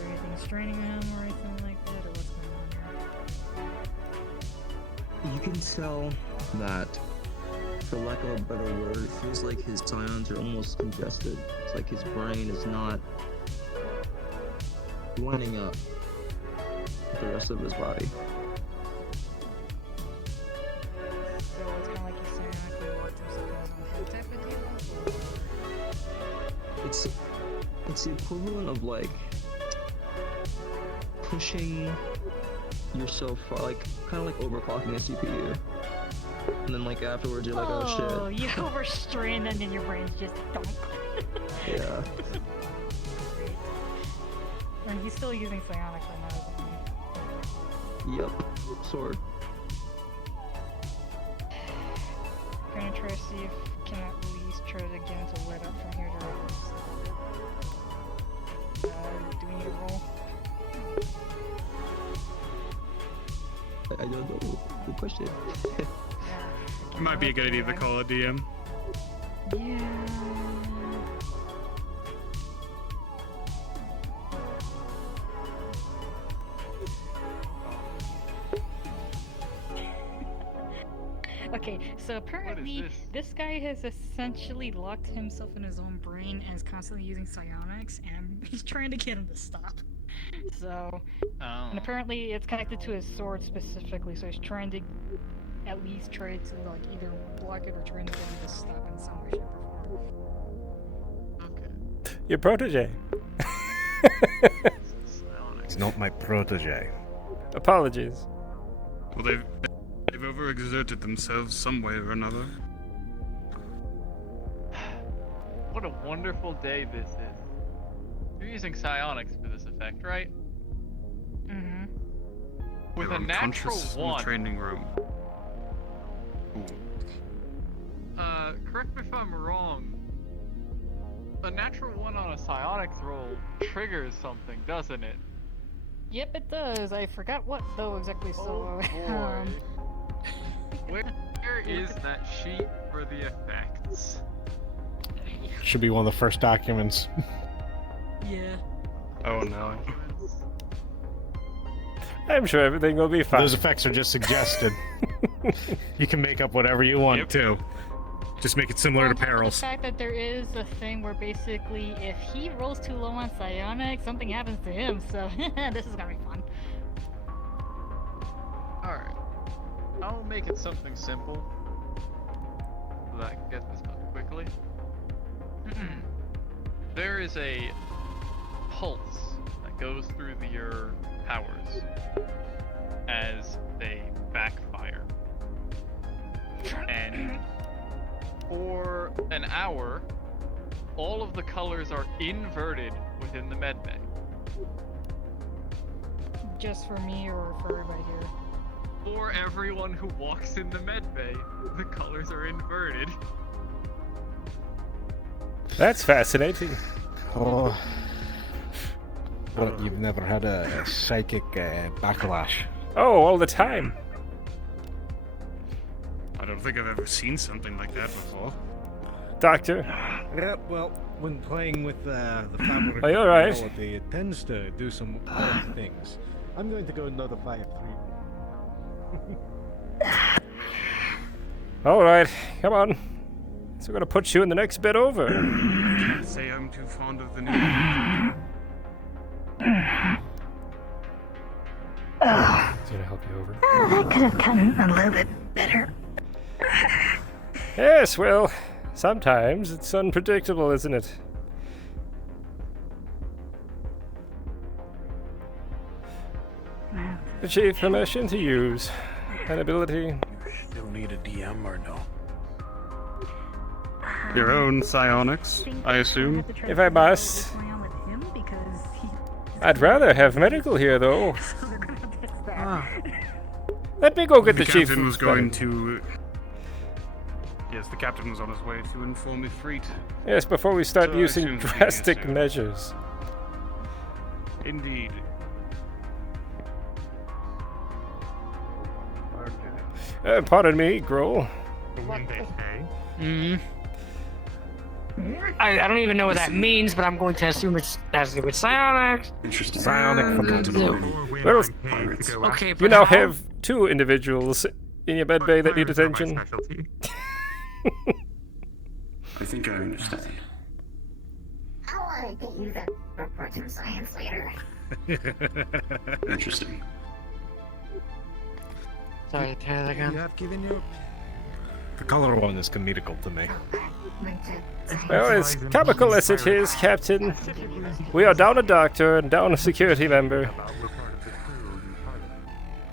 anything straining him or anything like that, or what's going on here? You can tell that, for lack of a better word, it feels like his scions are almost congested. It's like his brain is not lining up with the rest of his body. It's the equivalent of like pushing yourself far, like kind of like overclocking a CPU. And then like afterwards you're like, oh shit. You overstrain and then your brain's just dunk. Yeah. And he's still using psionics right now, isn't he? Yep. Sword. Gonna try to see if can at least try to get into lit up from here to do we need a roll? I don't know. Good question. It might be a good idea to call a DM. Yeah. Okay, so apparently this guy has essentially locked himself in his own brain and is constantly using psionics, and he's trying to get him to stop. So, and apparently it's connected to his sword specifically, so he's trying to at least try to like either block it or trying to get him to stop in some way, shape, or form. Your protege. He's not my protege. Apologies. Well, they've overexerted themselves some way or another. What a wonderful day this is. You're using psionics for this effect, right? Mm-hmm. With They're a natural unconscious in the 1. training room. Correct me if I'm wrong. A natural 1 on a psionics roll triggers something, doesn't it? Yep, it does. I forgot what though exactly. So, boy. Where is that sheet for the effects? Should be one of the first documents. Yeah. Oh no. I'm sure everything will be fine. Those effects are just suggested. You can make up whatever you want to. Just make it similar to The perils. fact that there is a thing where basically if he rolls too low on psionics, something happens to him. So this is gonna be fun. Alright. I'll make it something simple so that I can get this done quickly. There is a pulse that goes through your powers as they backfire. And for an hour, all of the colors are inverted within the medbay. Just for me or for everybody here? For everyone who walks in the medbay, the colors are inverted. That's fascinating. Oh. What, you've never had a psychic backlash? Oh, all the time. I don't think I've ever seen something like that before. Doctor? Yeah, well, when playing with the fabric Are you alright? reality, it tends to do some odd things. I'm going to go notify a 3. Alright, come on. So we're gonna put you in the next bit over. Can't say I'm too fond of the new. It's gonna help you over. That could have come a little bit better. Yes, well, sometimes it's unpredictable, isn't it? Achieve permission to use an ability. Still need a DM or no? Your own psionics, I assume. If I must. I'd rather have medical here, though. Let me go get the chief. Captain was going to. Yes, the captain was on his way to inform Ifrit. Yes, before we start So I using assume that he drastic is, yeah. measures. Indeed. Pardon me, Grohl. I don't even know what that means, but I'm going to assume it has to do with psionics. Interesting. Psionic Well, Okay, you but now how- have 2 individuals in your medbay that need attention. I think I understand. I want to get you that report in science later. Interesting. Sorry, try that again. You have given your The color one is comedical to me. Well, as comical as it is, Captain, we are down a doctor and down a security member.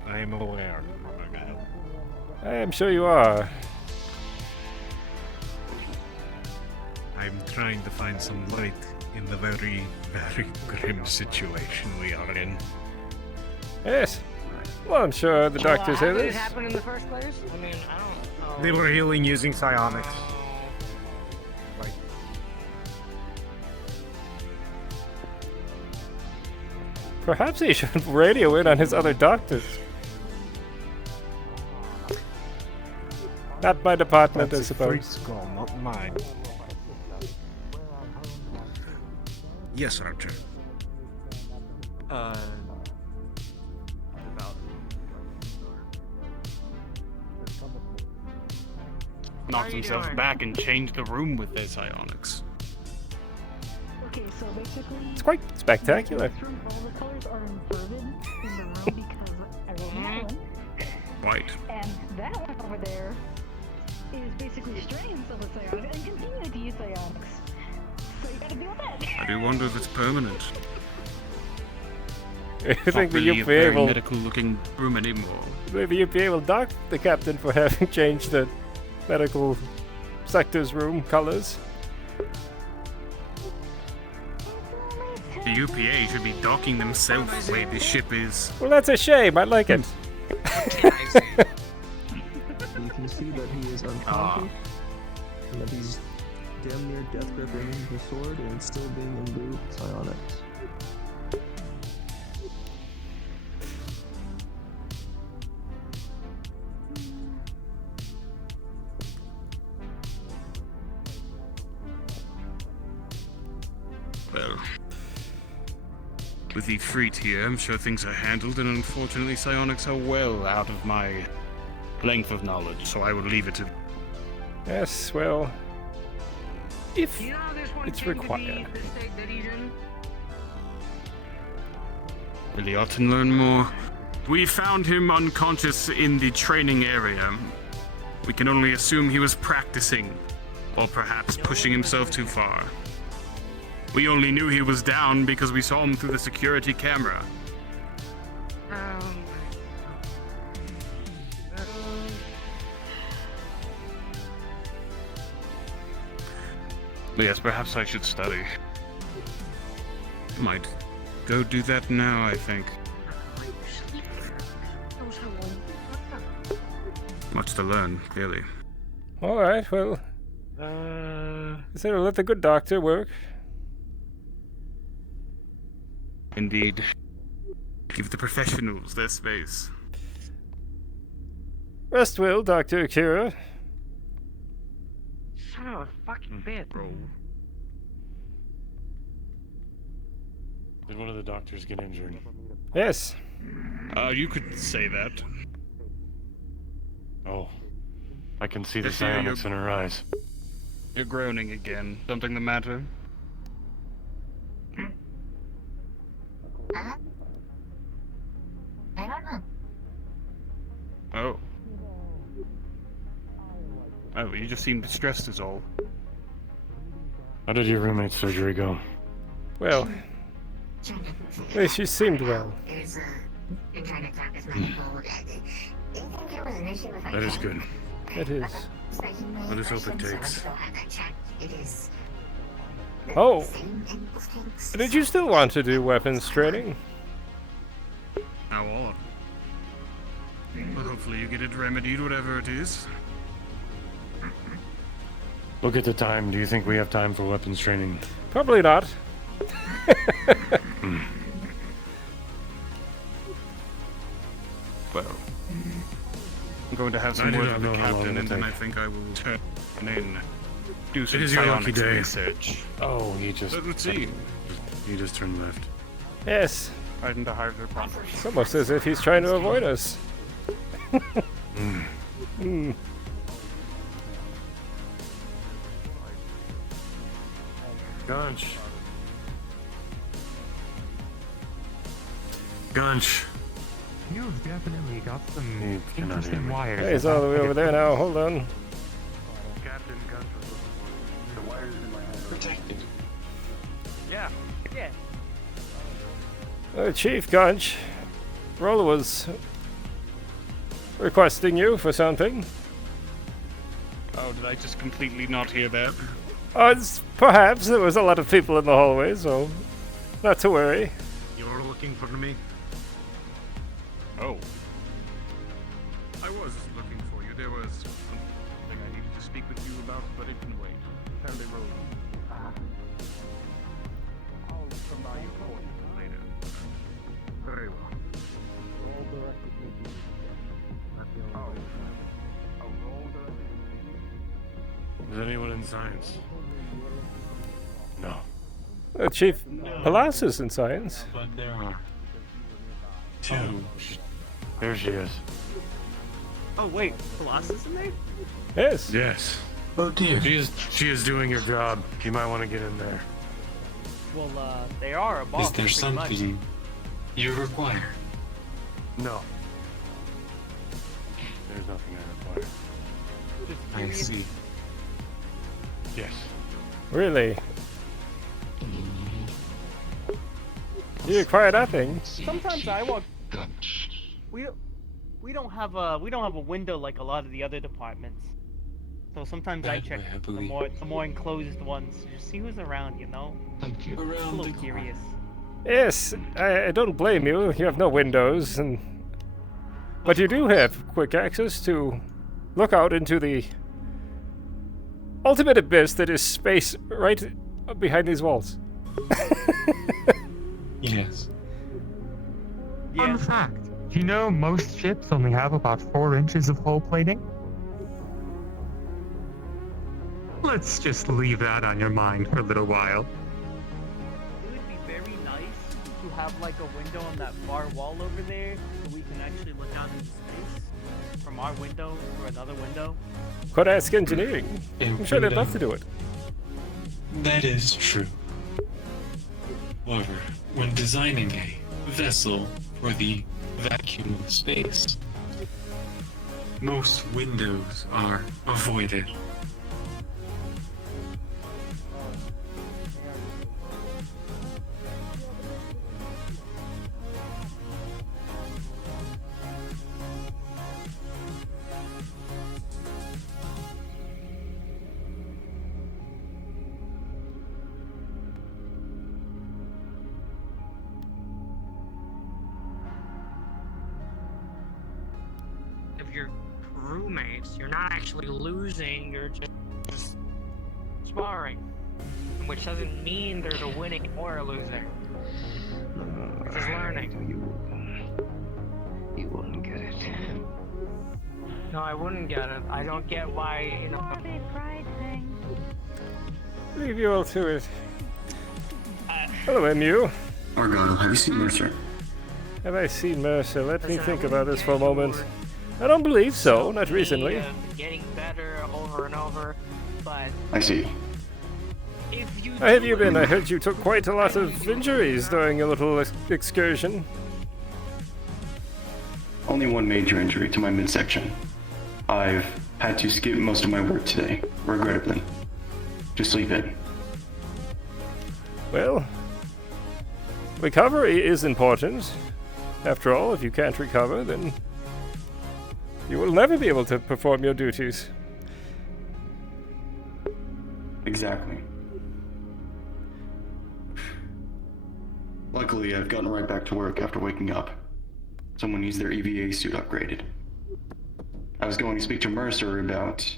I am aware. I am sure you are. I'm trying to find some light in the very, very grim situation we are in. Yes. Well, I'm sure the doctors How hear did it this. happen in the first place? I mean, I don't know. They were healing using psionics. Like, Perhaps he should radio in on his other doctors. Not my department, that's I a freak suppose. skull, not mine. Yes, Archer. About. Knocked himself back and changed the room with their psionics. Okay, so basically, It's quite spectacular. all the colors are inverted in the room because I rolled that one. White. And that one over there is basically straining himself with psionics and continuing to use psionics. So you gotta deal with that. I do wonder if it's permanent. You think Not that really you'd a be very able... medical-looking room anymore. Maybe you'd be able to dock the captain for having changed the medical sector's room colors. The UPA should be docking themselves the way this ship is. Well, that's a shame. I like it. You can see that he is unconscious, and that he's damn near death gripping his sword and still being imbued with psionics. Well, with the fleet here, I'm sure things are handled, and unfortunately psionics are well out of my length of knowledge, so I will leave it to... Yes, well, if Do you know how this one it's came to required. be the state that he's in? Really ought to learn more. We found him unconscious in the training area. We can only assume he was practicing, or perhaps pushing himself too far. We only knew he was down because we saw him through the security camera. Yes, perhaps I should study. Might go do that now, I think. Much to learn, clearly. Alright, well... So let the good doctor work. Indeed. Give the professionals their space. Rest well, Dr. Akira. Son of a fucking bitch. Did one of the doctors get injured? Yes. You could say that. Oh. I can see the I hear psionics in her eyes. You're groaning again. Something the matter? I don't know. Oh. Oh, you just seem distressed is all. How did your roommate's surgery go? Well, she seemed well. There's been trying to talk as medical. Do you think there was an issue with That is good. It is. Let us hope it takes. It is. Oh! Did you still want to do weapons training? How odd. Well, hopefully you get it remedied, whatever it is. Look at the time. Do you think we have time for weapons training? Probably not. Well, I'm going to have some I do word not with the know how long captain, it'll and then I take. think I will turn in. Do some It is your lucky psionics day. research. Oh, he just... Let's see. He just turned left. Yes. Right into Harvard proper. It's almost as if he's trying to avoid us. Hmm. Gunch. Gunch. You've definitely got some cannot hear interesting me. wires. Hey, he's all the way over there now. Hold on. protected. Yeah. Yeah. Chief Gunch, Rolla was requesting you for something. Oh, did I just completely not hear that? Perhaps there was a lot of people in the hallway, so not to worry. You're looking for me? Oh. I was looking for you. There was something I needed to speak with you about, but it can wait. Apparently, Road. I'll come by your quarters later. Very well. All directed to me. Not the only way. Roll directed. Is anyone in science? No. Chief Palas is in science. But there are two. Oh, there she is. Oh wait, Colossus in there? Yes. Yes. Oh dear. She is doing her job. You might want to get in there. Well, they are a boss. Is there something you require? No. There's nothing I require. I see. Yes. Really? You require nothing. Sometimes I walk. We don't have a window like a lot of the other departments. So sometimes I check the more enclosed ones to just see who's around, you know. Thank you. I'm a little curious. Yes, I don't blame you. You have no windows, but you do have quick access to look out into the ultimate abyss that is space right behind these walls. Yes. Fun fact. Do you know most ships only have about 4 inches of hull plating? Let's just leave that on your mind for a little while. It would be very nice to have like a window on that far wall over there so we can actually look out into space from our window or another window. Could ask engineering. I'm sure they'd love to do it. That is true. However, when designing a vessel for the vacuum of space, most windows are avoided. Your crewmates, you're not actually losing, you're just sparring. Which doesn't mean there's a winning or a loser. It's just learning. You wouldn't get it. No, I wouldn't get it. I don't get why, you know. Leave you all to it. Hello, MU. Argyll, have you seen Mercer? Have I seen Mercer? Let me think about this for a moment. I don't believe so, not recently. Getting better over and over, but I see. How have you been? I heard you took quite a lot of injuries during your little excursion. Only one major injury to my midsection. I've had to skip most of my work today, regrettably. To sleep in. Well, recovery is important. After all, if you can't recover, then you will never be able to perform your duties. Exactly. Luckily, I've gotten right back to work after waking up. Someone needs their EVA suit upgraded. I was going to speak to Mercer about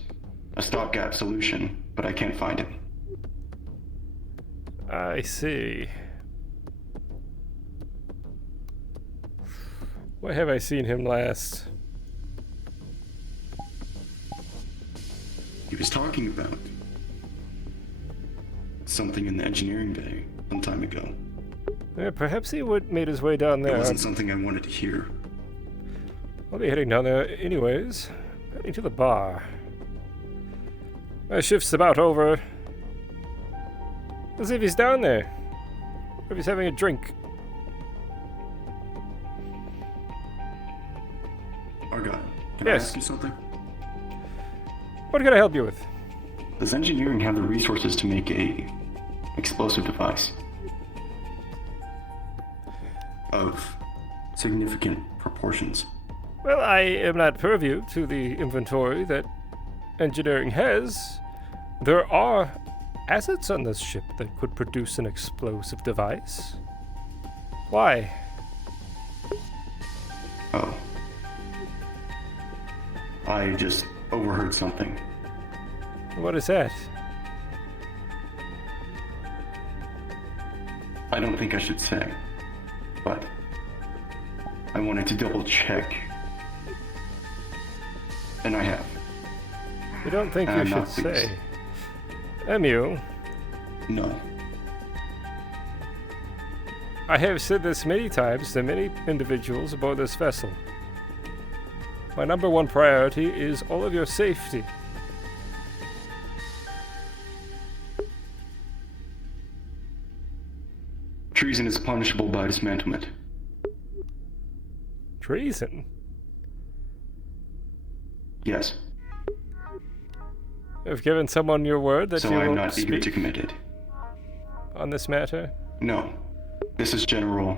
a stopgap solution, but I can't find it. I see. Where have I seen him last? He was talking about something in the engineering bay some time ago. Yeah, perhaps he made his way down there. It wasn't something I wanted to hear. I'll be heading down there anyways. Heading to the bar. My shift's about over. Let's see if he's down there. Or if he's having a drink. Argyll, can I ask you something? What can I help you with? Does engineering have the resources to make a explosive device of significant proportions. Well, I am not purview to the inventory that engineering has. There are assets on this ship that could produce an explosive device. Why? Oh. I just overheard something. What is that? I don't think I should say, but I wanted to double check. And I have. You don't think you should say? Emu? No. I have said this many times to many individuals aboard this vessel. My number one priority is all of your safety. Treason is punishable by dismantlement. Treason? Yes. You've given someone your word that so you I'm will not eager speak to commit it. On this matter? No. This is general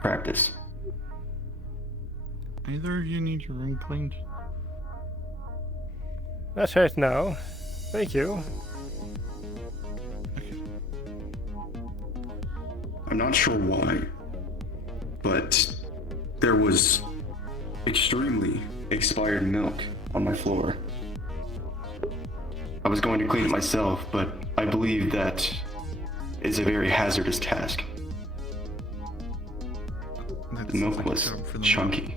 practice. Either of you need your room cleaned? Not right now. Thank you. I'm not sure why, but there was extremely expired milk on my floor. I was going to clean it myself, but I believe that is a very hazardous task. The milk was chunky.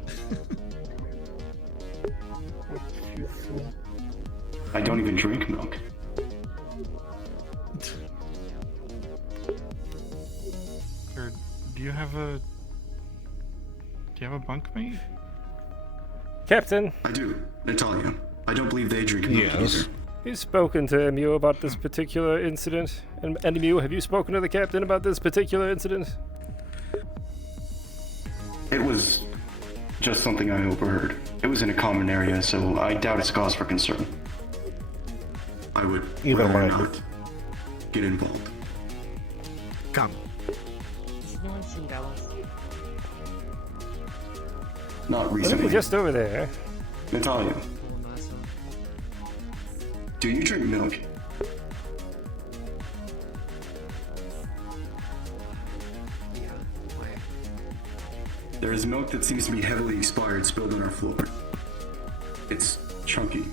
I don't even drink milk. Do you have a bunkmate? Captain? I do, Natalia. I don't believe they drink milk either. You've spoken to Emu about this particular incident. And Emu, have you spoken to the captain about this particular incident? It was just something I overheard. It was in a common area, so I doubt it's cause for concern. I would rather not get involved. Come. Does anyone see Dallas? Not recently. Just over there. Natalia. Do you drink milk? There is milk that seems to be heavily expired spilled on our floor. It's chunky.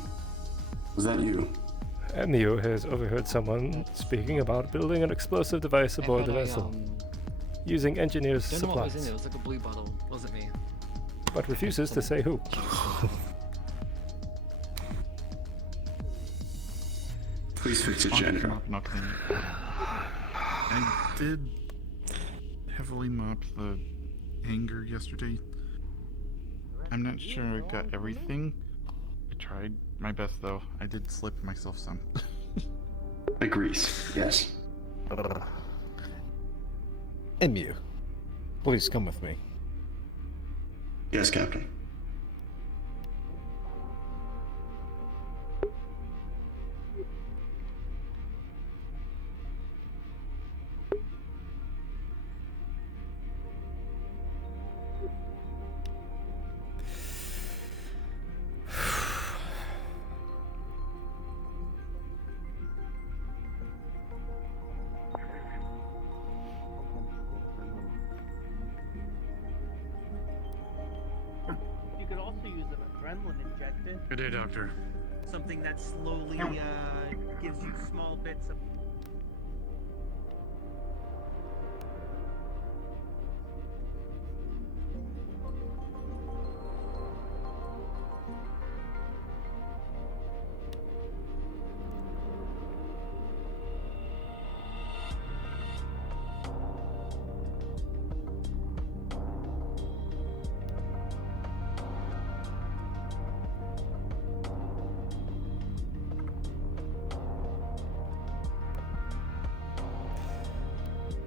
Was that you? Emu has overheard someone speaking about building an explosive device aboard the vessel, using engineers' Don't know what was in supplies, it. It was like a blue bottle. Wasn't me. but refuses to say who. Please fix it, janitor. I did heavily mop the hangar yesterday. I'm not sure I got everything. I tried my best though. I did slip myself some. Agrees, yes. Emu, please come with me. Yes, Captain. You could also use an adrenaline injector. Good day, Doctor. Something that slowly gives you small bits of.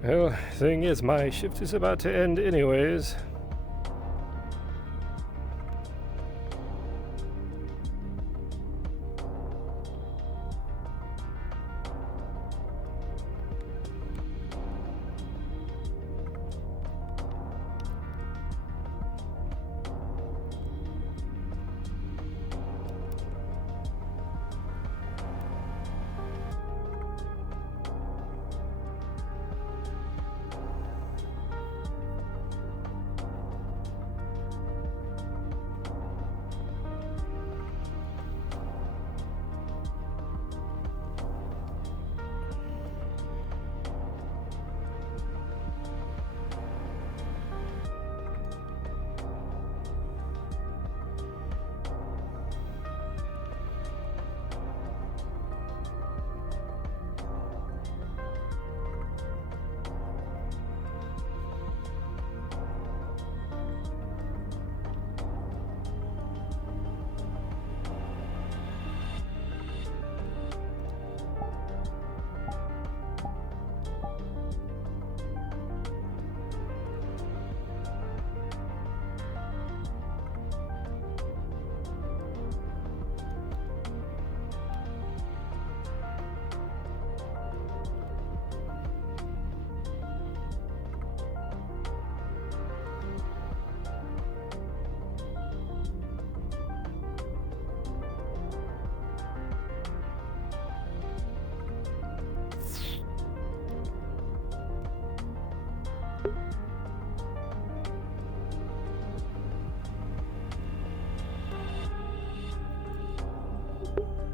Well, thing is, my shift is about to end anyways.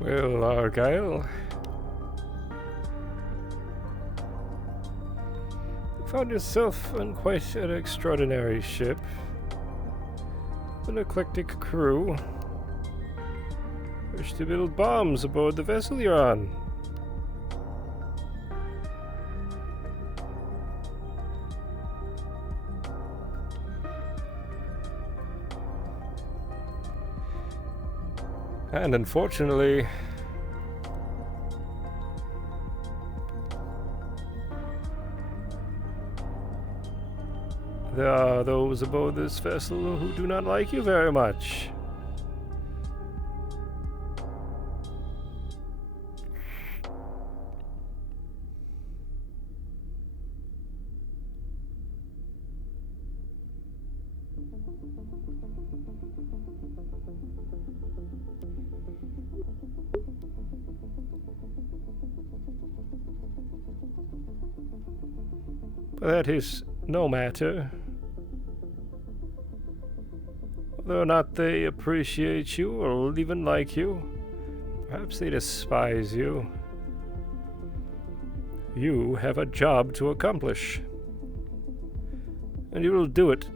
Well, Argyll, you found yourself on quite an extraordinary ship. An eclectic crew. Wish to build bombs aboard the vessel you're on. And unfortunately, there are those aboard this vessel who do not like you very much. But that is no matter. Whether or not they appreciate you or even like you, perhaps they despise you. You have a job to accomplish, and you will do it.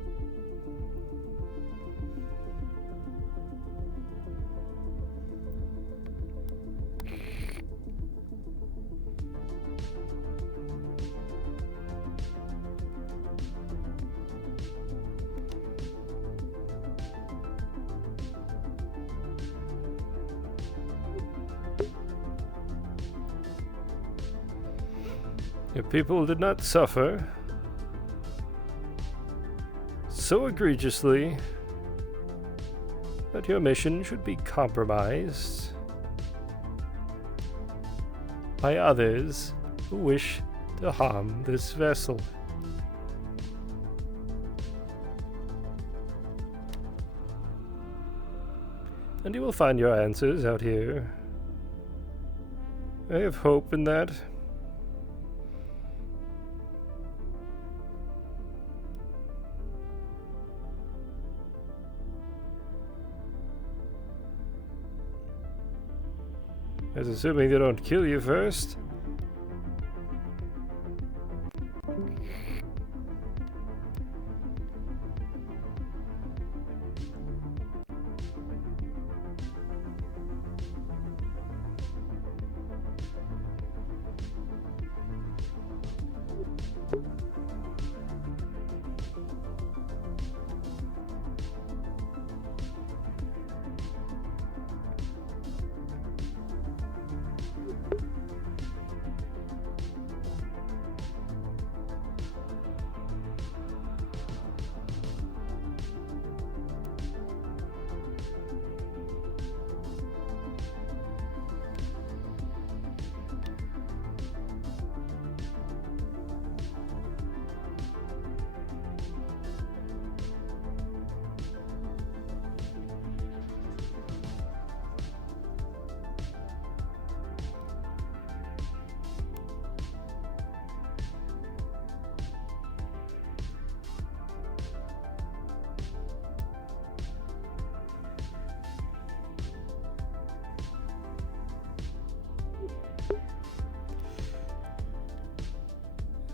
Your people did not suffer so egregiously that your mission should be compromised by others who wish to harm this vessel. And you will find your answers out here. I have hope in that. As assuming they don't kill you first.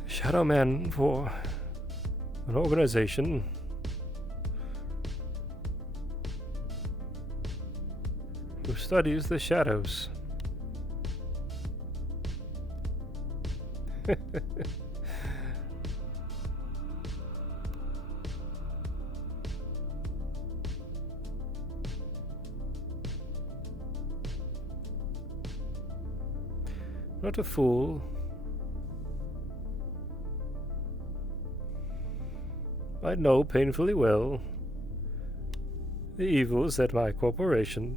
Shadow Man for an organization who studies the shadows. Not a fool. I know painfully well the evils that my corporation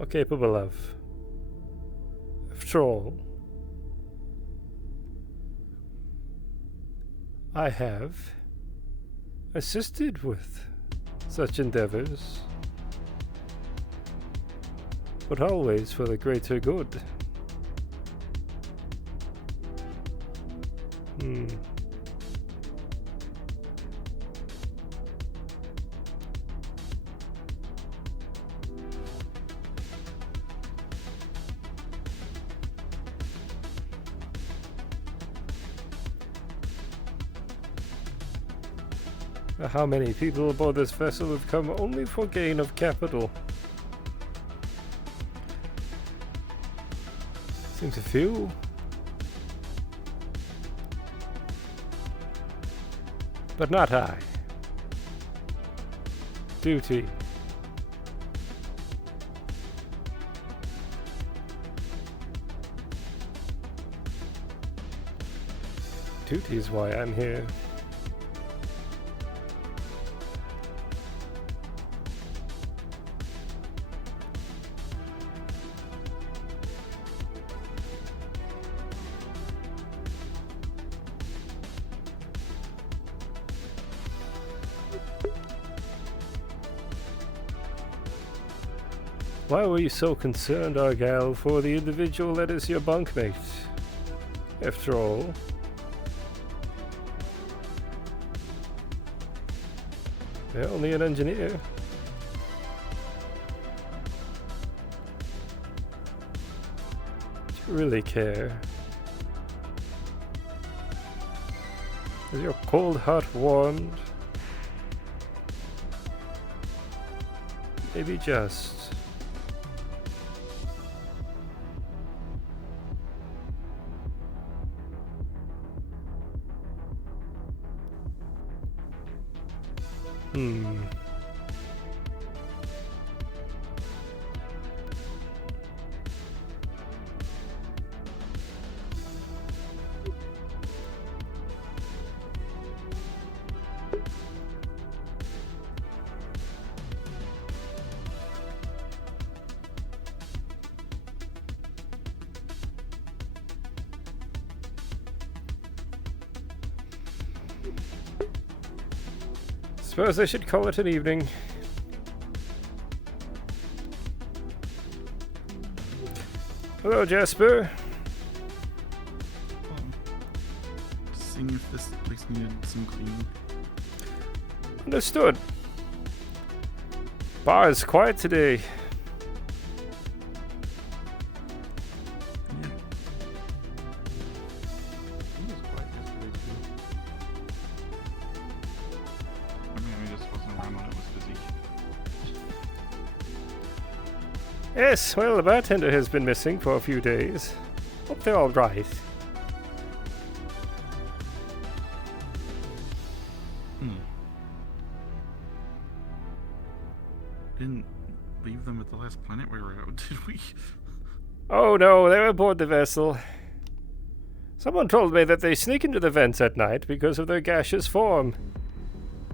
are capable of. After all, I have assisted with such endeavors, but always for the greater good. How many people aboard this vessel have come only for gain of capital? Seems a few. But not I. Duty. Duty is why I'm here. Why were you so concerned, Argyll, for the individual that is your bunkmate? After all, they're only an engineer. Do you really care? Is your cold heart warmed? Maybe just. Suppose I should call it an evening. Hello, Jasper. Seeing if this place needed some cleaning. Understood. Bar is quiet today. Yes, well, the bartender has been missing for a few days. Hope they're all right. Didn't leave them at the last planet we were out, did we? Oh no, they're aboard the vessel. Someone told me that they sneak into the vents at night because of their gaseous form.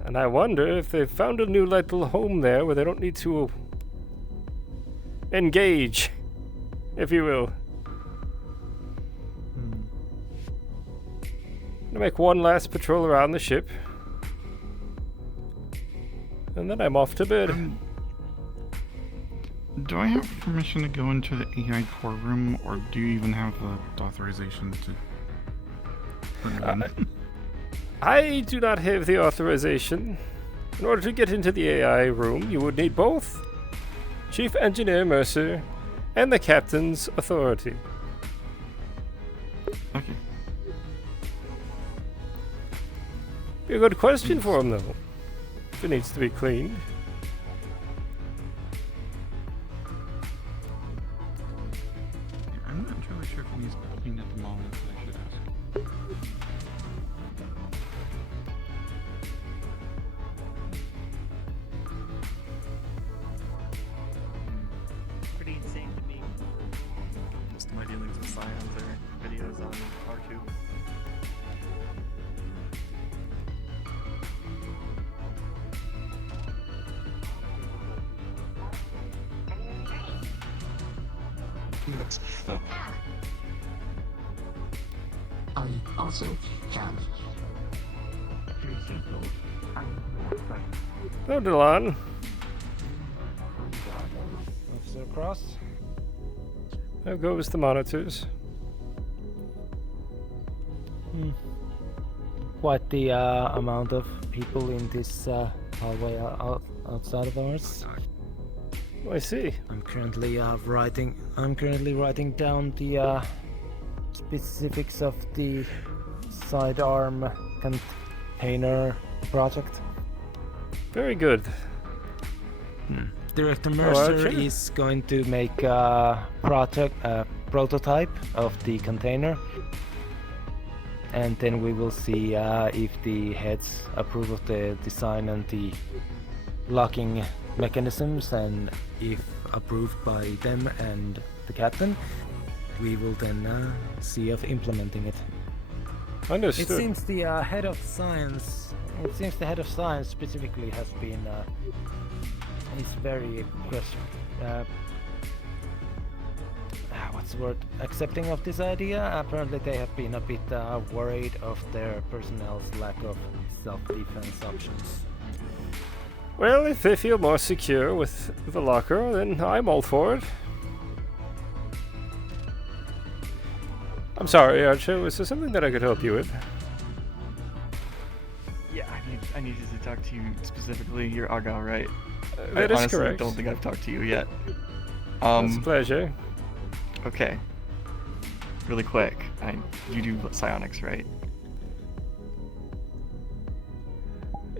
And I wonder if they've found a new little home there where they don't need to engage, if you will. Gonna make one last patrol around the ship. And then I'm off to bed. Do I have permission to go into the AI core room, or do you even have the authorization to put it in? I do not have the authorization. In order to get into the AI room, you would need both Chief Engineer Mercer and the Captain's authority. Okay. Be a good question for him, though, if it needs to be cleaned. I'm not entirely sure if it needs to be cleaned at the moment, but I should ask. Pretty insane to me. Most of my dealings with Scions are videos on R2. I also can. Hello, Delon. Officer Kross. How goes the monitors? Quite the amount of people in this hallway outside of ours. I see. I'm currently writing down the specifics of the sidearm container project. Very good. Director Oh, Mercer okay. is going to make a prototype of the container, and then we will see if the heads approve of the design and the locking mechanisms, and if approved by them and the captain, we will then see of implementing it. Understood. It seems the head of science. It seems the head of science specifically has been. Is very what's the word? Accepting of this idea. Apparently, they have been a bit worried of their personnel's lack of self-defense options. Well, if they feel more secure with the locker, then I'm all for it. I'm sorry, Archer. Was there something that I could help you with? Yeah, I need to talk to you specifically. You're Argyll, right? That I is honestly correct. don't think I've talked to you yet. It's a pleasure. Okay. Really quick, you do psionics, right?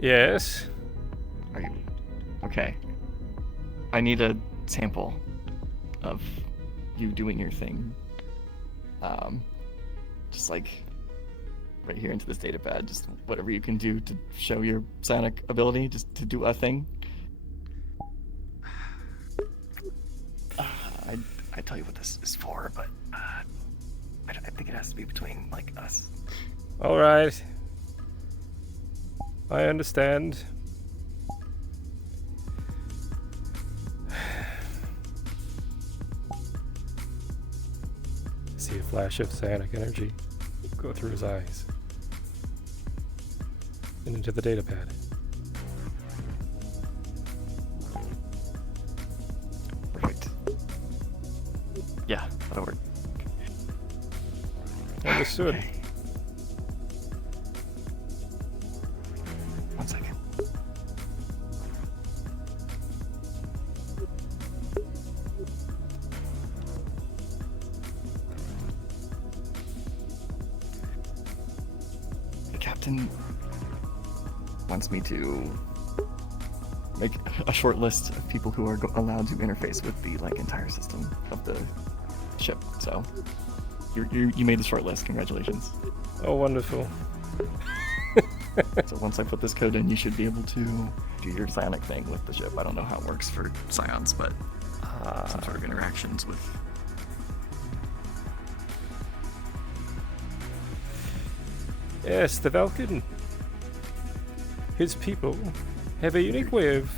Yes. Are you? Okay. I need a sample of you doing your thing. Just like right here into this data pad, just whatever you can do to show your psionic ability, just to do a thing. I tell you what this is for, but I think it has to be between like us. All right. I understand. See a flash of psionic energy go through his eyes and into the data pad. Perfect. Yeah, that'll work. Understood. Okay. 1 second. The captain wants me to make a short list of people who are allowed to interface with the entire system of the ship. So you made the short list. Congratulations. Oh, wonderful. So once I put this code in, you should be able to do your psionic thing with the ship. I don't know how it works for psions, but some sort of interactions with. Yes, the Vulcan. His people have a unique way of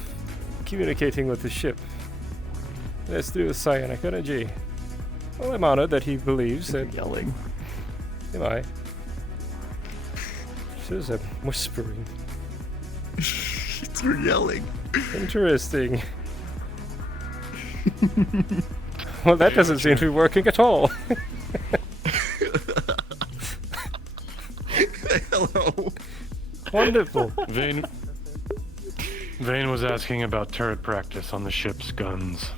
communicating with the ship. That's through the psionic energy. Well, I'm honored that he believes that. Yelling. Am I? Says I'm whispering. You're yelling. Interesting. Well, that doesn't seem to be working at all. Hello. Wonderful. Vane was asking about turret practice on the ship's guns.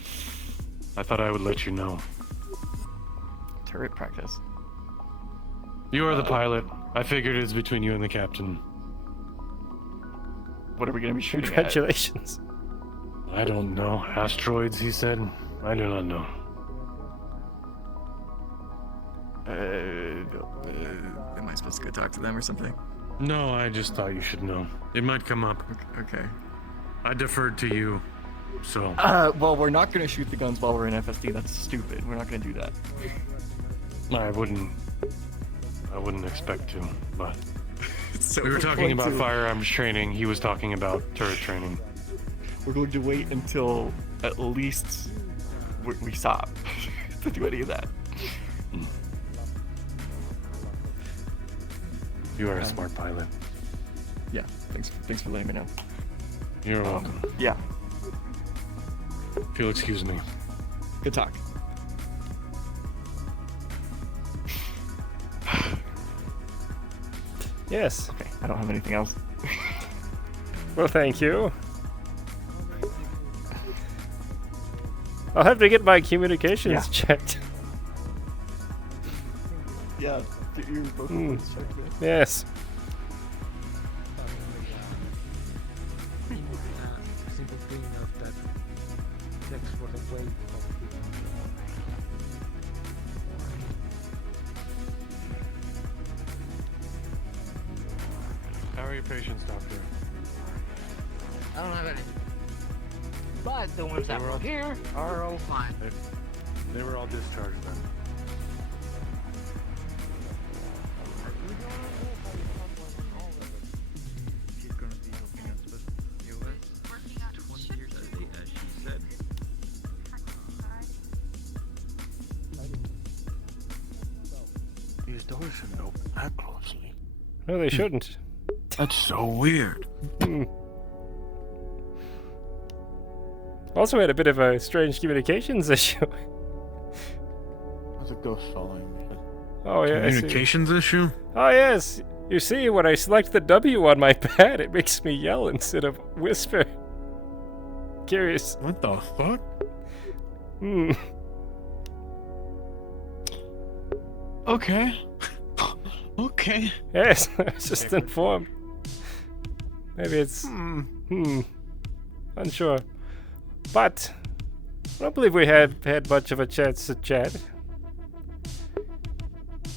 I thought I would let you know. Turret practice? You are the pilot. I figured it's between you and the captain. What are we going to be shooting at? Congratulations. I don't know. Asteroids, he said. I do not know. Am I supposed to go talk to them or something? No, I just thought you should know. It might come up. Okay. I deferred to you, so. Well, we're not going to shoot the guns while we're in FSD. That's stupid. We're not going to do that. I wouldn't expect to, but. So we were we're talking going about to- firearms training. He was talking about turret training. We're going to wait until at least we stop to do any of that. You are a smart pilot. Yeah, thanks for letting me know. You're welcome. Yeah, If you'll excuse me. good talk. Yes. Okay, I don't have anything else. Well, thank you. I'll have to get my communications checked. Yeah, get your vocal cords checked, man. Yes. of that. Checks for the weight of the. How are your patients, Doctor? I don't have any. But the ones that were here are all fine. They were all discharged then. She's gonna be helping us with US 20 years out of date, as she said. These doors shouldn't open that closely. No, they shouldn't. That's so weird. Also had a bit of a strange communications issue. That's a ghost following me. Oh yeah, Communications issue? Oh yes. You see, when I select the W on my pad, it makes me yell instead of whisper. Curious. What the fuck? Okay. Okay. Yes, I was just informed. Maybe it's... Unsure. But, I don't believe we had much of a chance to chat.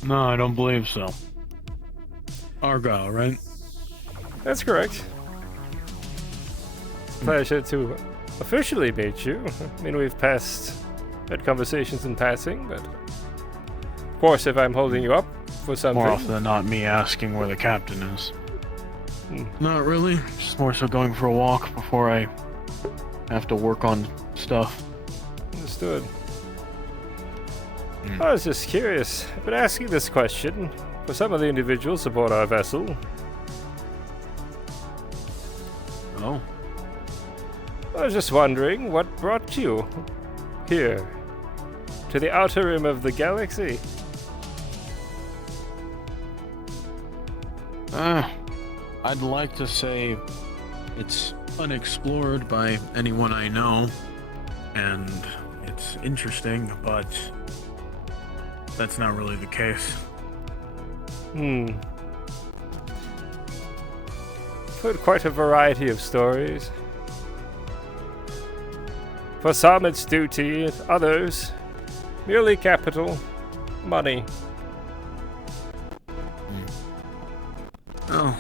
No, I don't believe so. Argyll, right? That's correct. Pleasure to officially meet you. I mean, we've had conversations in passing, but... Of course, if I'm holding you up for something... More often than not me asking where the captain is. Not really. Just more so going for a walk before I have to work on stuff. Understood. I was just curious. I've been asking this question for some of the individuals aboard our vessel. Oh. I was just wondering what brought you here to the outer rim of the galaxy. I'd like to say it's unexplored by anyone I know, and it's interesting, but that's not really the case. Heard quite a variety of stories. For some it's duty, others merely capital, money. Oh.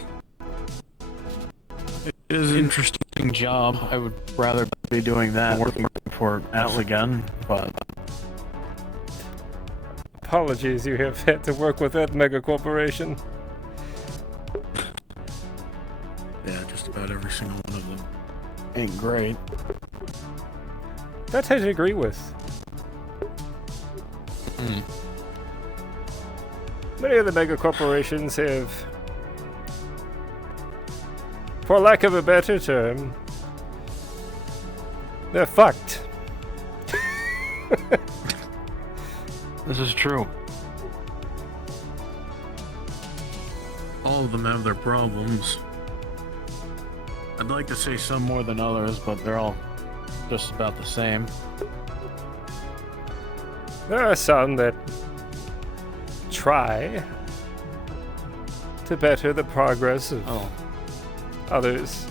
It is an interesting job. I would rather be doing that working for Atlas again, but... Apologies, you have had to work with that mega corporation. Yeah, just about every single one of them. Ain't great. That I agree with. Many of the mega corporations have, for lack of a better term, they're fucked. This is true. All of them have their problems. I'd like to say some more than others, but they're all just about the same. There are some that try to better the progress of others.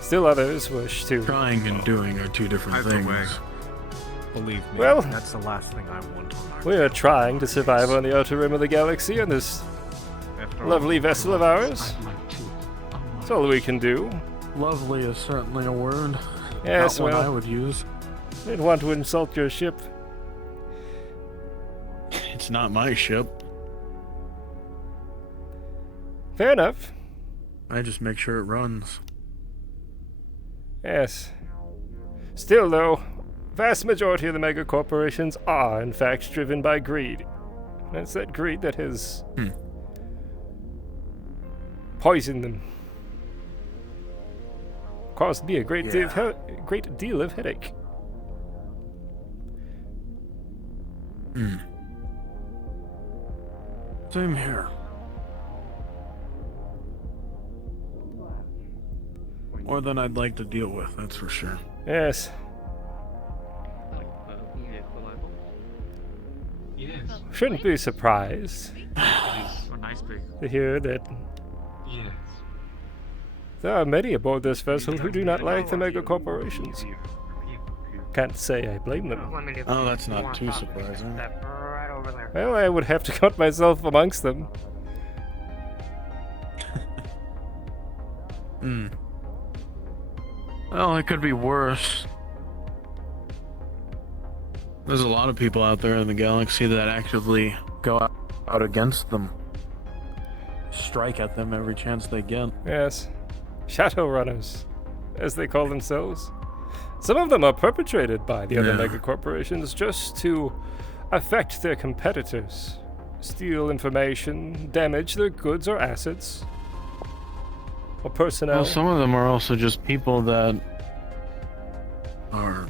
Still others wish to... Trying and doing are two different Either things. way, believe me, Well, that's the last thing I want on our we are trying to survive on the outer rim of the galaxy on this lovely vessel of ours. That's all we can do. Lovely is certainly a word. Yes, Not one well, I would use. didn't want to insult your ship. It's not my ship. Fair enough. I just make sure it runs. Yes. Still, though, vast majority of the mega corporations are, in fact, driven by greed. And it's that greed that has poisoned them. Caused me a great deal of headache. Same here. More than I'd like to deal with, that's for sure. Yes. Yes. Shouldn't be surprised Oh, nice big. to hear that Yes. There are many aboard this vessel who do not like the mega corporations. Can't say I blame them. Oh, that's not too surprising. Right over there. Well, I would have to count myself amongst them. Hmm. Well, it could be worse. There's a lot of people out there in the galaxy that actively go out against them. Strike at them every chance they get. Yes. Shadowrunners, as they call themselves. Some of them are perpetrated by the other mega corporations just to affect their competitors, steal information, damage their goods or assets, or personnel. Well, some of them are also just people that are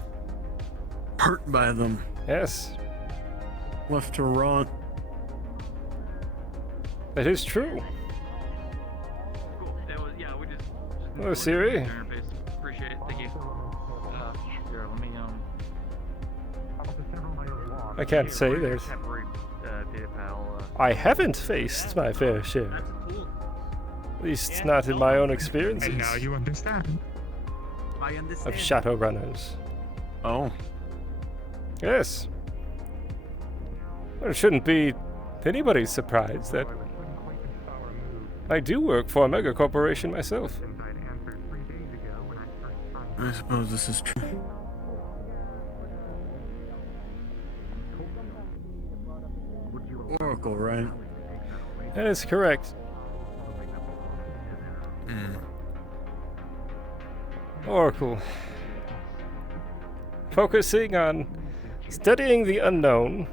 hurt by them. Yes. Left to rot. That is true. Hello, Siri. Appreciate it. Thank you. Here, let me I can't say there's. I haven't faced my fair share. At least not in my own experiences. And now you understand. I Of understand. Shadowrunners. Oh. Yes. Well, it shouldn't be anybody's surprise that I do work for a mega corporation myself. I suppose this is true. Oracle, right? That is correct. Oracle. Focusing on studying the unknown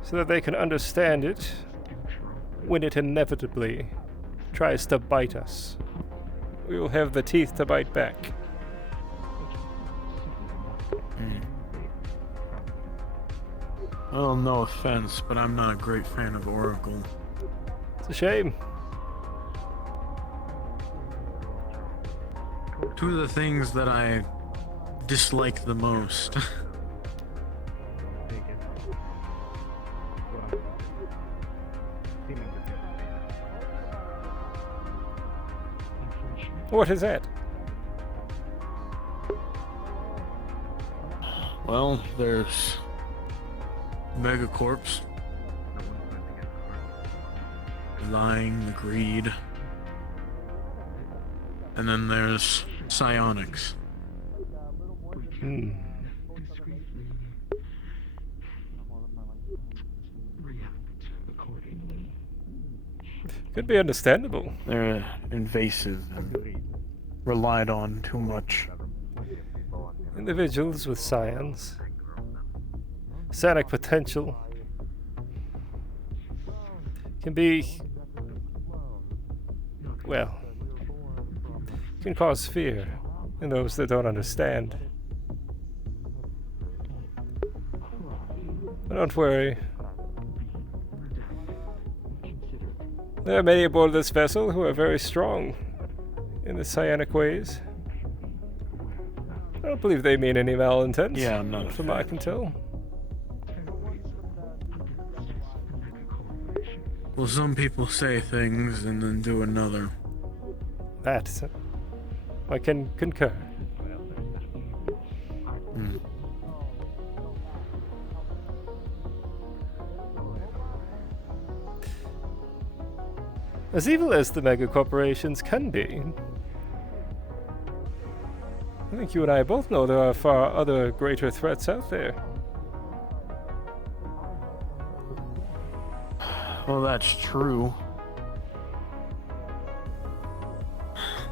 so that they can understand it when it inevitably tries to bite us. We will have the teeth to bite back. Well, no offense, but I'm not a great fan of Oracle. It's a shame. Two of the things that I dislike the most. What is that? Well, there's Megacorps, lying, the greed, and then there's psionics. Could be understandable. They're invasive and relied on too much. Individuals with science, psionic potential, can be, well, can cause fear in those that don't understand. But don't worry. There are many aboard this vessel who are very strong in the psionic ways. I don't believe they mean any malintent. Yeah, I'm not. From what I can tell. Well, some people say things and then do another. That I can concur. As evil as the mega corporations can be, I think you and I both know there are far other greater threats out there. Well, that's true.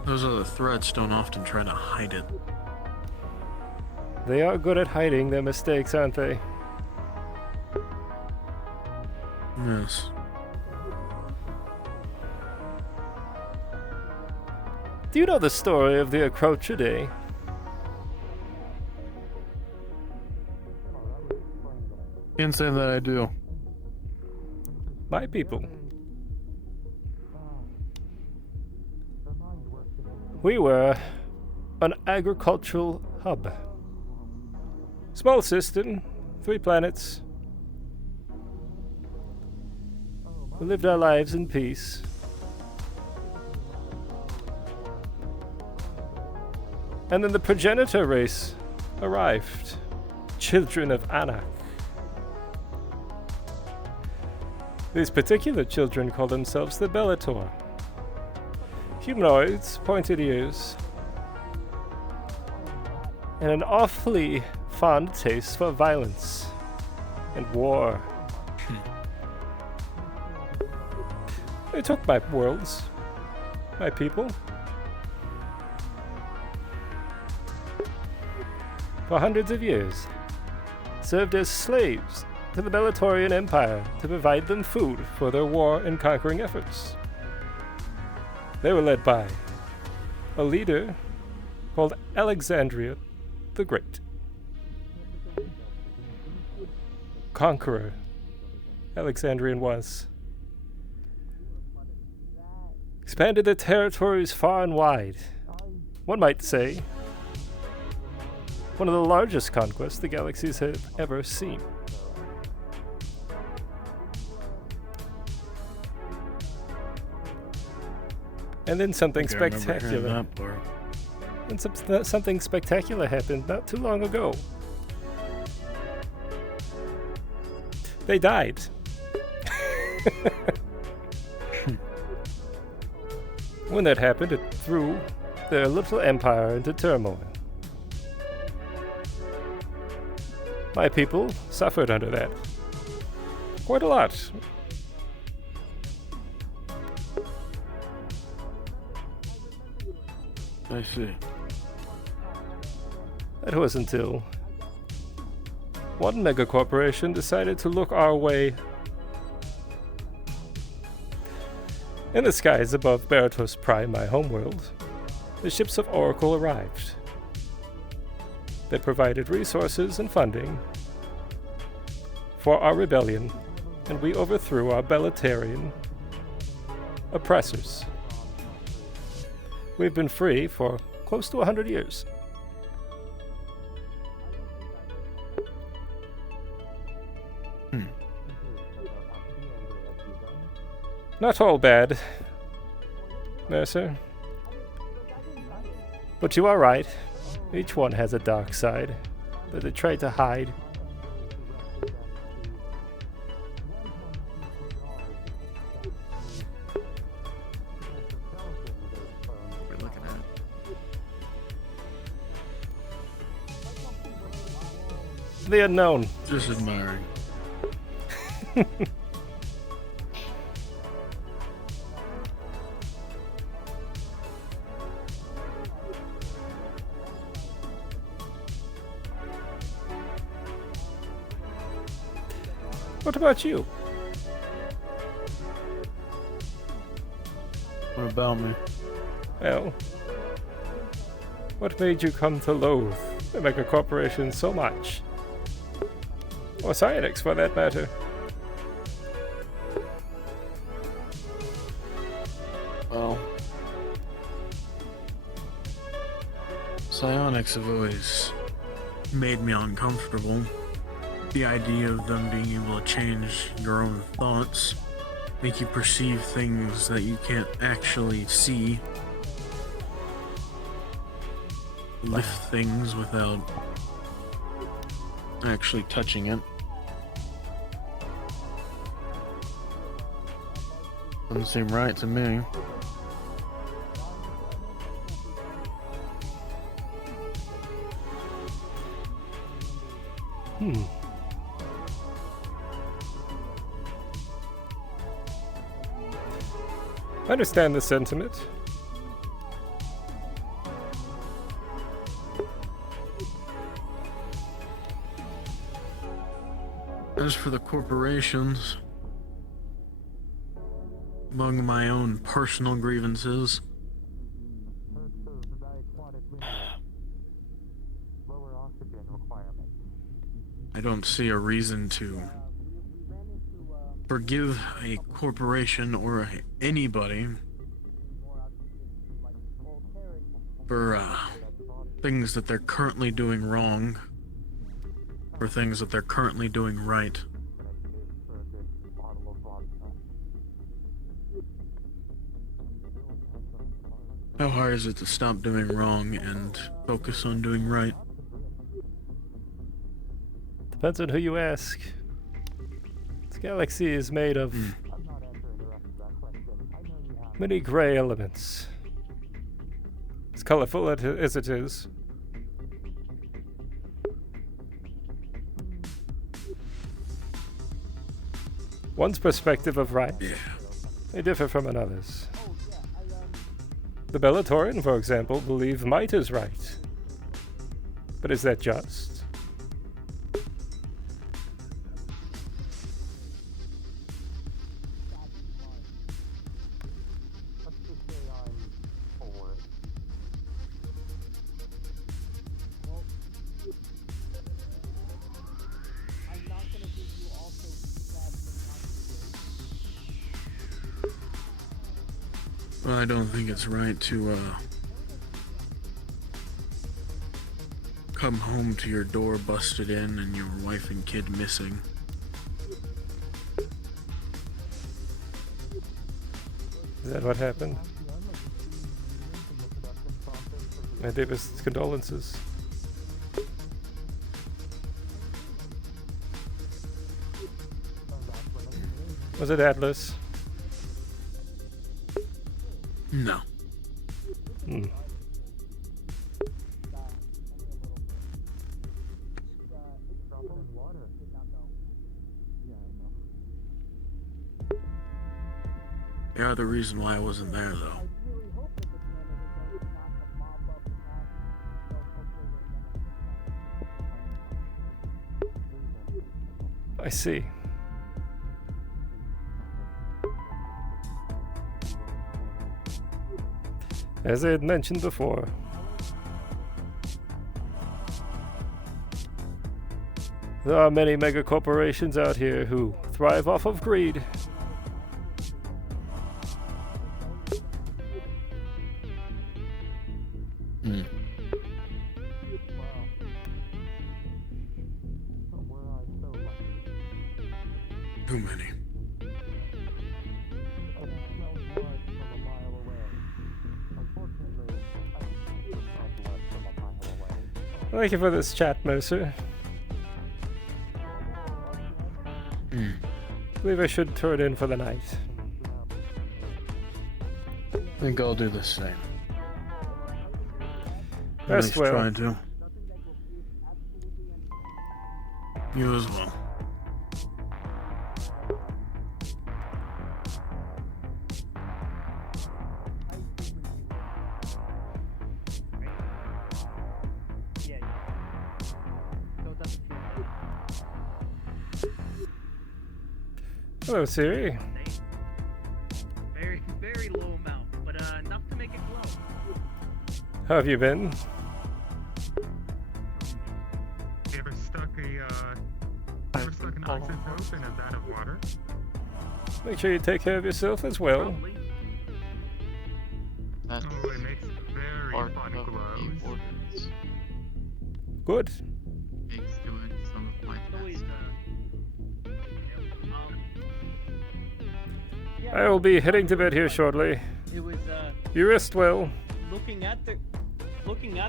Those other threats don't often try to hide it. They are good at hiding their mistakes, aren't they? Yes. Do you know the story of the Acrotridae? Can't say that I do. My people. We were an agricultural hub. Small system, 3 planets. We lived our lives in peace. And then the progenitor race arrived. Children of Anak. These particular children call themselves the Bellator. Humanoids, pointed ears, and an awfully fond taste for violence and war. They took my worlds, my people. For hundreds of years, served as slaves to the Bellatorian Empire to provide them food for their war and conquering efforts. They were led by a leader called Alexandria the Great. Conqueror Alexandrian was. Expanded their territories far and wide. One might say, one of the largest conquests the galaxies have ever seen. And then something spectacular. And something spectacular happened not too long ago. They died. When that happened, it threw their little empire into turmoil. My people suffered under that. Quite a lot. I see. That was until one megacorporation decided to look our way. In the skies above Baratos Prime, my homeworld, the ships of Oracle arrived. They provided resources and funding for our rebellion, and we overthrew our Bellatorian oppressors. We've been free for close to 100 years. Not all bad, Mercer. But you are right. Each one has a dark side that they try to hide. We're looking at. The unknown. Just admiring. What about you? What about me? Well, what made you come to loathe the megacorporation so much? Or Psionics, for that matter? Well, psionics have always made me uncomfortable. The idea of them being able to change your own thoughts, make you perceive things that you can't actually see, lift things without actually touching it. Doesn't seem right to me. I understand the sentiment. As for the corporations, among my own personal grievances, I don't see a reason to forgive a corporation or anybody for things that they're currently doing wrong, for things that they're currently doing right. How hard is it to stop doing wrong and focus on doing right. Depends on who you ask. This galaxy is made of many gray elements. As colorful as it is. One's perspective of right may differ from another's. The Bellatorian, for example, believe might is right. But is that just? Well, I don't think it's right to, come home to your door busted in and your wife and kid missing. Is that what happened? My deepest condolences. Was it Atlas? No. Hmm. Yeah, the reason why I wasn't there, though. I see. As I had mentioned before, there are many megacorporations out here who thrive off of greed. Too many. Thank you for this chat, Mercer. I believe I should turn in for the night. I think I'll do the same. Rest well. Trying to. You as well. Hello, Siri. Very, very low amount, but enough to make it glow. How have you been? You ever stuck an oxygen rope in a vat of water? Make sure you take care of yourself as well. That's it makes very fun glows. Good. Thanks to it, some of my I will be heading to bed here shortly. It was You rest well. looking at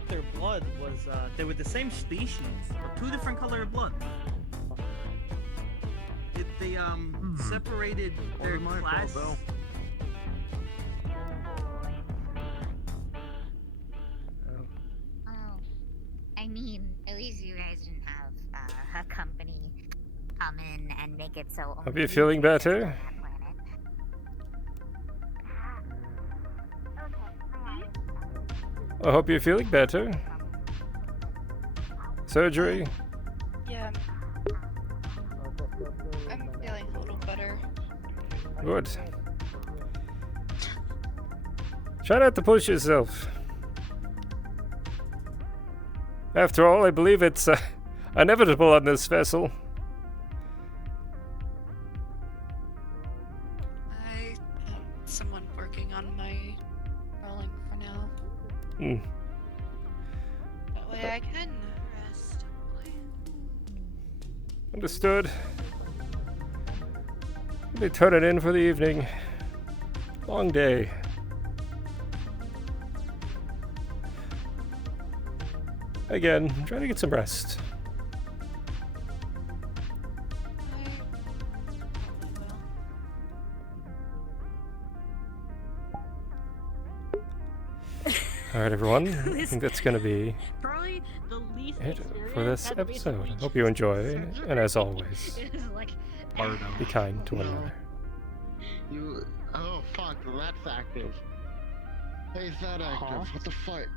their blood was they were the same species, but two different color of blood. They separated their class. Oh, I mean, at least you guys didn't have a company come in and make it so. Hope you're feeling better. I hope you're feeling better. Surgery? Yeah. I'm feeling a little better. Good. Try not to push yourself. After all, I believe it's inevitable on this vessel. I have someone working on my rolling for now. Hmm. That way I can rest. Understood. Let me turn it in for the evening. Long day. again, try to get some rest. Alright, everyone. I think that's going to be Probably the least it experienced for this had to be episode. somebody Hope you enjoyed, and as always, It is like be kind to one another. You. Oh fuck, that's active. Hey, is that active? What the fuck?